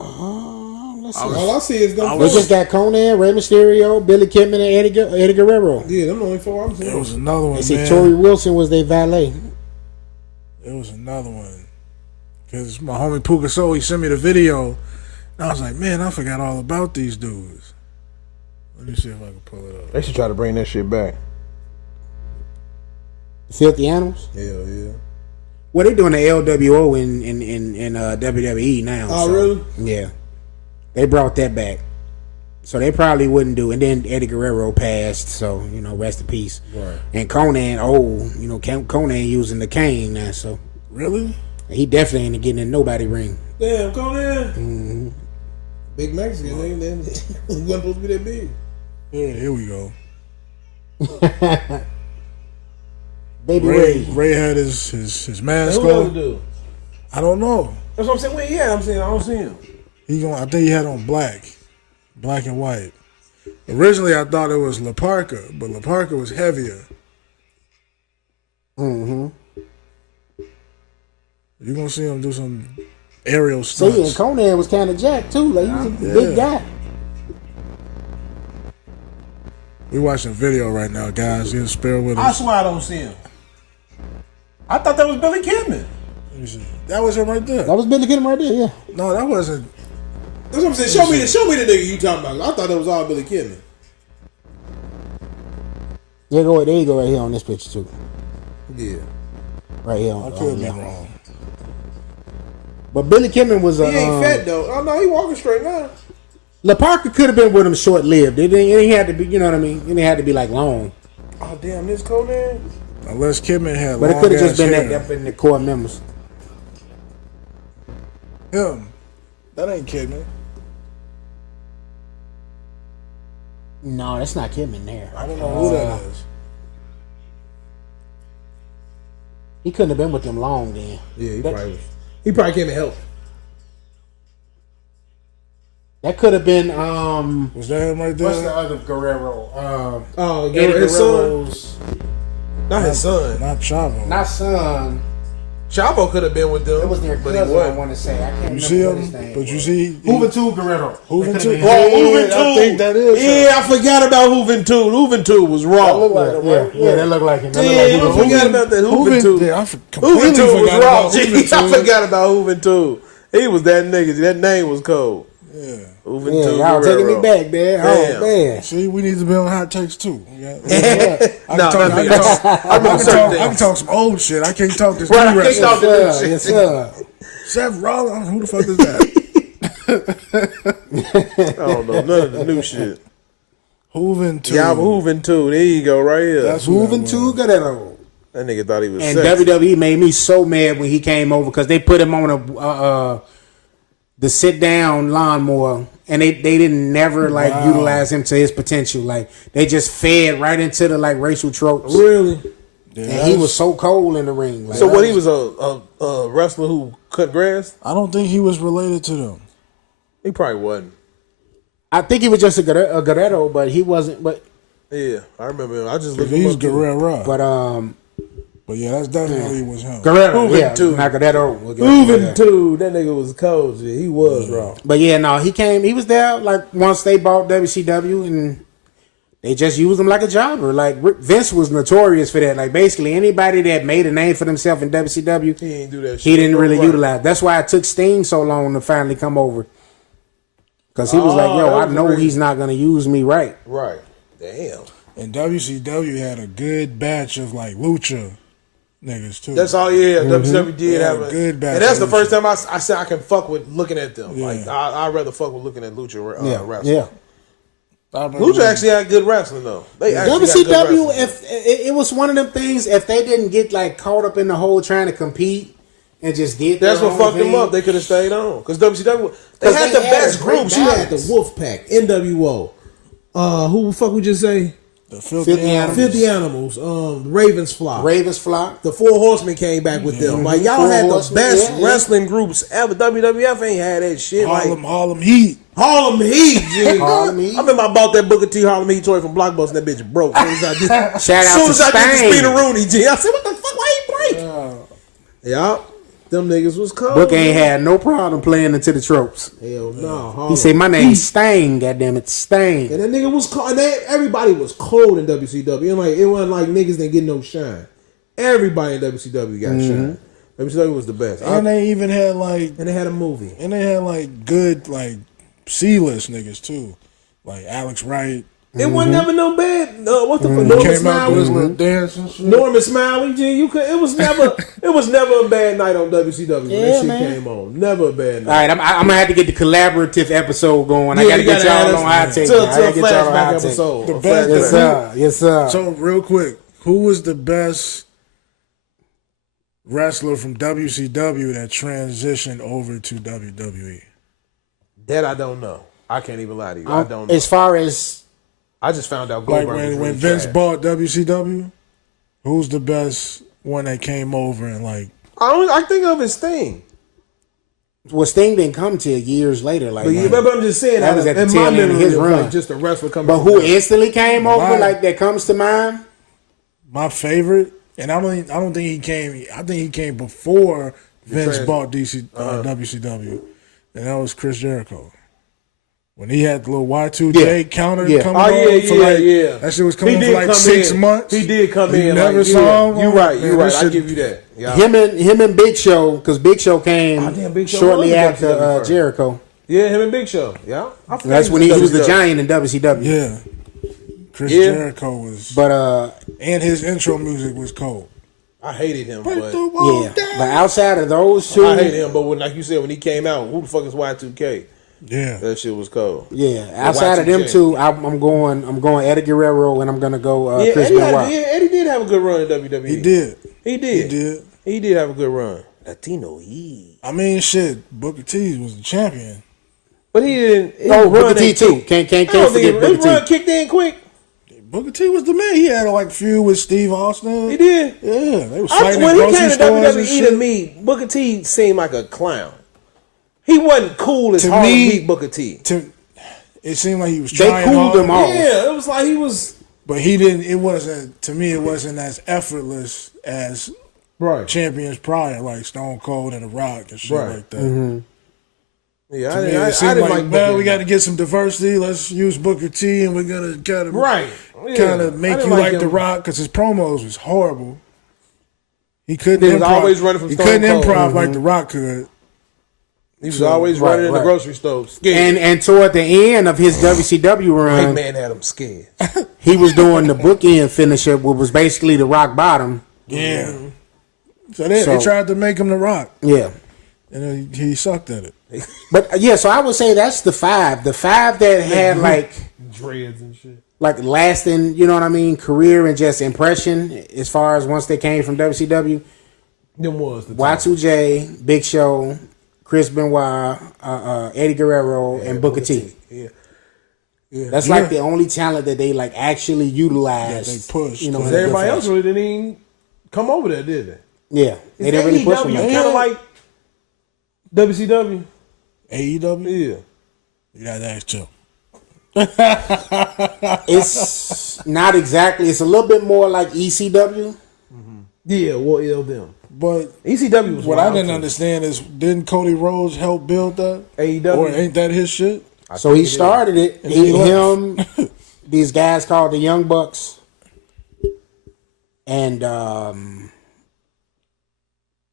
Let's see. All I see is them. I We was- just got Conan, Rey Mysterio, Billy Kidman, and Eddie Guerrero. Yeah, them the only four I'm There seeing. was another one, They see man. Tori Wilson was their valet. There was another one. Because my homie Puka Soul, he sent me the video. And I was like, man, I forgot all about these dudes. Let me see if I can pull it up. They should try to bring that shit back. Filthy Animals. Hell yeah. Well, they doing the LWO in WWE now. Oh, really? Yeah, they brought that back. So they probably wouldn't do. And then Eddie Guerrero passed, so rest in peace. Right. And Conan, Conan using the cane now, so Really? he definitely ain't getting in nobody ring. Damn, Conan. Big Mexican. They wasn't supposed to be that big. Yeah, here we go. Baby Ray Ray. had his mask Who else on. do? I don't know. That's what I'm saying. Wait, yeah, I'm saying I don't see him. I think he had on black and white. Originally, I thought it was La Parka, but La Parka was heavier. Mm-hmm. You're gonna see him do some aerial See, and stunts. Conan was kind of jacked too. Like he was a big guy. We watching a video right now, guys. You spare with I us. swear I don't see him. I thought that was Billy Kidman. Let me see. That was him right there. That was Billy Kidman right there. Yeah. No, that wasn't. That's what I'm saying. Show me the nigga you talking about. I thought that was all Billy Kidman. There you go right here on this picture too. Yeah. Right here. I could be wrong. But Billy Kidman was a. He ain't fat though. Oh no, he walking straight now. La Parka could have been with him short lived. It didn't have to be. You know what I mean? It didn't have to be like long. Oh damn, this Conan. Unless Kidman had But it long could have just ass been hair. that up in the core members. Him. That ain't Kidman. No, that's not Kidman there. I don't know who that is. He couldn't have been with them long then. Yeah, he That- probably was. He probably came to help. That could have been Was that him right there? what's the other Guerrero? Oh, Eddie his son. Guerrero's Not his son. Not Chavo. not son. Chavo could have been with them. It was their but he cousin, I wasn't. want to say. I can't You see remember what his him? name But you was. see, Juventud Guerrero. Juventud. Oh, I think that is. Yeah, I forgot about Juventud. Juventud was raw. That look like him, right? Yeah, that looked like him. That Yeah, I looked like forgot about that. Juventud. Yeah, I completely Juventud was forgot raw. about Gee, I Juventud. forgot about Juventud. He was that nigga. That name was cold. Yeah. Juventud Yeah, y'all taking me Guerrero. back, man. Damn. Oh, man. See, we need to be on hot takes too. Yeah. I No, can talk some old shit. I can't talk this Right, new I can't wrestling. talk the new shit. Yes, sir. Seth Rollins, who the fuck is that? I don't know none of the new shit. Juventud. Yeah, Juventud. There you go, right here. That's who that Moving was. to Guerrero. That nigga thought he was And sexy. WWE made me so mad when he came over because they put him on the sit down lawnmower, and they didn't never like utilize him to his potential. Like they just fed right into the like racial tropes. Really? Yeah, And he was so cold in the ring. Like, So what? He was a wrestler who cut grass? I don't think he was related to them. He probably wasn't. I think he was just a Guerrero, but he wasn't. But Yeah, I remember him. I just looked him He's up. too. Guerrero. but yeah, that's definitely was him. Guerrero, yeah, Juventud. not Guerrero. Juventud. That nigga was cold. Shit. He was raw. But yeah, no, he came. He was there like once they bought WCW, and they just used him like a jobber. Like Vince was notorious for that. Like basically anybody that made a name for themselves in WCW, He ain't do that shit. he didn't really Right. utilize. That's why it took Sting so long to finally come over. Because he was like, that yo, I was the know reason. he's not going to use me right. Right. Damn. And WCW had a good batch of like lucha niggas too. That's all. Yeah, WWE did Yeah, have a good batch and that's the of first time I said I can fuck with looking at them. Yeah. Like I'd rather fuck with looking at lucha wrestling. Yeah. I remember Lucha actually had good wrestling though. They actually got good WCW, wrestling. if it was one of them things, if they didn't get like caught up in the whole trying to compete and just did That's their what own fucked them thing. up. They could have stayed on because WCW they had the they had best a great groups. You had the balance. Wolfpack, NWO. Who the fuck we just say? the filthy Filthy animals. Filthy Animals. Ravens Flock. Ravens flock. The Four Horsemen came back with them. Like y'all Four had the Horsemen, best yeah, yeah. wrestling groups ever. WWF ain't had that shit. Harlem Heat. Harlem Heat, G. Harlem Heat. I remember I bought that Booker T Harlem Heat toy from Blockbuster and that bitch broke. As soon as I did, Shout out soon as to I did the Spain. Speed of Rooney, G. I said, what the fuck? Why he break? Yeah. Them niggas was cold. Book ain't had no problem playing into the tropes. Hell no. He Harlem. said, "My name's Stain, goddamn it, Stain." And that nigga was cold. And everybody was cold in WCW. And like it wasn't like niggas didn't get no shine. Everybody in WCW got shine. WCW was the best. And they even had like And they had a movie. good like C-list niggas too. Like Alex Wright. It wasn't never no bad. What the fuck? Norman Came out with his Smiley. little dance and shit. Norman Smiley, G. You could. It was never a bad night on WCW when Yeah, that shit man. came on. Never a bad All night. right, I'm gonna have to get the collaborative episode going. I gotta you get gotta y'all add on high us take. to I gotta a get y'all on high flashback take. episode. The A best- flashback. Yes, sir. Yes, sir. So real quick, who was the best wrestler from WCW that transitioned over to WWE? That I don't know. I can't even lie to you. I don't know. As far as I just found out Like Goldberg was when really Vince trash. bought WCW, who's the best one that came over and like? I think of his thing. well, Sting didn't come till years later. Like, But you remember, I'm just saying That was at the in tail my end of memory, his it was run. like just a wrestler coming. but from who there. instantly came over Right. like that comes to mind? My favorite, and I don't think he came. I think he came before Vince trans- bought WCW, and that was Chris Jericho. When he had the little Y2J Yeah. counter Yeah. coming Oh, on yeah, for yeah, like yeah. that shit was He coming on did for like come 6 in. months. He did come You in. never like, saw him. You right. Man, You right. that I shit- give you that. Yeah. Him and Big Show, because Big Show came damn, Big Show shortly was after WCW first. Jericho. Yeah, him and Big Show. Yeah. I forgot That's when he was the WCW. giant in WCW. Yeah, Chris Yeah. Jericho was, But and his intro music was cold. I hated him, Break but the wall yeah, down. but outside of those two, I hated him. But when, like you said, when he came out, who the fuck is Y2K? Yeah, That shit was cold. yeah, outside of them Y2K. two, I'm going Eddie Guerrero, and I'm gonna go Yeah, Chris Eddie, Benoit. Eddie did have a good run in WWE. he did. He did. He did. He did have a good run. Latino, he. I mean, shit. Booker T was the champion. But he didn't. His Oh, run Booker T ain't too. kick- Can't I don't think forget his Booker run T. kicked in quick. Booker T was the man. He had a like feud with Steve Austin. He did. Yeah, they was fighting When in he grocery came to stores and WWE to shit. me, Booker T seemed like a clown. He wasn't cool as To Harlem me- Heat Booker T. It seemed like he was They trying cooled hard, him off. Yeah, it was like he was. but he didn't. It wasn't, to me. It wasn't as effortless as champions prior, like Stone Cold and The Rock and shit like that. Yeah, To me, I it seemed didn't like, like well, Booker. we got to get some diversity. Let's use Booker T, and we're gonna kind of make I you didn't like him. The Rock because his promos was horrible. He couldn't. He was always running from He Stone couldn't Cold. improv like The Rock could. He was always running in the right. grocery store. Scared. And toward the end of his WCW White run, man had him scared. he was doing the bookend finisher, which was basically the rock bottom. Yeah. So they tried to make him The Rock, Yeah. and he sucked at it. But yeah, so I would say that's the 5. The 5 that had like Dreads and shit. like lasting, you know what I mean, career and just impression as far as once they came from WCW. Them was the Y2J, Big Show, Chris Benoit, Eddie Guerrero, and Booker T. Yeah. That's like the only talent that they like actually utilized. They pushed. You know, Because everybody else really didn't even come over there, did they? Yeah, they didn't really push them. kind like of that. like WCW. AEW? Yeah. You got to ask too. It's not exactly. It's a little bit more like ECW. Yeah, well, them. But ECW was what I wild, didn't too. understand is, didn't Cody Rhodes help build that? AEW? Or ain't that his shit? So he started it. And he Him, these guys called the Young Bucks, and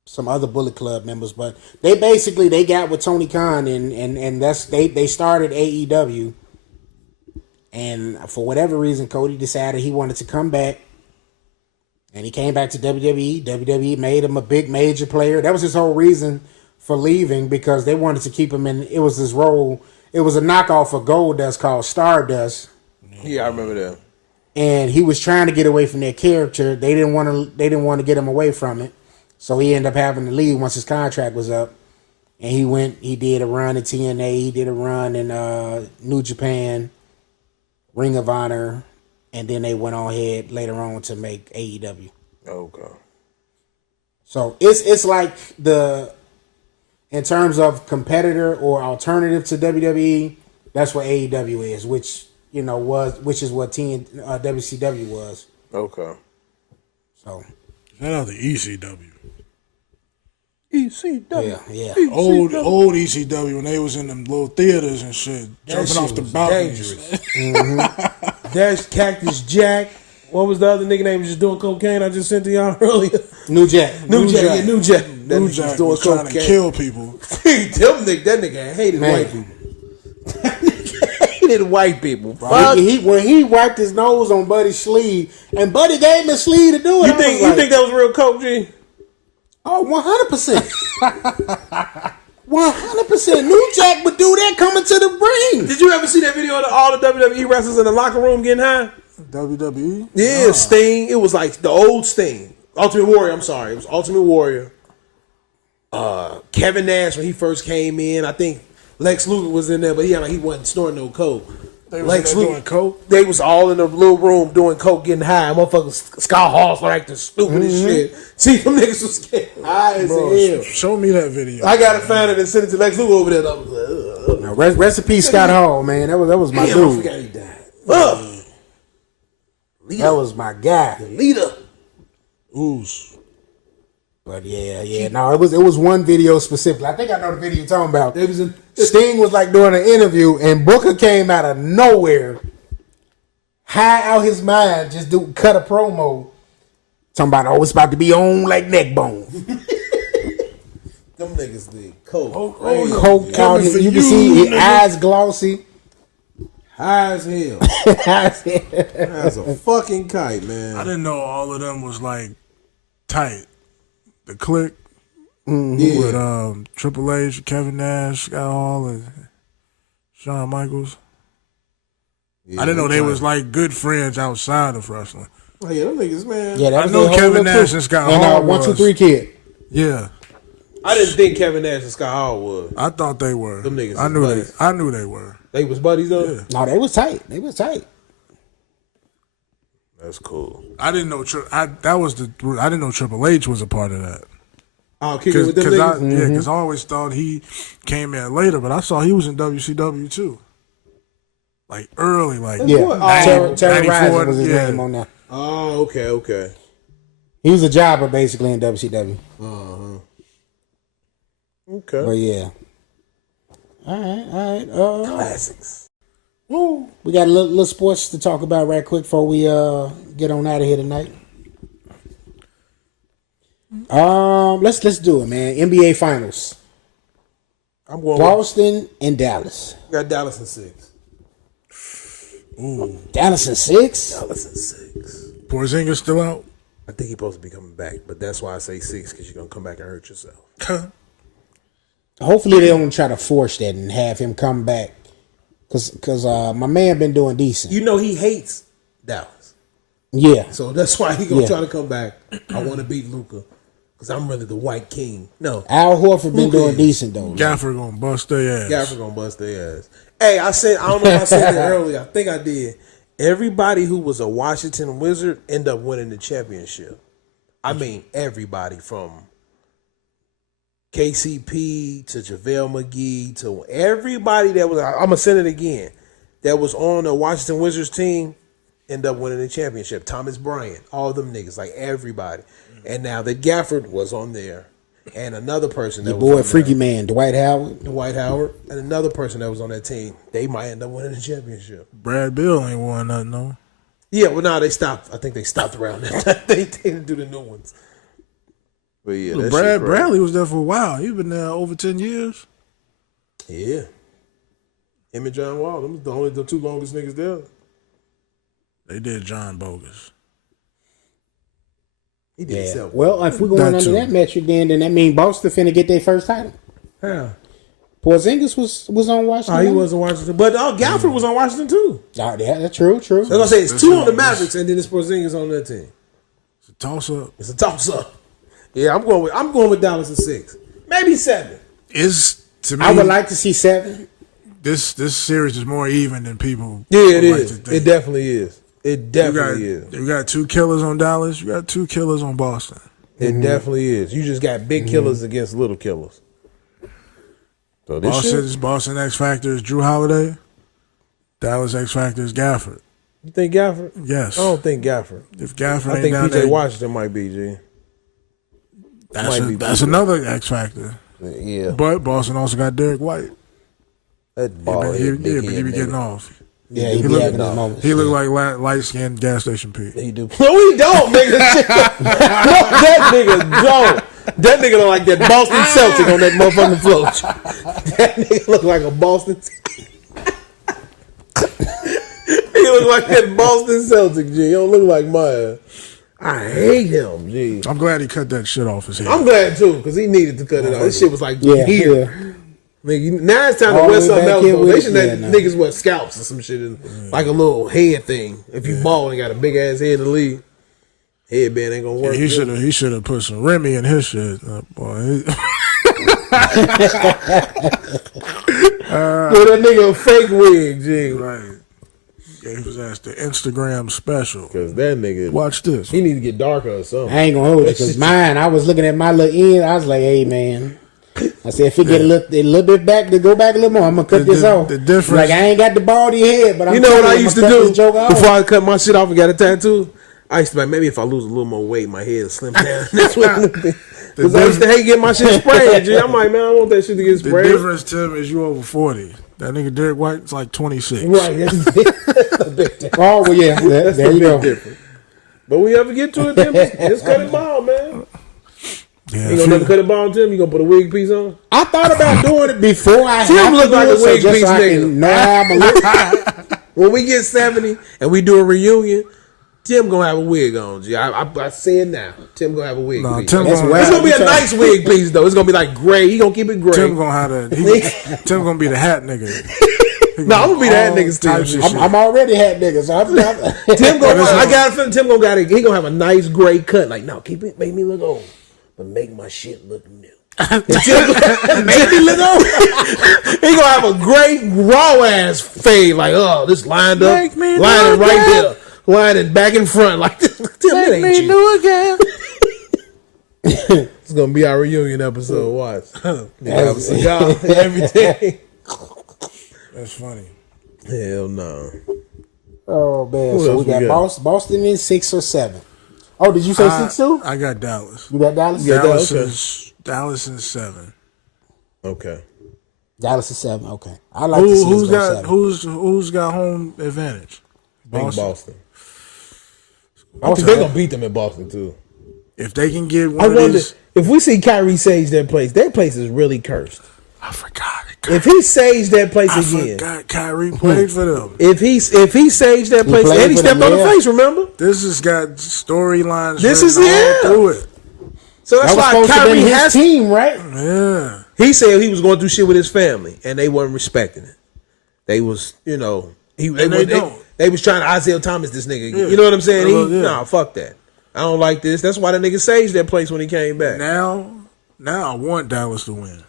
some other Bullet Club members. But they basically got with Tony Khan, and that's they started AEW. And for whatever reason, Cody decided he wanted to come back. And he came back to WWE. WWE made him a big major player. That was his whole reason for leaving, because they wanted to keep him in. It was this role. It was a knockoff of Goldust called Stardust. Yeah, I remember that. And he was trying to get away from that character. They didn't want to get him away from it. So he ended up having to leave once his contract was up. And he did a run in TNA. He did a run in New Japan, Ring of Honor. And then they went on ahead later on to make AEW. Okay. So it's like in terms of competitor or alternative to WWE, that's what AEW is, which is what WCW was. Okay. So Shout out to ECW. ECW. yeah. Old ECW when they was in them little theaters and shit, jumping off the balconies. Dangerous. There's Cactus Jack. What was the other nigga name? Was just doing cocaine? I just sent to y'all earlier. New Jack. New Jack. That New nigga Jack doing was trying to cocaine. kill people. That nigga hated Man. white people. That nigga hated white people. Fuck. When he wiped his nose on Buddy's sleeve, and Buddy gave him a sleeve to do it. You think that was real coke, G? Oh, 100%. 100%. New Jack would do that coming to the ring. Did you ever see that video of all the WWE wrestlers in the locker room getting high? WWE? Yeah, Sting. It was like the old Sting. Ultimate Warrior, I'm sorry. It was Ultimate Warrior. Kevin Nash when he first came in. I think Lex Luger was in there, but he wasn't snorting no coke. They was in there doing coke? They was all in the little room doing coke, getting high. Motherfuckers, Scott Hall's like the stupidest shit. See, them niggas was scared. High as hell. Show me that video. I gotta find it and send it to Lex Luger over there. I was like, ugh. Now, rest in peace, Scott Hall, man. That was my Damn, I dude. forgot he died. Ugh. That was my guy. Leader. Ooze. But yeah. No, it was one video specifically. I think I know the video you're talking about. It was in, Sting was like doing an interview, and Booker came out of nowhere, high out his mind, just cut a promo, talking about, oh, it's about to be on like neck bone. them niggas did coke. Coke out here. You can see his eyes glossy. High as hell. Eyes- That's a fucking kite, man. I didn't know all of them was like tight. The Click Yeah. with Triple H, Kevin Nash, Scott Hall, and Shawn Michaels. Yeah, I didn't know they was like good friends outside of wrestling. Oh, yeah, them niggas, man. Yeah, that I was know their whole Kevin little Nash crew. and Scott And Hall 1, 2, was. 3 Kid. Yeah, I didn't think Kevin Nash and Scott Hall was. I thought they were. Them niggas I is knew buddies. I knew they were. They was buddies though. Yeah. No, they was tight. That's cool. I didn't know. I didn't know Triple H was a part of that. I'll kick it with them niggas. Because I always thought he came in later, but I saw he was in WCW too. Like early, like Yeah, what? Terry 94, Rising was his yeah. name on there. Oh, okay. He was a jobber basically in WCW. Okay. But yeah. All right. Classics. Woo. We got a little sports to talk about right quick before we get on out of here tonight. Let's do it, man. NBA Finals. I'm going Boston and Dallas. got Dallas in 6. Dallas and 6? Dallas in 6. Porzingis still out? I think he's supposed to be coming back, but that's why I say 6, because you're going to come back and hurt yourself. Hopefully they don't try to force that and have him come back. Because my man been doing decent. You know he hates Dallas. Yeah. So that's why he going to try to come back. I want to beat Luka, because I'm really the white king. No. Al Horford been Luka doing is. decent, though. Gafford gonna bust their ass. Gafford going to bust their ass. Hey, I don't know if I said that earlier. I think I did. Everybody who was a Washington Wizard ended up winning the championship. I mean, everybody from KCP to JaVale McGee to everybody that was, I'm going to send it again, that was on the Washington Wizards team ended up winning the championship. Thomas Bryant, all them niggas, like everybody. And now that Gafford was on there, and another person that Your was boy, on Freaky there, Man, Dwight Howard. Dwight Howard, and another person that was on that team, they might end up winning the championship. Brad Bill ain't won nothing, no. Yeah, well, no, they stopped. I think they stopped around that. They didn't do the new ones. But yeah, that shit crazy. Bradley was there for a while. He's been there over 10 years. Yeah. Him and John Wall, them was the 2 longest niggas there. They did John bogus. He did himself. Well, if we're going That under too. that metric, then that means Boston finna get their first title. Yeah. Porzingis was on Washington. Oh, he was on Washington. But Gafford was on Washington too. Oh, yeah, that's true. I was gonna say it's 2 on the Mavericks and then it's Porzingis on that team. It's a toss-up. It's a toss up. Yeah, I'm going with Dallas at 6. Maybe 7. To me, I would like to see 7. this series is more even than people Yeah, it would like is. to think. It definitely is. It definitely is. You got 2 killers on Dallas. You got 2 killers on Boston. It definitely is. You just got big killers against little killers. So this Boston X Factor is Drew Holiday. Dallas X Factor is Gafford. You think Gafford? Yes. I don't think Gafford. If Gafford I ain't think down PJ there, Washington might be, G. that's another X Factor. Yeah. But Boston also got Derek White. That ball But he be getting off. Yeah, he He be look- having his moments. He look like light-skinned gas station Pete. He do. No, he don't, nigga. No, that nigga don't. That nigga look like that Boston Celtic on that motherfucking float. That nigga look like a Boston. He look like that Boston Celtic, G. He don't look like mine. I hate him, G. I'm glad he cut that shit off his head. I'm glad too, because he needed to cut it off. This shit was like Yeah, here. yeah. Nigga, now it's time to All wear the way something back else. here Though. with They it. should Yeah, let no. niggas wear scalps or some shit, like a little head thing. If you bald and got a big ass head to leave, headband ain't gonna work. He should have put some Remy in his shit. Boy, Put that nigga a fake wig, G. right. Gave his ass the Instagram special. Cause that nigga, Watch this. he need to get darker or something. I ain't gonna hold it because mine. I was looking at my little end. I was like, "Hey, man." I said, "If it get a little bit back, to go back a little more, I'm gonna cut this off." the difference- like I ain't got the baldy head, but I'm You know what telling I you, used to I'ma cut do this joke off. before I cut my shit off and got a tattoo? I used to be like, maybe if I lose a little more weight, my head will slim down. That's what I'm doing. Because I used to hate getting my shit sprayed, G. I'm like, man, I don't want that shit to get The sprayed. difference, Tim, is you over 40. That nigga Derek White's like 26. Right, that's a big difference. Oh well, yeah. That's There a you big go. difference. But we ever get to it, Tim, just cut it bald, man. Yeah, You gonna never cut it bald, Tim? You gonna put a wig piece on? I thought about doing it before I Tim have look to do like it, a wig so just piece so I nigga. can know how I'm a look. When we get 70 and we do a reunion, Tim gonna have a wig on, G. I say it now. Tim gonna have a wig piece. Tim That's gonna, wild. It's gonna be a nice wig piece though. It's gonna be like gray. He gonna keep it gray. Tim gonna have Tim gonna be the hat nigga. No, I'm gonna be that nigga types still. of shit. I'm already had niggas. So Tim gonna. I got a feeling Tim gonna got. He gonna have a nice gray cut. Like, no, keep it. Make me look old, but make my shit look new. Make me look old. He gonna have a great raw ass fade. Like, oh, this lined up, Make me lining look right again. there, lining back and front. Like, Tim, it ain't Me you. new again. It's gonna be our reunion episode. Watch. Have a cigar and everything. That's funny. Hell no. Oh man, Who so else we got we got? Boston in 6 or 7. Oh, did you say 6-2? I got Dallas. You got Dallas? Yeah. Dallas is 7. Okay. Dallas is 7. Okay. I like to see Who's us go got 7. who's got home advantage? I think Boston. Boston. I think they're gonna beat them in Boston too. If they can get I one of wonder these, if we see Kyrie sage their place. Their place is really cursed. I forgot it. If he saged that place I again, forgot Kyrie played for them. if he saged that place played and he for stepped them, on the yeah. face, remember? This has got storylines. This is all through it. So that's That was why supposed to Kyrie be his has. team, right? Yeah, He said he was going through shit with his family, and they weren't respecting it. They was, they was trying to Isaiah Thomas this nigga. Yeah. You know what I'm saying? Yeah. Nah, fuck that. I don't like this. That's why the nigga saged that place when he came back. now I want Dallas to win.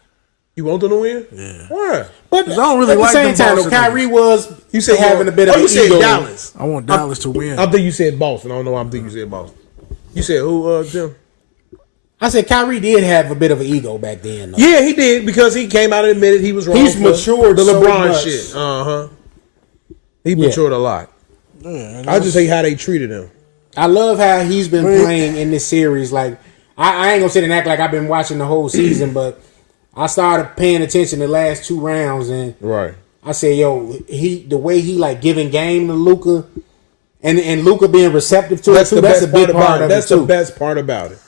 You want them to win? Yeah. Why? But I don't really at the like same them time, though, Boston Kyrie was You said having a bit of you an said ego. Dallas. I want Dallas to win. I think you said Boston. I don't know why I'm thinking you said Boston. You said who, Jim? I said Kyrie did have a bit of an ego back then. Though. Yeah, he did because he came out and admitted he was wrong. He's for matured the so LeBron much. shit. He matured a lot. Yeah, I just hate how they treated him. I love how he's been playing in this series. Like I ain't gonna sit and act like I've been watching the whole season, but I started paying attention the last 2 rounds, and Right. I said, "Yo, the way he like giving game to Luka, and Luka being receptive to it too. That's a big part of it That's too. the best part about it.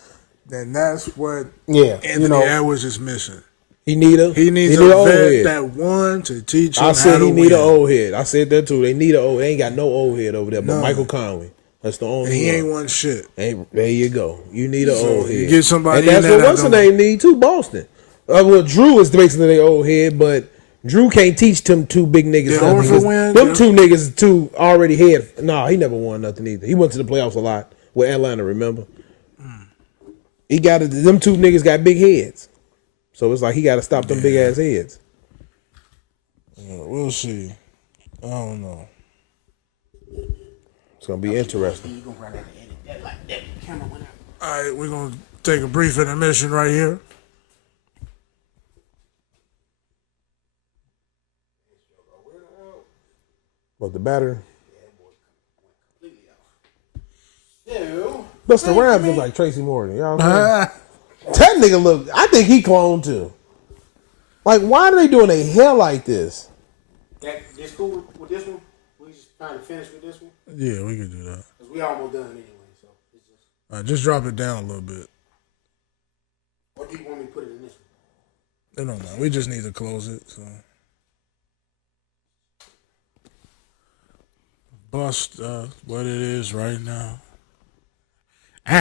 then that's what Yeah, Anthony Edwards is missing. He need a He needs need a old vet head. that one to teach him I how said to he win. need an old head. I said that too. They need an old. They ain't got no old head over there, but No. Michael Conley. That's the only And he one. ain't won shit. There you go. You need an So old you head. get somebody and that's in there what that what's the don't- name need too. Boston. Well, Drew is basically their old head, but Drew can't teach them 2 big niggas. Did nothing. Horford win? Them 2 niggas too already head. Nah, he never won nothing either. He went to the playoffs a lot with Atlanta. Remember? He got it. Them 2 niggas got big heads, so it's like he got to stop them big ass heads. We'll see. I don't know. It's gonna be interesting. All right, we're gonna take a brief intermission right here. But the batter. Busta Rhymes look like Tracy Morgan. Y'all know? That nigga look. I think he cloned too. Like, why are they doing their hair like this? This cool with this one. We just trying to finish with this one Yeah, we can do that. because we almost done anyway. So it's just. Just drop it down a little bit. Or do you want me to put it in this one? It don't matter. We just need to close it. So, bust what it is right now. Did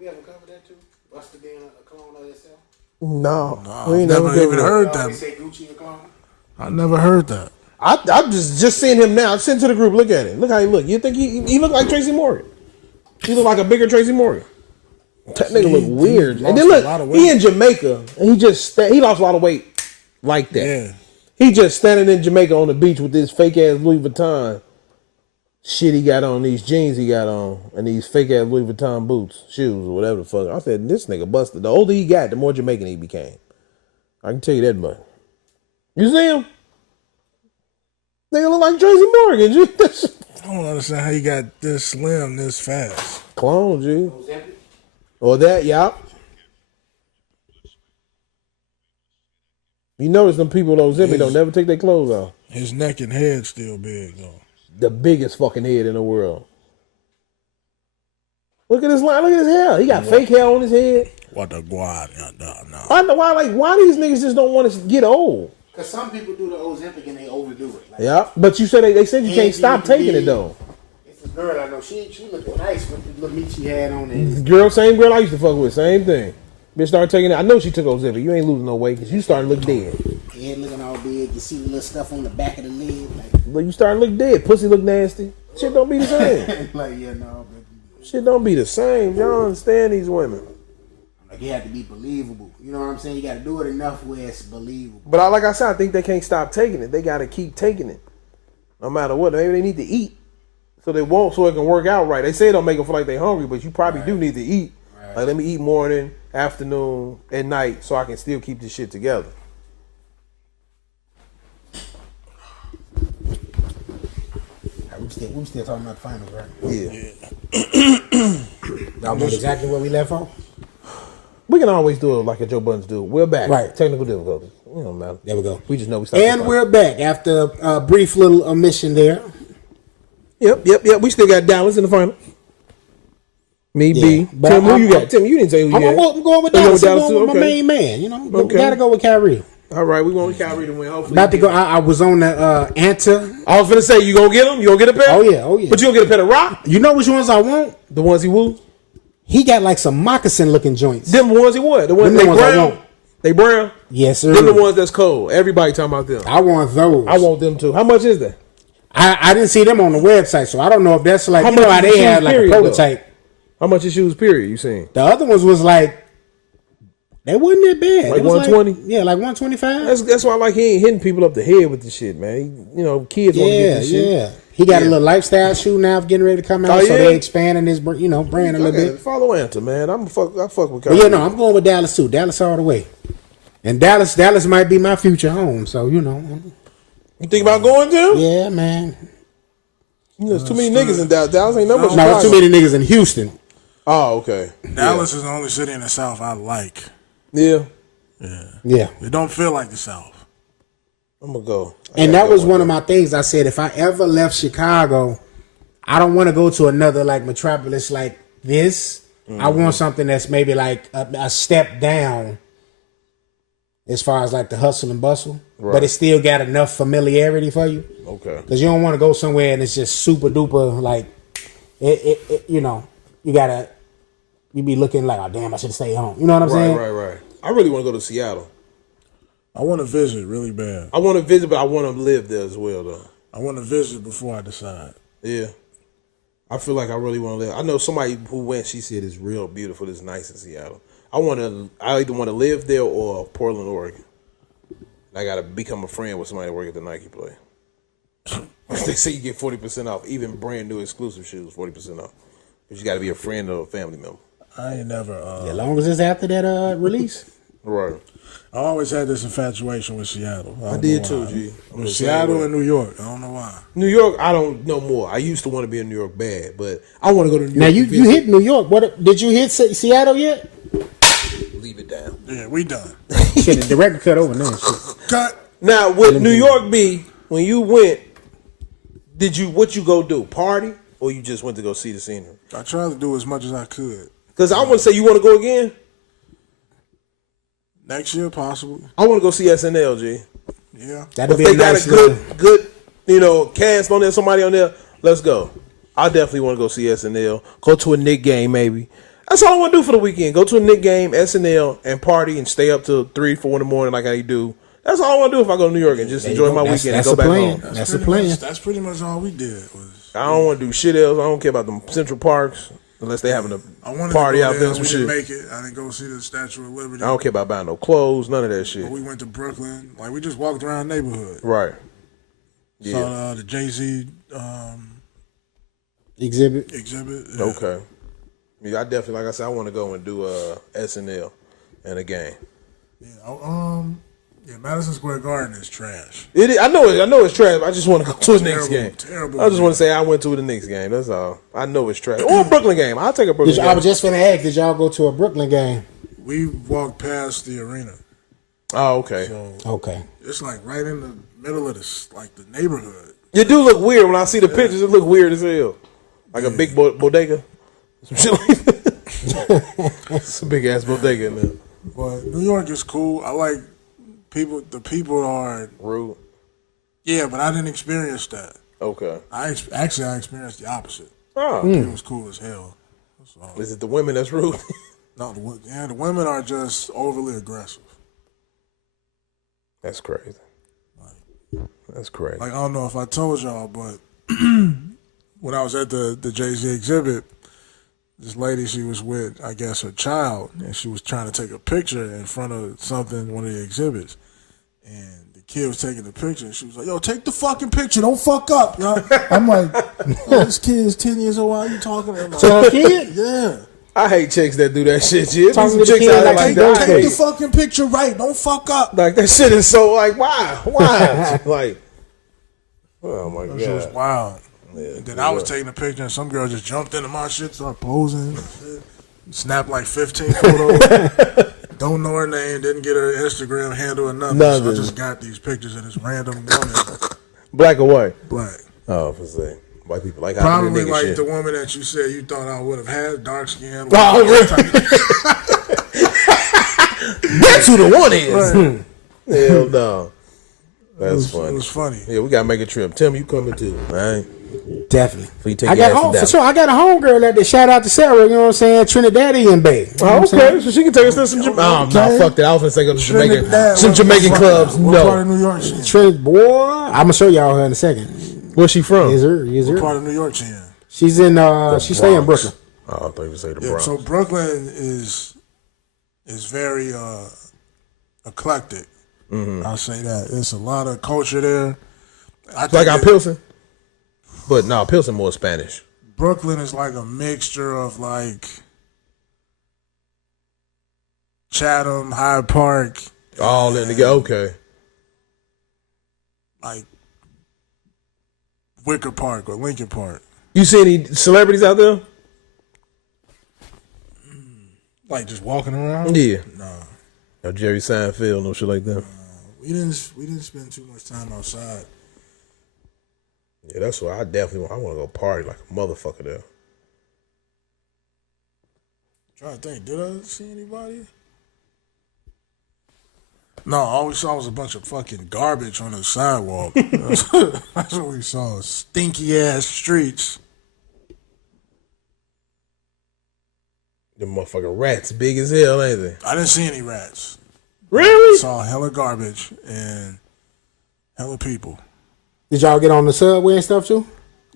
we ever cover that too? Buster being a clone of itself? No, I never even heard They that. say Gucci a clone. I never heard that. I'm just seeing him now. Send to the group. Look at it. Look how he look. You think he look like Tracy Morgan? He look like a bigger Tracy Morgan. That nigga look weird. And then lost a lot of look, he weight. in Jamaica and he lost a lot of weight like that. Yeah. He just standing in Jamaica on the beach with this fake ass Louis Vuitton shit he got on, these jeans he got on, and these fake ass Louis Vuitton boots, shoes, or whatever the fuck. I said, this nigga busted. The older he got, the more Jamaican he became. I can tell you that much. You see him? Nigga look like Tracy Morgan, G. I don't understand how you got this slim this fast. Clone, G. Or that, y'all. You notice them people with Ozempic don't never take their clothes off. His neck and head still big though. The biggest fucking head in the world. Look at his line. Look at his hair. He got fake hair on his head. What the guad? No. Why these niggas just don't want to get old? Because some people do the Ozempic and they overdo it. Like, Yeah, but you said they said you can't stop taking it though. it's a girl I know. She looked nice with the little meat she had on it. Girl, same girl I used to fuck with, same thing. Bitch started taking it. I know she took Ozempic. You ain't losing no weight because you starting to look dead. Head looking all big. You see the little stuff on the back of the leg. But you starting to look dead. Pussy look nasty. Shit don't be the same. Like yeah, no. But, Shit don't be the same. Y'all don't understand these women. like you have to be believable. You know what I'm saying? You got to do it enough where it's believable. But like I said, I think they can't stop taking it. They got to keep taking it, no matter what. Maybe they need to eat so they won't, so it can work out right. They say it don't make them feel like they hungry, but you probably do need to eat. Right. Like let me eat morning, afternoon, and night, so I can still keep this shit together. We still talking about the finals, right? Yeah. Y'all know exactly where we left off. We can always do it like a Joe Buttons do. We're back. Right. Technical difficulties. You know, man. There we go. We just know we stopped. And we're back after a brief little omission there. Yep. We still got Dallas in the final. Me, Yeah, B. but Tim, who you got? Tim, you didn't say who you I'm had. going with Oh, you Dallas. I'm Dallas going too? with my Okay. main man. You know, we Okay. gotta go with Kyrie. All right, we want Kyrie to win. Hopefully, About to go. I was on the Anta. I was gonna say you gonna get him. You gonna get a pair? Oh yeah. But you gonna get a pair of rock? You know which ones I want? The ones he woo? He got like some moccasin looking joints. Them ones he what? The ones Them they the ones I brown? want. They brown? Yes, sir. Them the ones that's cold. Everybody talking about them. I want those. I want them too. How much is that? I didn't see them on the website, so I don't know if that's like How you know much how is they the had shoes, like period, a prototype. How much is shoes? Period. You seen? The other ones was like they wasn't that bad. Like It was 120? yeah, like 125. That's why I like he ain't hitting people up the head with the shit, man. Kids want to get Yeah, this shit. yeah. He got a little lifestyle shoe now getting ready to come out, Oh, so yeah? they expanding his brand a little bit. Follow Anta, man. I fuck with But Kyrie. yeah, no, I'm going with Dallas too. Dallas all the way. And Dallas might be my future home. So you know, You think about going to? yeah, man. There's too many niggas in Dallas. Dallas ain't no much. No, there's too many niggas in Houston. Oh, okay. Dallas is the only city in the South I like. Yeah, Yeah. It don't feel like the South. I'm gonna go. And that was one of my things. I said, if I ever left Chicago, I don't want to go to another like metropolis like this. I want something that's maybe like a step down as far as like the hustle and bustle, but it still got enough familiarity for you. Okay. Because you don't want to go somewhere and it's just super duper like, you know, you be looking like, oh damn, I should stay home. You know what I'm saying? Right. I really want to go to Seattle. I want to visit really bad. I want to visit, but I want to live there as well, though. I want to visit before I decide. Yeah. I feel like I really want to live. I know somebody who went, she said it's real beautiful, it's nice in Seattle. I either want to live there or Portland, Oregon. I got to become a friend with somebody that work at the Nike play. They say you get 40% off, even brand new exclusive shoes, 40% off. But you got to be a friend or a family member. I ain't never. As long as it's after that release. Right. I always had this infatuation with Seattle. I did too, G. With Seattle and New York. I don't know why. New York, I don't know more. I used to want to be in New York bad, but I want to go to New York. Now you hit New York. What did you hit Seattle yet? Leave it down. Yeah, we done. Shit, the record cut over now. Cut. Now, with New York B, when you went, what you go do? Party? Or you just went to go see the scenery? I tried to do as much as I could. Because I want to say, you want to go again? Next year, possibly. I want to go see SNL, G. Yeah. That'd If be they a got nice a good, cast on there, somebody on there, let's go. I definitely want to go see SNL. Go to a Knick game, maybe. That's all I want to do for the weekend. Go to a Knick game, SNL, and party and stay up till 3, 4 in the morning like I do. That's all I want to do if I go to New York and just enjoy my weekend and go back home. That's the plan. That's pretty much all we did. I don't want to do shit else. I don't care about them Central Parks unless they having I a wanted party to go out there. there. Some We shit. didn't make it. I didn't go see the Statue of Liberty. I don't care about buying no clothes, none of that shit. But we went to Brooklyn. Like, we just walked around the neighborhood. Right. Yeah. Saw the Jay-Z Exhibit. exhibit. Yeah. Okay. Yeah, I definitely, like I said, I want to go and do SNL and a game. Yeah, Madison Square Garden is trash. It is, I know it's trash. I just want to go to a Knicks game. Terrible I just want to say I went to the Knicks game. That's all. I know it's trash. Or a Brooklyn game. I'll take a Brooklyn game. I was just finna ask, did y'all go to a Brooklyn game? We walked past the arena. Oh, okay. So Okay. it's like right in the middle of the neighborhood. You do look weird when I see the pictures. It look weird as hell. Like a big bodega. Some shit like that. It's a big ass bodega in there. But New York is cool. I like people. The people are Rude. yeah, but I didn't experience that. Okay. I experienced the opposite. Oh. It was cool as hell. So, Is it the women that's rude? no, the women are just overly aggressive. That's crazy. That's crazy. Like, I don't know if I told y'all, but when I was at the Jay-Z exhibit, this lady, she was with, I guess, her child, and she was trying to take a picture in front of something, one of the exhibits. And the kid was taking the picture, and she was like, yo, take the fucking picture. Don't fuck up, yo. I'm like, oh, this kid is 10 years old. Why are you talking to him? To a kid? Yeah. I hate chicks that do that shit. There's Talking some to the chicks kid out there like like they that. I Take hate the it. fucking picture right. Don't fuck up. Like that shit is so like why? Like, oh my That shit was god. wild. And then I was taking a picture, and some girl just jumped into my shit, started posing. Snapped like 15 photos. Don't know her name, didn't get her Instagram handle or nothing. So I just got these pictures of this random woman. Black or white? Black. Oh, for say. White people like probably like shit. the woman that you said you thought I would have had, dark skin. Oh, really? That's who the one is. Right. Hell no. That's funny. It was funny. Yeah, we gotta make a trip. Tell me you coming too, man. Definitely. So you take I your got ass home down. for sure. I got a homegirl that shout out to Sarah. You know what I'm saying? Trinidadian Bay. You know what I'm saying? So she can take us to some Jamaican. Oh, no, fuck that. I was gonna say go to Jamaican. Trinidad, Some Jamaican clubs. What part of No. New York she in? Trinidad, boy. I'm gonna show y'all her in a second. Where's she from? Is What her? part of New York she in? She's in. She stay in Brooklyn. Oh, I thought you would say the Yeah, Bronx. so Brooklyn is very eclectic. I'll say that. There's a lot of culture there. Like our Pilsen? But no, Pilsen more Spanish. Brooklyn is like a mixture of like Chatham, Hyde Park, All in together. Okay. like Wicker Park or Lincoln Park. You see any celebrities out there? Like just walking around? Yeah. No. No Jerry Seinfeld, no shit like that. We didn't spend too much time outside. Yeah, that's why I definitely want to go party like a motherfucker there. Trying to think, did I see anybody? No, all we saw was a bunch of fucking garbage on the sidewalk. That's what we saw. Stinky ass streets. Them motherfucking rats big as hell, ain't they? I didn't see any rats. Really? Saw hella garbage and hella people. Did y'all get on the subway and stuff too?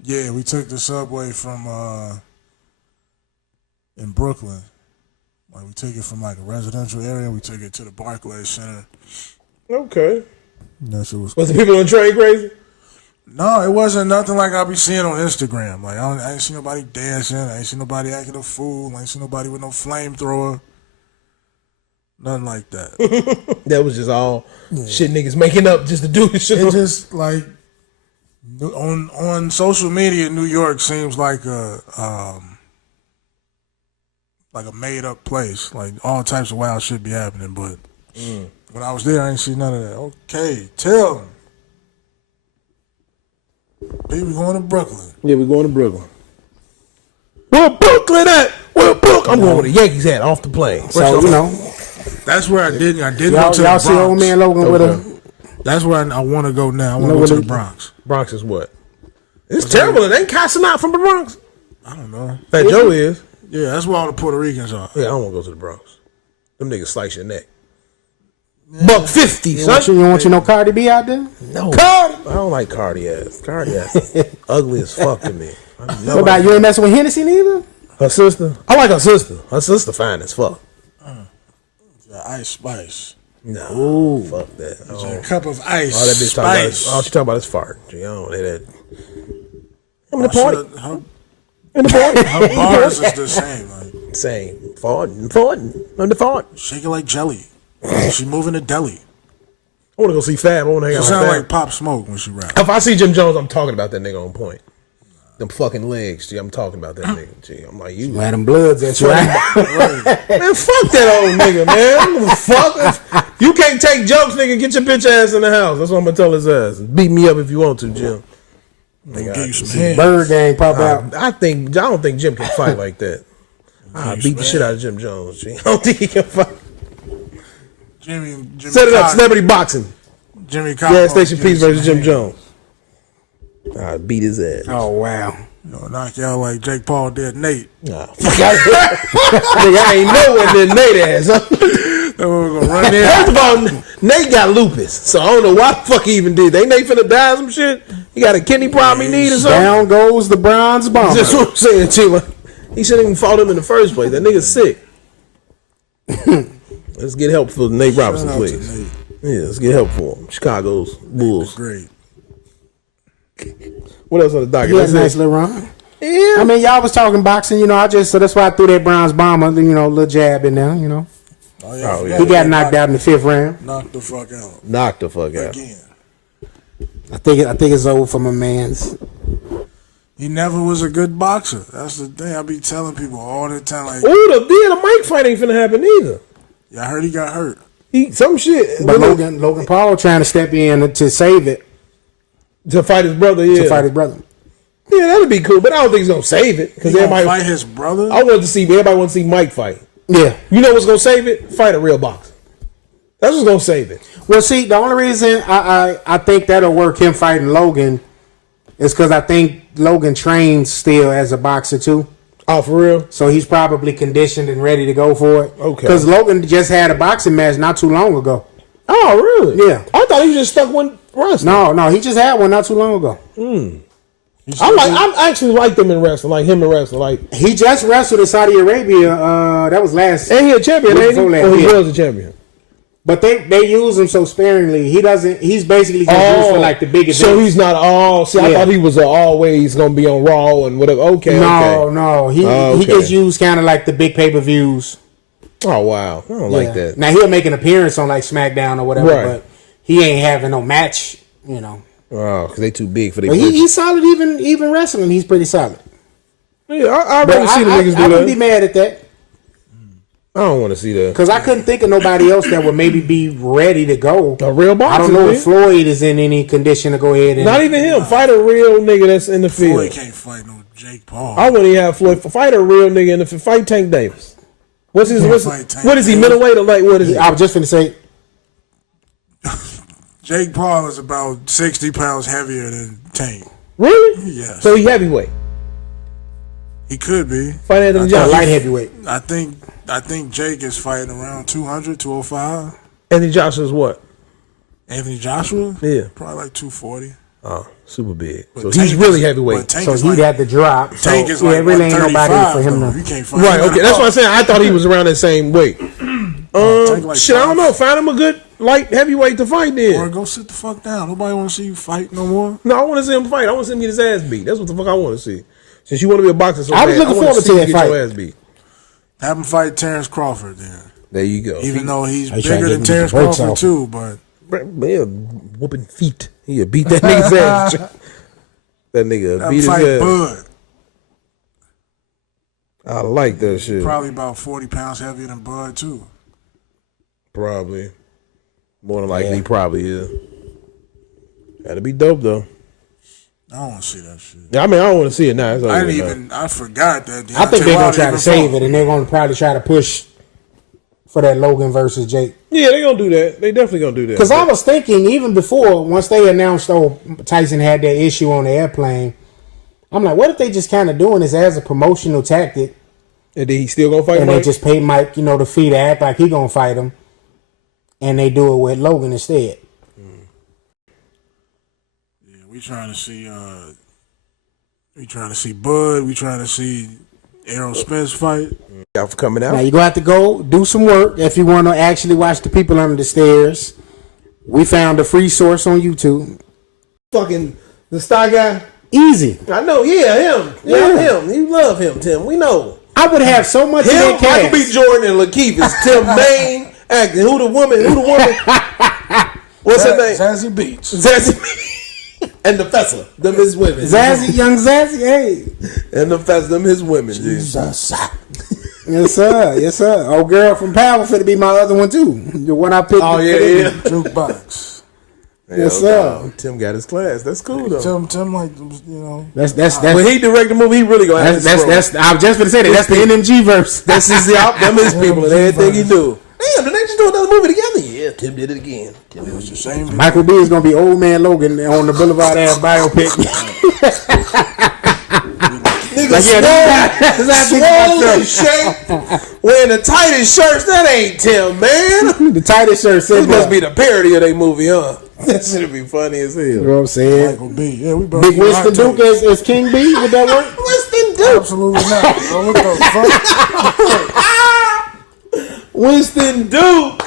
Yeah, we took the subway from in Brooklyn. Like we took it from like a residential area. We took it to the Barclays Center. Okay. That shit was. Was the people on the train crazy? No, it wasn't nothing like I be seeing on Instagram. Like I ain't seen nobody dancing. I ain't seen nobody acting a fool. I ain't seen nobody with no flamethrower. Nothing like that. That was just all shit niggas making up just to do this shit. It just like on social media, New York seems like a made up place. Like all types of wild shit be happening. But when I was there, I ain't see none of that. Okay, tell them. Baby, going to Brooklyn. Yeah, we going to Brooklyn. Where Brooklyn at? Where Brooklyn? I'm going where the Yankees at off the plane. So you know, That's where I did. I did y'all, go to the y'all Bronx. see old man Logan with a. That's where I want to go now. I want to go to the Bronx. Bronx is what? It's terrible. It ain't casting out from the Bronx. I don't know. That Joe is. Yeah, that's where all the Puerto Ricans are. Yeah, I don't want to go to the Bronx. Them niggas slice your neck. $1.50, You son. want you no Cardi B out there? No, Cardi. I don't like Cardi ass. Cardi ass is ugly as fuck to me. What about you? Ain't messing with Hennessy neither? Her sister? I like her sister. Her sister fine as fuck. Yeah, Ice Spice. No, fuck that. A cup of ice. All that bitch talking about Spice. all she talking about is fart. Gee, I don't want to hear that. I'm in the party. Her, In the party. her bars is the same. Like Same. Farting. I'm the fart. shaking like jelly. She moving to Delhi. I want to go see Fab. I want to hang She out with sound Fab. like Pop Smoke when she rap. If I see Jim Jones, I'm talking about that nigga on point. Them fucking legs, G. I'm talking about that nigga, G. I'm like, you. Man, them bloods at you. Right? Man, fuck that old nigga, man. Fuck. You can't take jokes, nigga. Get your bitch ass in the house. That's what I'm gonna tell his ass. Beat me up if you want to, Jim. Give you some hands. Bird gang pop out. I don't think Jim can fight like that. I beat the shit out of Jim Jones, G. I don't think he can fight. Jimmy Set it up, Cox- celebrity boxing. Jimmy Cox. Gas Station give you Peace some versus Jim hands. Jones. I beat his ass. Oh wow. Knock you out like Jake Paul did Nate. Nah, fuck out of here. Nigga, I ain't nowhere near Nate ass. Huh? That was gonna run there. First of all, Nate got lupus, so I don't know why the fuck he even did. They Nate finna die or some shit. He got a kidney problem he need or something. Down goes the bronze bomber. That's what I'm saying, Chima. He shouldn't even fought him in the first place. That nigga's sick. Let's get help for Nate Robinson, Shout out to please. Nate. Yeah, let's get help for him. Chicago's Bulls. Great. What else on the docket? He had That's a nice it. little run. Yeah. I mean, y'all was talking boxing, you know. So that's why I threw that bronze bomber, little jab in there, you know. Oh, yeah. Oh, yeah. He got knocked out in the 5th round. Knocked the fuck out. Knock the fuck out. Again. I think it's over for my man's. He never was a good boxer. That's the thing. I be telling people all the time. Like, Ooh, the Mike fight ain't finna happen either. yeah, I heard he got hurt. Some shit. But Logan Paul trying to step in to save it. To fight his brother, yeah. To fight his brother. Yeah, that'd be cool, but I don't think he's gonna save it because He gonna everybody fight his brother. everybody want to see Mike fight. Yeah. You know what's gonna save it? Fight a real boxer. That's what's gonna save it. Well, see, the only reason I think that'll work him fighting Logan is because I think Logan trains still as a boxer too. Oh, for real? So he's probably conditioned and ready to go for it. Okay. Because Logan just had a boxing match not too long ago. Oh, really? Yeah. I thought he just stuck one wrestling. No, he just had one not too long ago. I actually like them in wrestling, like him in wrestling. Like He just wrestled in Saudi Arabia. That was last. and he a champion, ain't he? Before that, Or he yeah. was a champion. But they use him so sparingly. He doesn't. He's basically just used for like the big events. So he's not all. See, I Yeah. thought he was always gonna be on Raw and whatever. Okay, okay. No. He Okay. gets used kind of like the big pay-per-views. Oh wow, I don't like that. Now he'll make an appearance on like SmackDown or whatever, Right. but he ain't having no match. You know. Oh, because they too big for the. But he's solid. Even wrestling, he's pretty solid. Yeah, I But rather see the niggas do I wouldn't that. be mad at that. I don't want to see that. Because I couldn't think of nobody else that would maybe be ready to go. A real boxer. I don't know man. if Floyd is in any condition to go ahead and. Not even him. Fight a real nigga that's in the field. Floyd can't fight no Jake Paul. I wouldn't even have Floyd. Fight a real nigga in the field. Fight Tank Davis. What's his? fight Tank What is he? Davis. Middleweight or like what is he? I was just finna say. Jake Paul is about 60 pounds heavier than Tank. Really? Yes. So he heavyweight. He could be. Fight Anthony A Johnson. light heavyweight. I think Jake is fighting around 200, 205. Anthony Johnson's what? Anthony Joshua? Yeah. Probably like 240. Oh, super big. So But he's Tank really is- heavyweight. but Tank So is he'd like, have to drop. So, Tank is yeah, like it really ain't nobody 135, for him though. to. You can't fight Right. him Okay. at That's all. what I'm saying. I thought he was around that same weight. Tank like Shit, I don't 5. know. Find him a good light heavyweight to fight Or then. go sit the fuck down. Nobody want to see you fight no more. No, I want to see him fight. I want to see him get his ass beat. That's what the fuck I want to see. Since you want to be a boxer so I was bad, looking wanna forward see to you that get fight. your ass beat. Have him fight Terrence Crawford then. There you go. Even though he's They try to bigger get than him Terrence some breaks Crawford off. too, but Yeah, whooping feet. He'll beat that nigga's ass. That nigga have beat him his fight ass. Bud. I like that shit. Probably about 40 pounds heavier than Bud too. Probably. More than likely, probably is. That'd be dope though. I don't want to see that shit. Yeah, I mean, I don't want to see it now. It's I over didn't now. even. I forgot that. I think they're gonna try to even save fought. it, and they're gonna probably try to push for that Logan versus Jake. Yeah, they gonna do that. They definitely gonna do that. Because I was thinking even before, once they announced, Tyson had that issue on the airplane, I'm like, what if they just kind of doing this as a promotional tactic, And then he still gonna fight and Mike? they just pay Mike, the fee to act like he gonna fight him, and they do it with Logan instead. Yeah, we trying to see. We trying to see Bud. We trying to see Errol Spence fight. Y'all for coming out. Now you're gonna have to go do some work if you want to actually watch the people under the stairs. We found a free source on YouTube. Fucking the star guy. Easy. I know. Yeah, him. Yeah. Him. You love him, Tim. We know. I would have so much Him, in that Michael B. cast. Jordan, and Lakeith is Tim Maine acting. Who the woman? What's her name? Zazie Beats. Zazie. And the Fessler. Them his women. Zazzy, young Zazzy, hey. And the Fessler. Them his women. Dude. Yes, sir. Yes, sir. Old girl from Power finna be my other one too. The one I picked. Oh yeah. Jukebox. Yes, sir. No, Tim got his class. That's cool though. Tim like That's When he direct the movie, he really gonna have that's I was just gonna say that. That's the NMG verse. That's his them his people and everything he do. Damn, did they just do another movie together? Yeah, Tim did it again. Tim It was the same. Michael B is gonna be Old Man Logan on the BlvdAve's biopic. Nigga Like, yeah, swole in shape, wearing the tightest shirts. That ain't Tim, man. the tightest shirt This said must be the parody of their movie, huh? That should be funny as hell. You know what I'm saying? Michael B. Yeah, we Big Winston Duke as King B. Would that work? Winston Duke. Absolutely not. Bro, what the fuck? Winston Duke.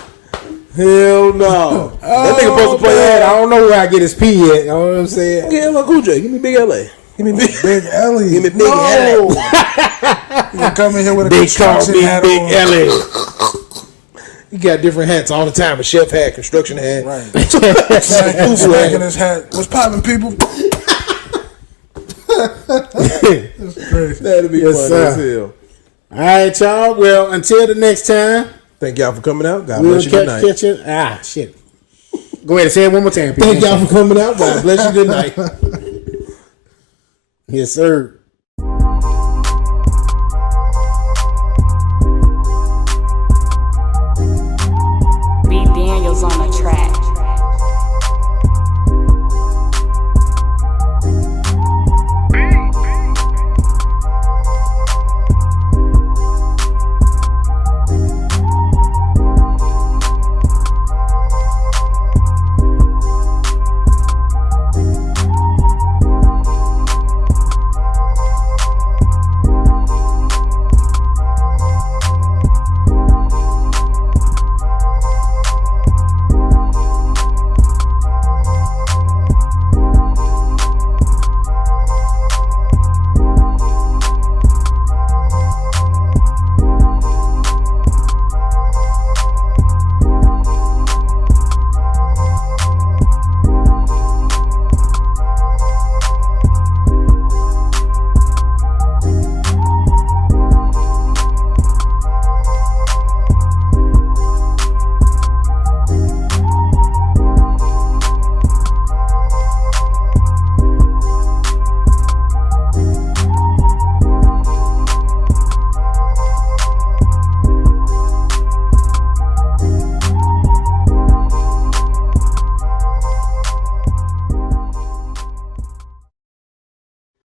Hell no. That nigga supposed to play Man, I that. don't know where I get his P yet. You know what I'm saying? Yeah, my Cool J. Give me Big LA. Give me Big. Big Ellie. Give me Big No. LA. You come in here with a They call construction me hat Big on. Ellie. He got different hats all the time. A chef hat, construction hat. Right. Smacking his hat. What's popping, people? That'd be Yes, funny as sir. hell. All right, y'all. Well, until the next time, Thank y'all for coming out. God we'll bless you. Good night. catch you. Shit. Go ahead and say it one more time, people. Thank y'all for coming out. God bless you. Good night. Yes, sir.